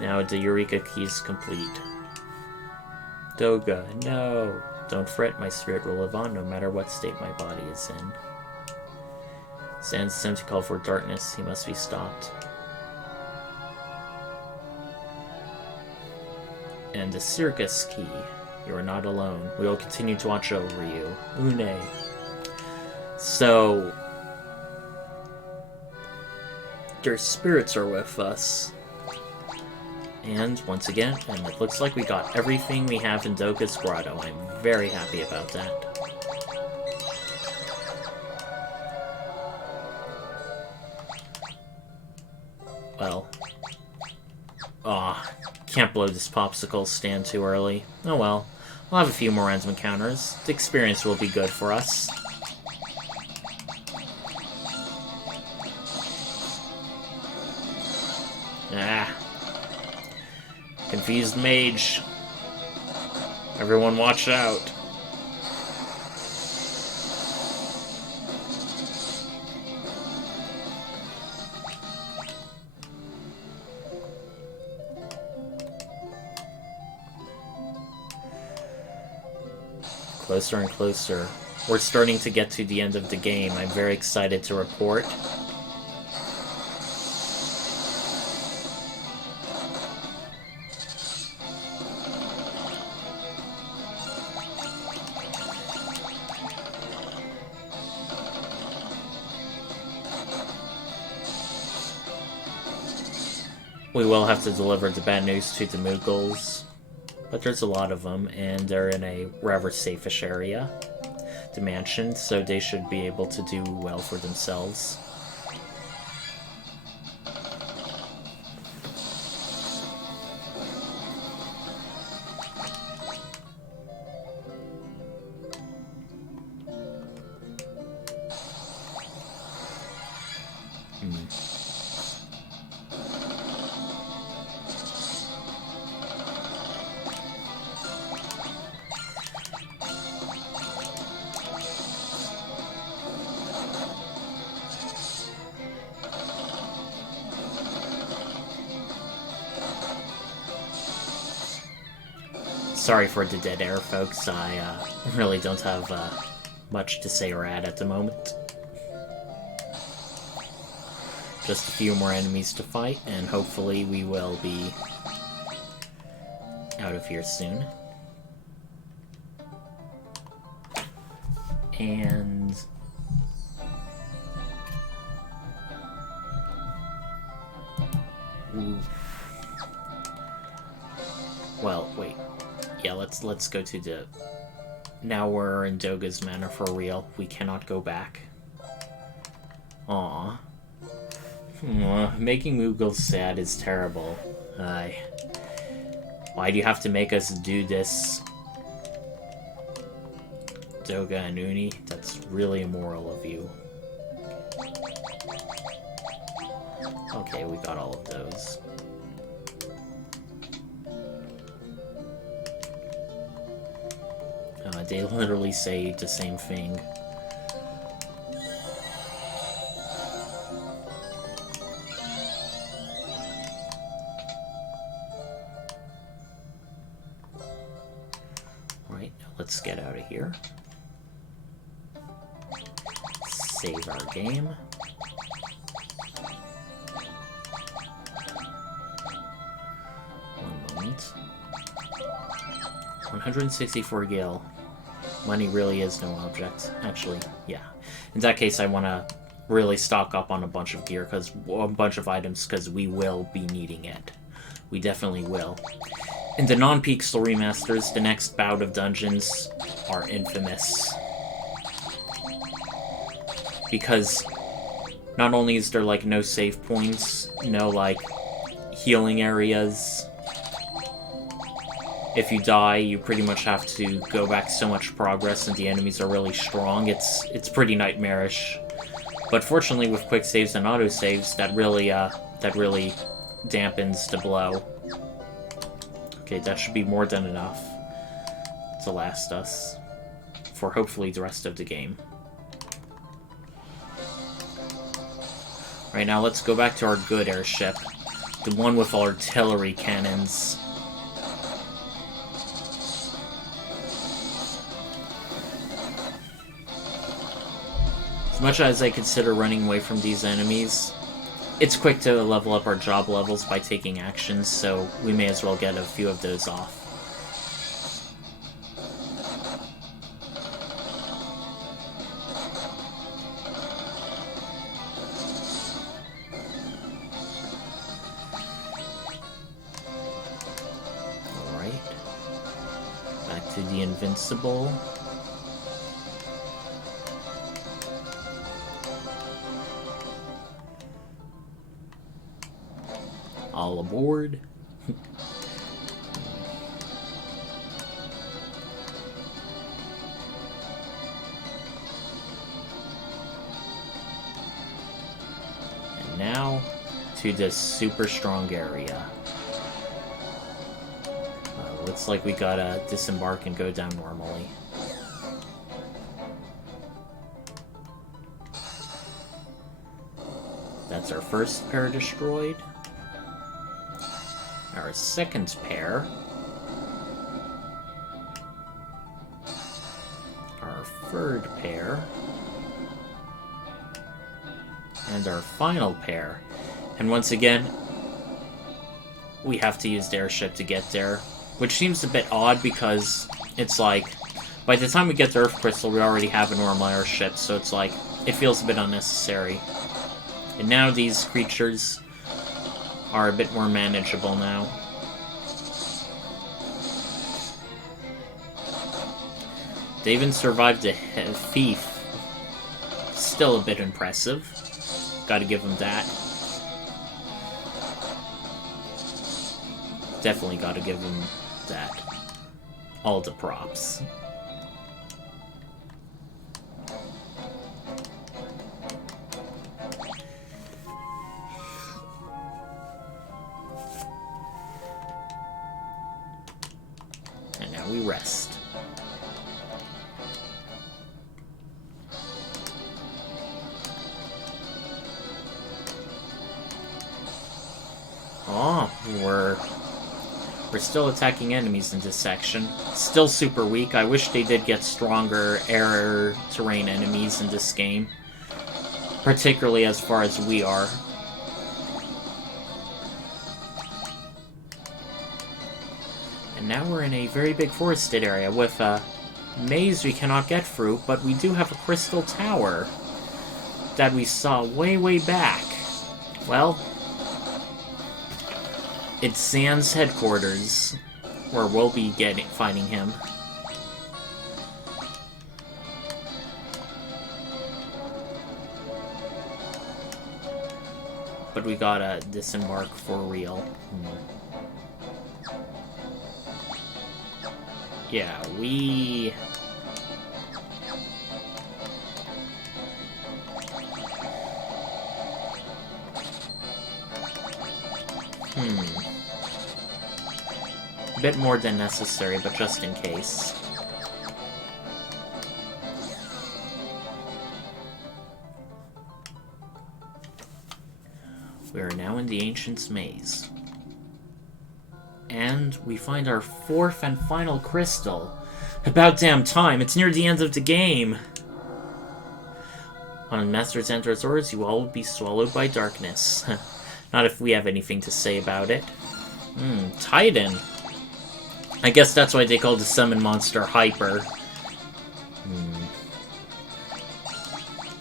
Now the Eureka key is complete. Doga, no! Don't fret, my spirit will live on no matter what state my body is in. Xande's attempt to call for darkness, he must be stopped. And the circus key. You are not alone. We will continue to watch over you. Unei. So... their spirits are with us. And, once again, and it looks like we got everything we have in Doga's Grotto. I'm very happy about that. Well. Can't blow this popsicle stand too early. Oh well. We'll have a few more random encounters. The experience will be good for us. Confused mage. Everyone watch out. Closer and closer. We're starting to get to the end of the game. I'm very excited to report. We will have to deliver the bad news to the Mughals, but there's a lot of them, and they're in a rather safe-ish area, the mansion, so they should be able to do well for themselves. Sorry for the dead air, folks. I really don't have much to say or add at the moment. Just a few more enemies to fight, and hopefully we will be out of here soon. And... Ooh. Well, wait. Yeah, let's go to the... Now we're in Doga's manor for real. We cannot go back. Aww. Making Moogle sad is terrible. Why do you have to make us do this? Doga and Unei? That's really immoral of you. Okay, we got all of those. They literally say the same thing. Right, now let's get out of here. Save our game. One moment. 164 gil. Money really is no object. Actually, yeah. In that case, I want to really stock up on a bunch of gear, a bunch of items, because we will be needing it. We definitely will. In the non-Pixel remasters, the next bout of dungeons are infamous. Because not only is there, like, no save points, no, like, healing areas. If you die, you pretty much have to go back so much progress, and the enemies are really strong. It's pretty nightmarish. But fortunately, with quick saves and autosaves, that really dampens the blow. Okay, that should be more than enough to last us for hopefully the rest of the game. Right now, let's go back to our good airship, the one with artillery cannons. As much as I consider running away from these enemies, it's quick to level up our job levels by taking actions, so we may as well get a few of those off. Alright. Back to the Invincible. All aboard. And now to this super strong area. Looks like we gotta disembark and go down normally. That's our first pair destroyed. Our second pair. Our third pair. And our final pair. And once again, we have to use the airship to get there. Which seems a bit odd because it's like, by the time we get to Earth Crystal, we already have a normal airship, so it's like, it feels a bit unnecessary. And now these creatures are a bit more manageable now. They even survived a thief. Still a bit impressive. Gotta give them that. Definitely gotta give them that. All the props. And now we rest. Oh, we're still attacking enemies in this section. Still super weak. I wish they did get stronger air terrain enemies in this game. Particularly as far as we are. And now we're in a very big forested area with a maze we cannot get through, but we do have a crystal tower that we saw way, way back. Well, It's Xande's headquarters, where we'll be finding him. But we gotta disembark for real. Yeah, we... A bit more than necessary, but just in case. We are now in the Ancient's Maze. And we find our fourth and final crystal. About damn time, it's near the end of the game! On Master's Enter's orders, you all will be swallowed by darkness. Not if we have anything to say about it. Titan. I guess that's why they call the summon monster Hyper.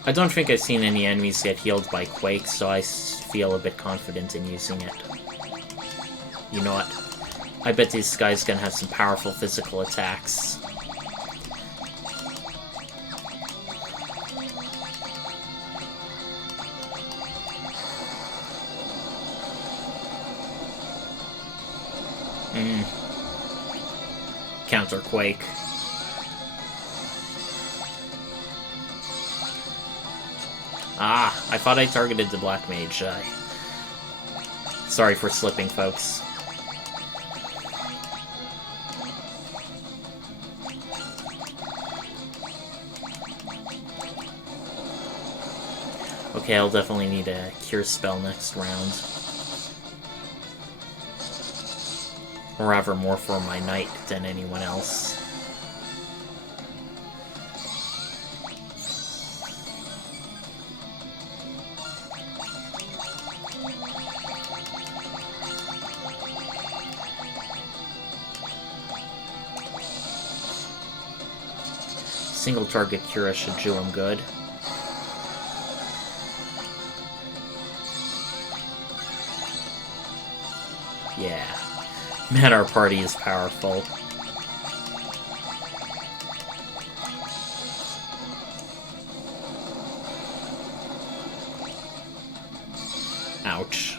I don't think I've seen any enemies get healed by Quake, so I feel a bit confident in using it. You know what? I bet this guy's gonna have some powerful physical attacks. Counter Quake. Ah, I thought I targeted the Black Mage. Sorry for slipping, folks. Okay, I'll definitely need a Cure spell next round. Or rather, more for my knight than anyone else. Single target Cura should do him good. Yeah. Man, our party is powerful. Ouch.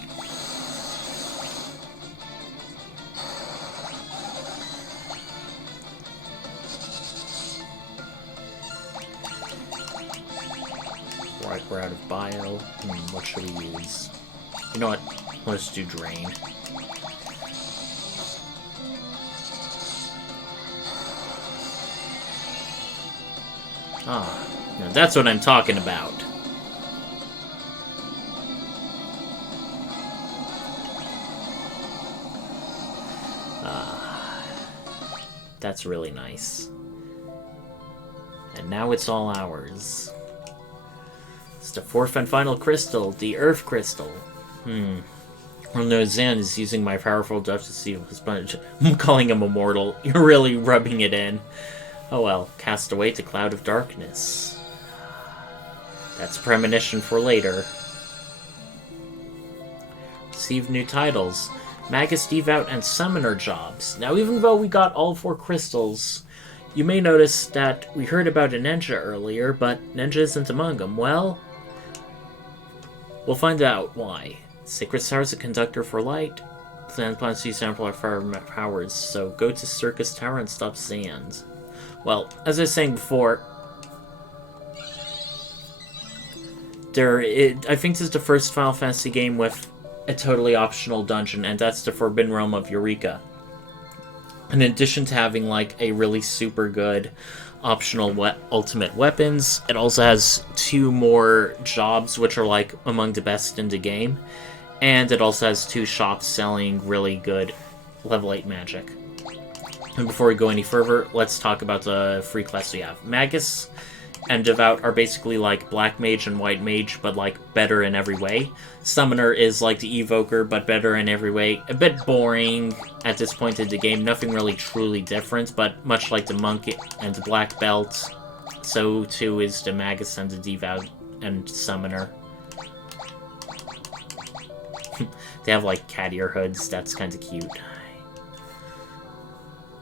Right, we're out of bio. What should we use? You know what? Let's do Drain. Ah, now that's what I'm talking about. That's really nice. And now it's all ours. It's the fourth and final crystal, the Earth Crystal. Well, no, Xande is using my powerful death to seal his punch. I'm calling him immortal. You're really rubbing it in. Oh well, cast away to Cloud of Darkness. That's premonition for later. Receive new titles. Magus, Devout, and Summoner jobs. Now, even though we got all 4 crystals, you may notice that we heard about a ninja earlier, but ninja isn't among them. Well, we'll find out why. Sacred Star is a conductor for light. Plans to use amplifier fire powers, so go to Circus Tower and stop Xande. Well, as I was saying before, I think this is the first Final Fantasy game with a totally optional dungeon, and that's the Forbidden Realm of Eureka. In addition to having, like, a really super good optional ultimate weapons, it also has 2 more jobs, which are, like, among the best in the game. And it also has 2 shops selling really good level 8 magic. And before we go any further, let's talk about the free class we have. Magus and Devout are basically like Black Mage and White Mage, but like better in every way. Summoner is like the Evoker, but better in every way. A bit boring at this point in the game, nothing really truly different, but much like the Monk and the Black Belt, so too is the Magus and the Devout and Summoner. They have like cat ear hoods. That's kind of cute.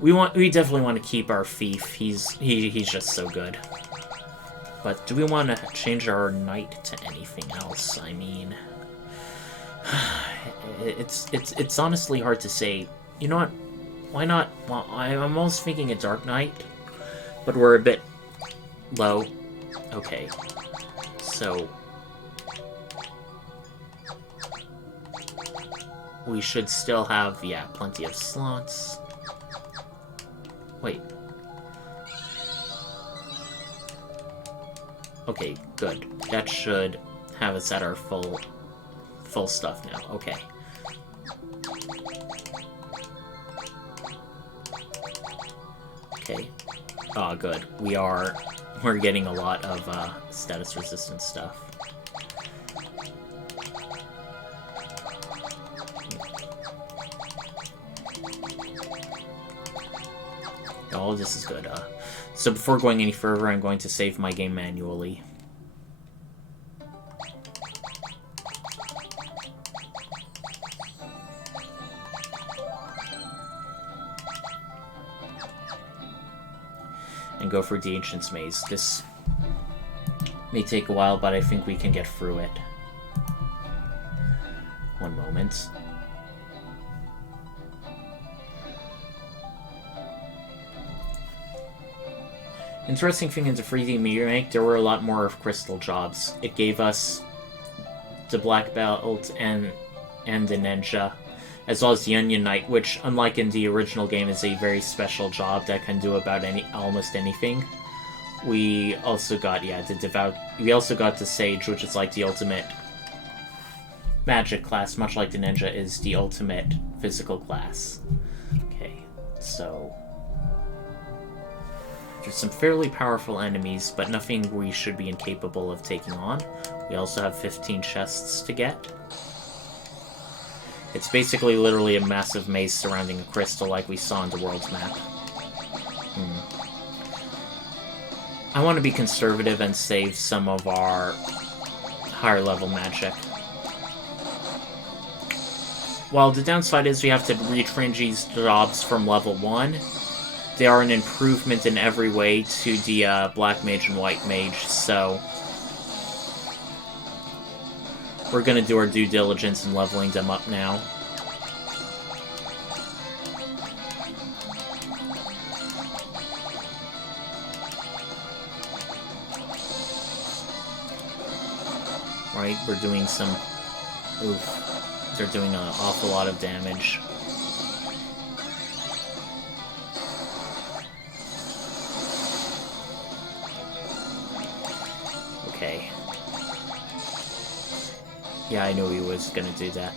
We definitely want to keep our thief. He's just so good. But do we want to change our knight to anything else? I mean, it's honestly hard to say. You know what? Why not? Well, I'm almost thinking a dark knight, but we're a bit low. Okay, so we should still have, yeah, plenty of slots. Wait. Okay, good. That should have us at our full stuff now. Okay. Okay. Oh, good. We're getting a lot of status resistance stuff. All of this is good. So before going any further, I'm going to save my game manually. And go for the Ancient's Maze. This may take a while, but I think we can get through it. One moment. Interesting thing in the 3D remake, there were a lot more of crystal jobs. It gave us the Black Belt and the Ninja, as well as the Onion Knight, which, unlike in the original game, is a very special job that can do about almost anything. We also got, yeah, the Devout. We also got the Sage, which is like the ultimate magic class, much like the Ninja is the ultimate physical class. Okay, so there's some fairly powerful enemies, but nothing we should be incapable of taking on. We also have 15 chests to get. It's basically literally a massive maze surrounding a crystal like we saw on the world's map. I want to be conservative and save some of our higher level magic. While the downside is we have to retrain these jobs from level 1, they are an improvement in every way to the Black Mage and White Mage, so we're going to do our due diligence in leveling them up now. Right, we're doing some... Oof. They're doing an awful lot of damage. Okay. Yeah, I knew he was gonna do that.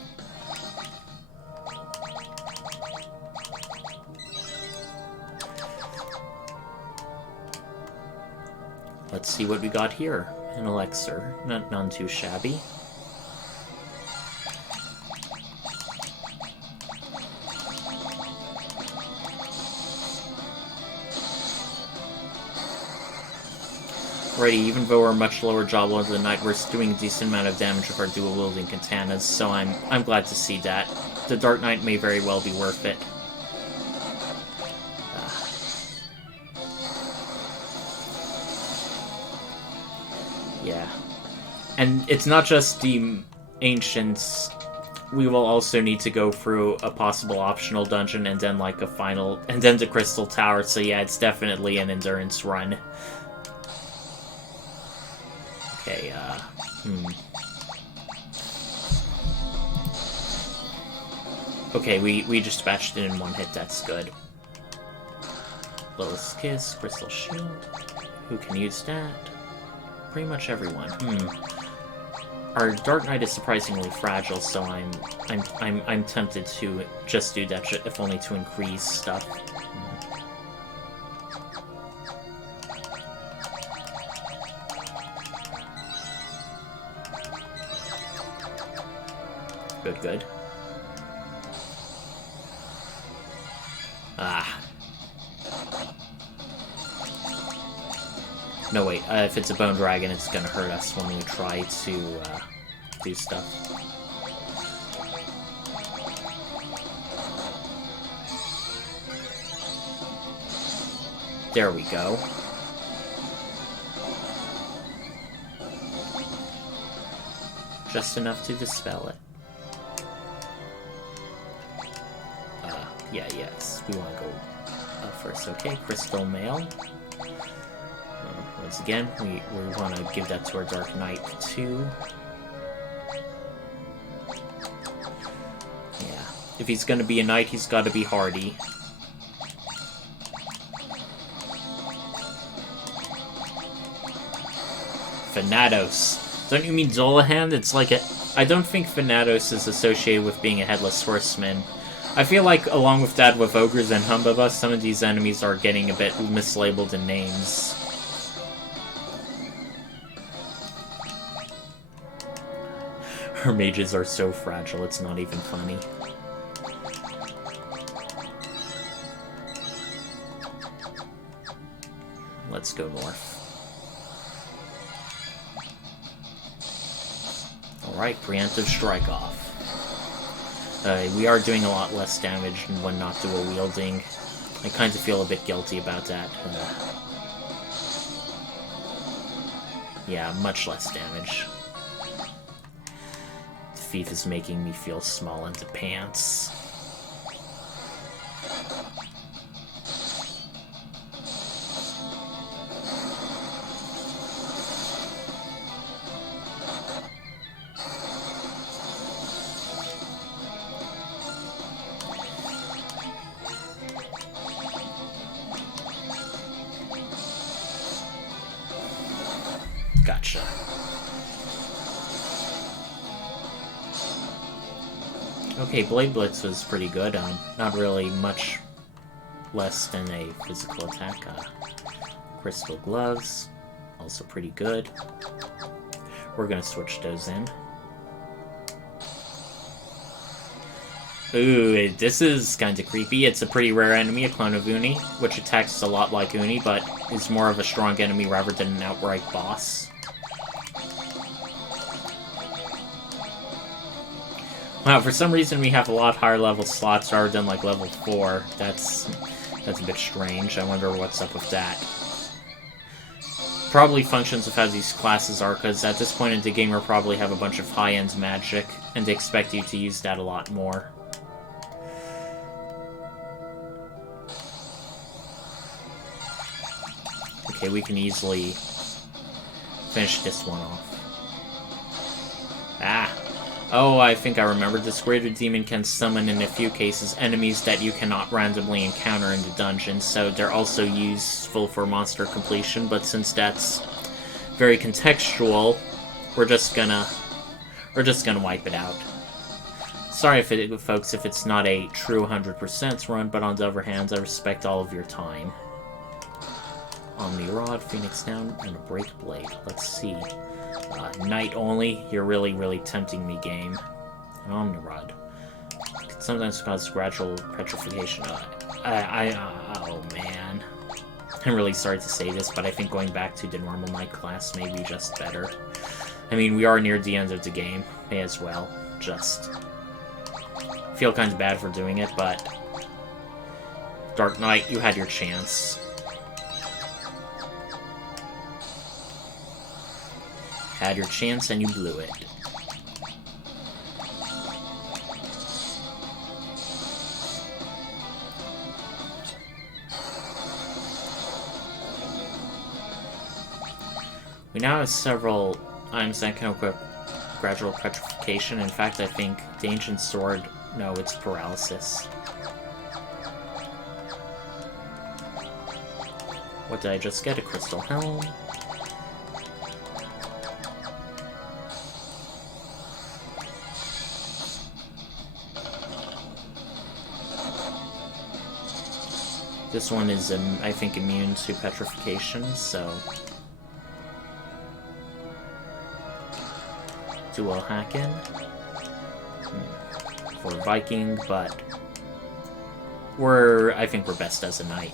Let's see what we got here. An elixir. None too shabby. Alrighty, even though we're much lower job level than Knight, we're doing a decent amount of damage with our dual-wielding katanas, so I'm glad to see that. The Dark Knight may very well be worth it. Yeah. And it's not just the Ancients. We will also need to go through a possible optional dungeon and then like a final... and then the Crystal Tower, so yeah, it's definitely an endurance run. Okay, Okay, we just dispatched it in one hit, that's good. Lotus Kiss, Crystal Shield. Who can use that? Pretty much everyone. Our Dark Knight is surprisingly fragile, so I'm tempted to just do that, if only to increase stuff. Good. No, wait. If it's a Bone Dragon, it's gonna hurt us when we try to do stuff. There we go. Just enough to dispel it. Yeah, yes. We want to go up first. Okay, crystal mail. Once again, we want to give that to our Dark Knight too. Yeah. If he's going to be a knight, he's got to be hardy. Thanatos. Don't you mean Zolahan? It's like a... I don't think Thanatos is associated with being a headless horseman. I feel like, along with that, with ogres and Humbaba, some of these enemies are getting a bit mislabeled in names. Her mages are so fragile, it's not even funny. Let's go north. Alright, preemptive strike off. We are doing a lot less damage when not dual wielding. I kind of feel a bit guilty about that. Yeah, much less damage. Thief is making me feel small in the pants. Gotcha. Okay, Blade Blitz was pretty good. Not really much less than a physical attack. Crystal Gloves, also pretty good. We're gonna switch those in. Ooh, this is kind of creepy. It's a pretty rare enemy, a clone of Unei, which attacks a lot like Unei, but is more of a strong enemy rather than an outright boss. Wow, for some reason we have a lot higher level slots rather than like level 4. That's a bit strange. I wonder what's up with that. Probably functions of how these classes are, because at this point in the game we probably have a bunch of high-end magic, and they expect you to use that a lot more. Okay, we can easily finish this one off. Ah! Oh, I think I remember. This greater demon can summon, in a few cases, enemies that you cannot randomly encounter in the dungeon, so they're also useful for monster completion, but since that's very contextual, we're just gonna wipe it out. Sorry, folks, if it's not a true 100% run, but on the other hand, I respect all of your time. Omni Rod, Phoenix Down, and a Break Blade. Let's see. Knight only. You're really, really tempting me, game. An Omni Rod. Can sometimes cause gradual petrification. Oh man. I'm really sorry to say this, but I think going back to the normal knight class may be just better. I mean, we are near the end of the game. May as well. Just feel kind of bad for doing it, but Dark Knight, you had your chance. Had your chance and you blew it. We now have several items that can equip gradual petrification. In fact, I think the Ancient Sword... No, it's paralysis. What did I just get? A Crystal Helm. This one is, I think, immune to petrification, so... Dual Hacken. For Viking, but... I think we're best as a knight.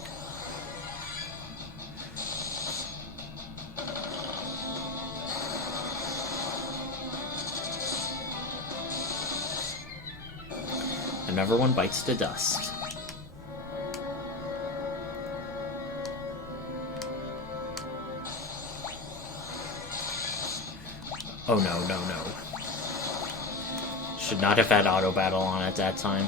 Another one bites the dust. Oh no, no, no. Should not have had auto battle on at that time.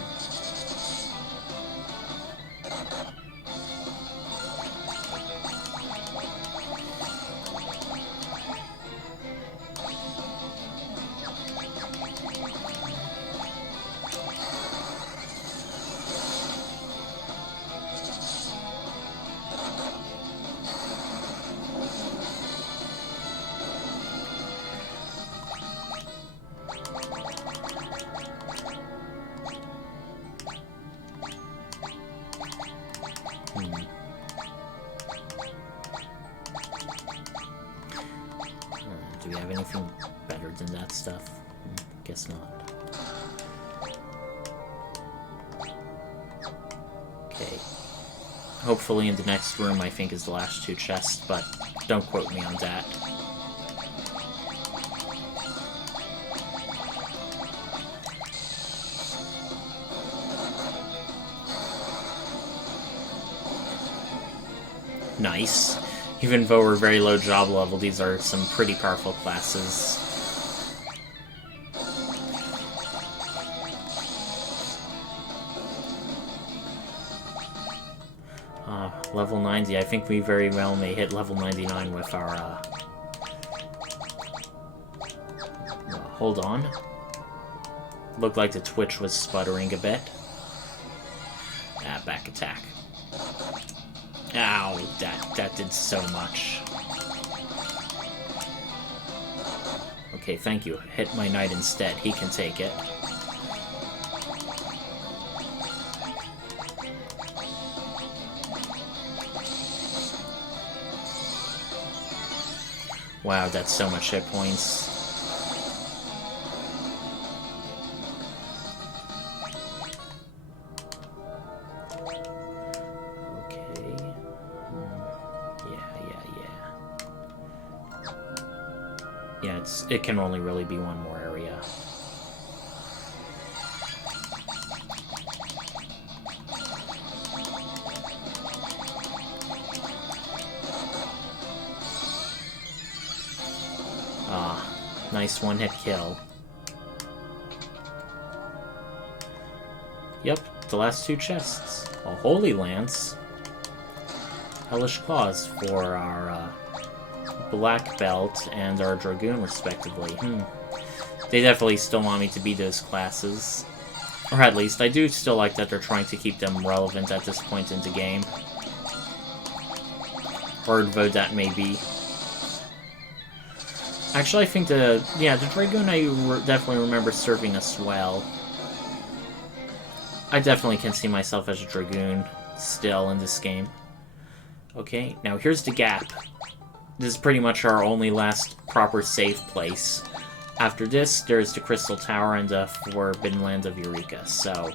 Do we have anything better than that stuff? Guess not. Okay. Hopefully in the next room I think is the last 2 chests, but don't quote me on that. Nice. Even though we're very low job level, these are some pretty powerful classes. Level 90. I think we very well may hit level 99 with our, hold on. Looked like the Twitch was sputtering a bit. Back attack. Ow, that did so much. Okay, thank you. Hit my knight instead. He can take it. Wow, that's so much hit points. Yeah, it can only really be one more area. Nice one-hit kill. Yep, the last 2 chests. A Holy Lance. Hellish Claws for our Black Belt and our Dragoon, respectively. They definitely still want me to be those classes. Or at least, I do still like that they're trying to keep them relevant at this point in the game. Hard though that may be. Actually, I think the Dragoon I definitely remember serving us well. I definitely can see myself as a Dragoon still in this game. Okay, now here's the gap. This is pretty much our only last proper safe place. After this, there's the Crystal Tower and the Forbidden Land of Eureka, so...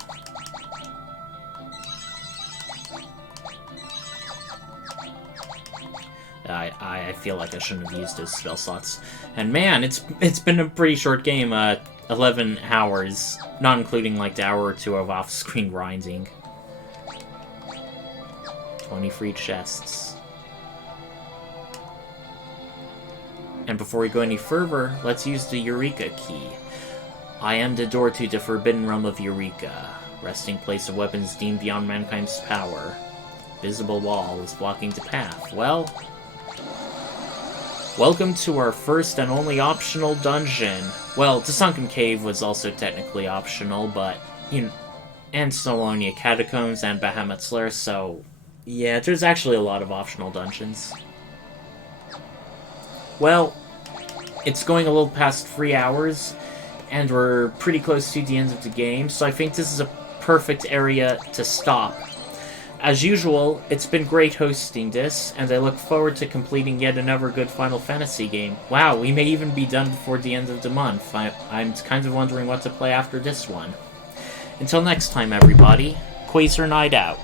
I feel like I shouldn't have used those spell slots. And man, it's been a pretty short game, 11 hours, not including like the hour or 2 of off-screen grinding. 20 free chests. And before we go any further, let's use the Eureka key. I am the door to the Forbidden Realm of Eureka. Resting place of weapons deemed beyond mankind's power. Visible wall is blocking the path. Well... welcome to our first and only optional dungeon. Well, the Sunken Cave was also technically optional, but, you know, and Ceronia Catacombs and Bahamut's Lair, so... yeah, there's actually a lot of optional dungeons. Well, it's going a little past 3 hours, and we're pretty close to the end of the game, so I think this is a perfect area to stop. As usual, it's been great hosting this, and I look forward to completing yet another good Final Fantasy game. Wow, we may even be done before the end of the month. I'm kind of wondering what to play after this one. Until next time, everybody, Quasar Night out.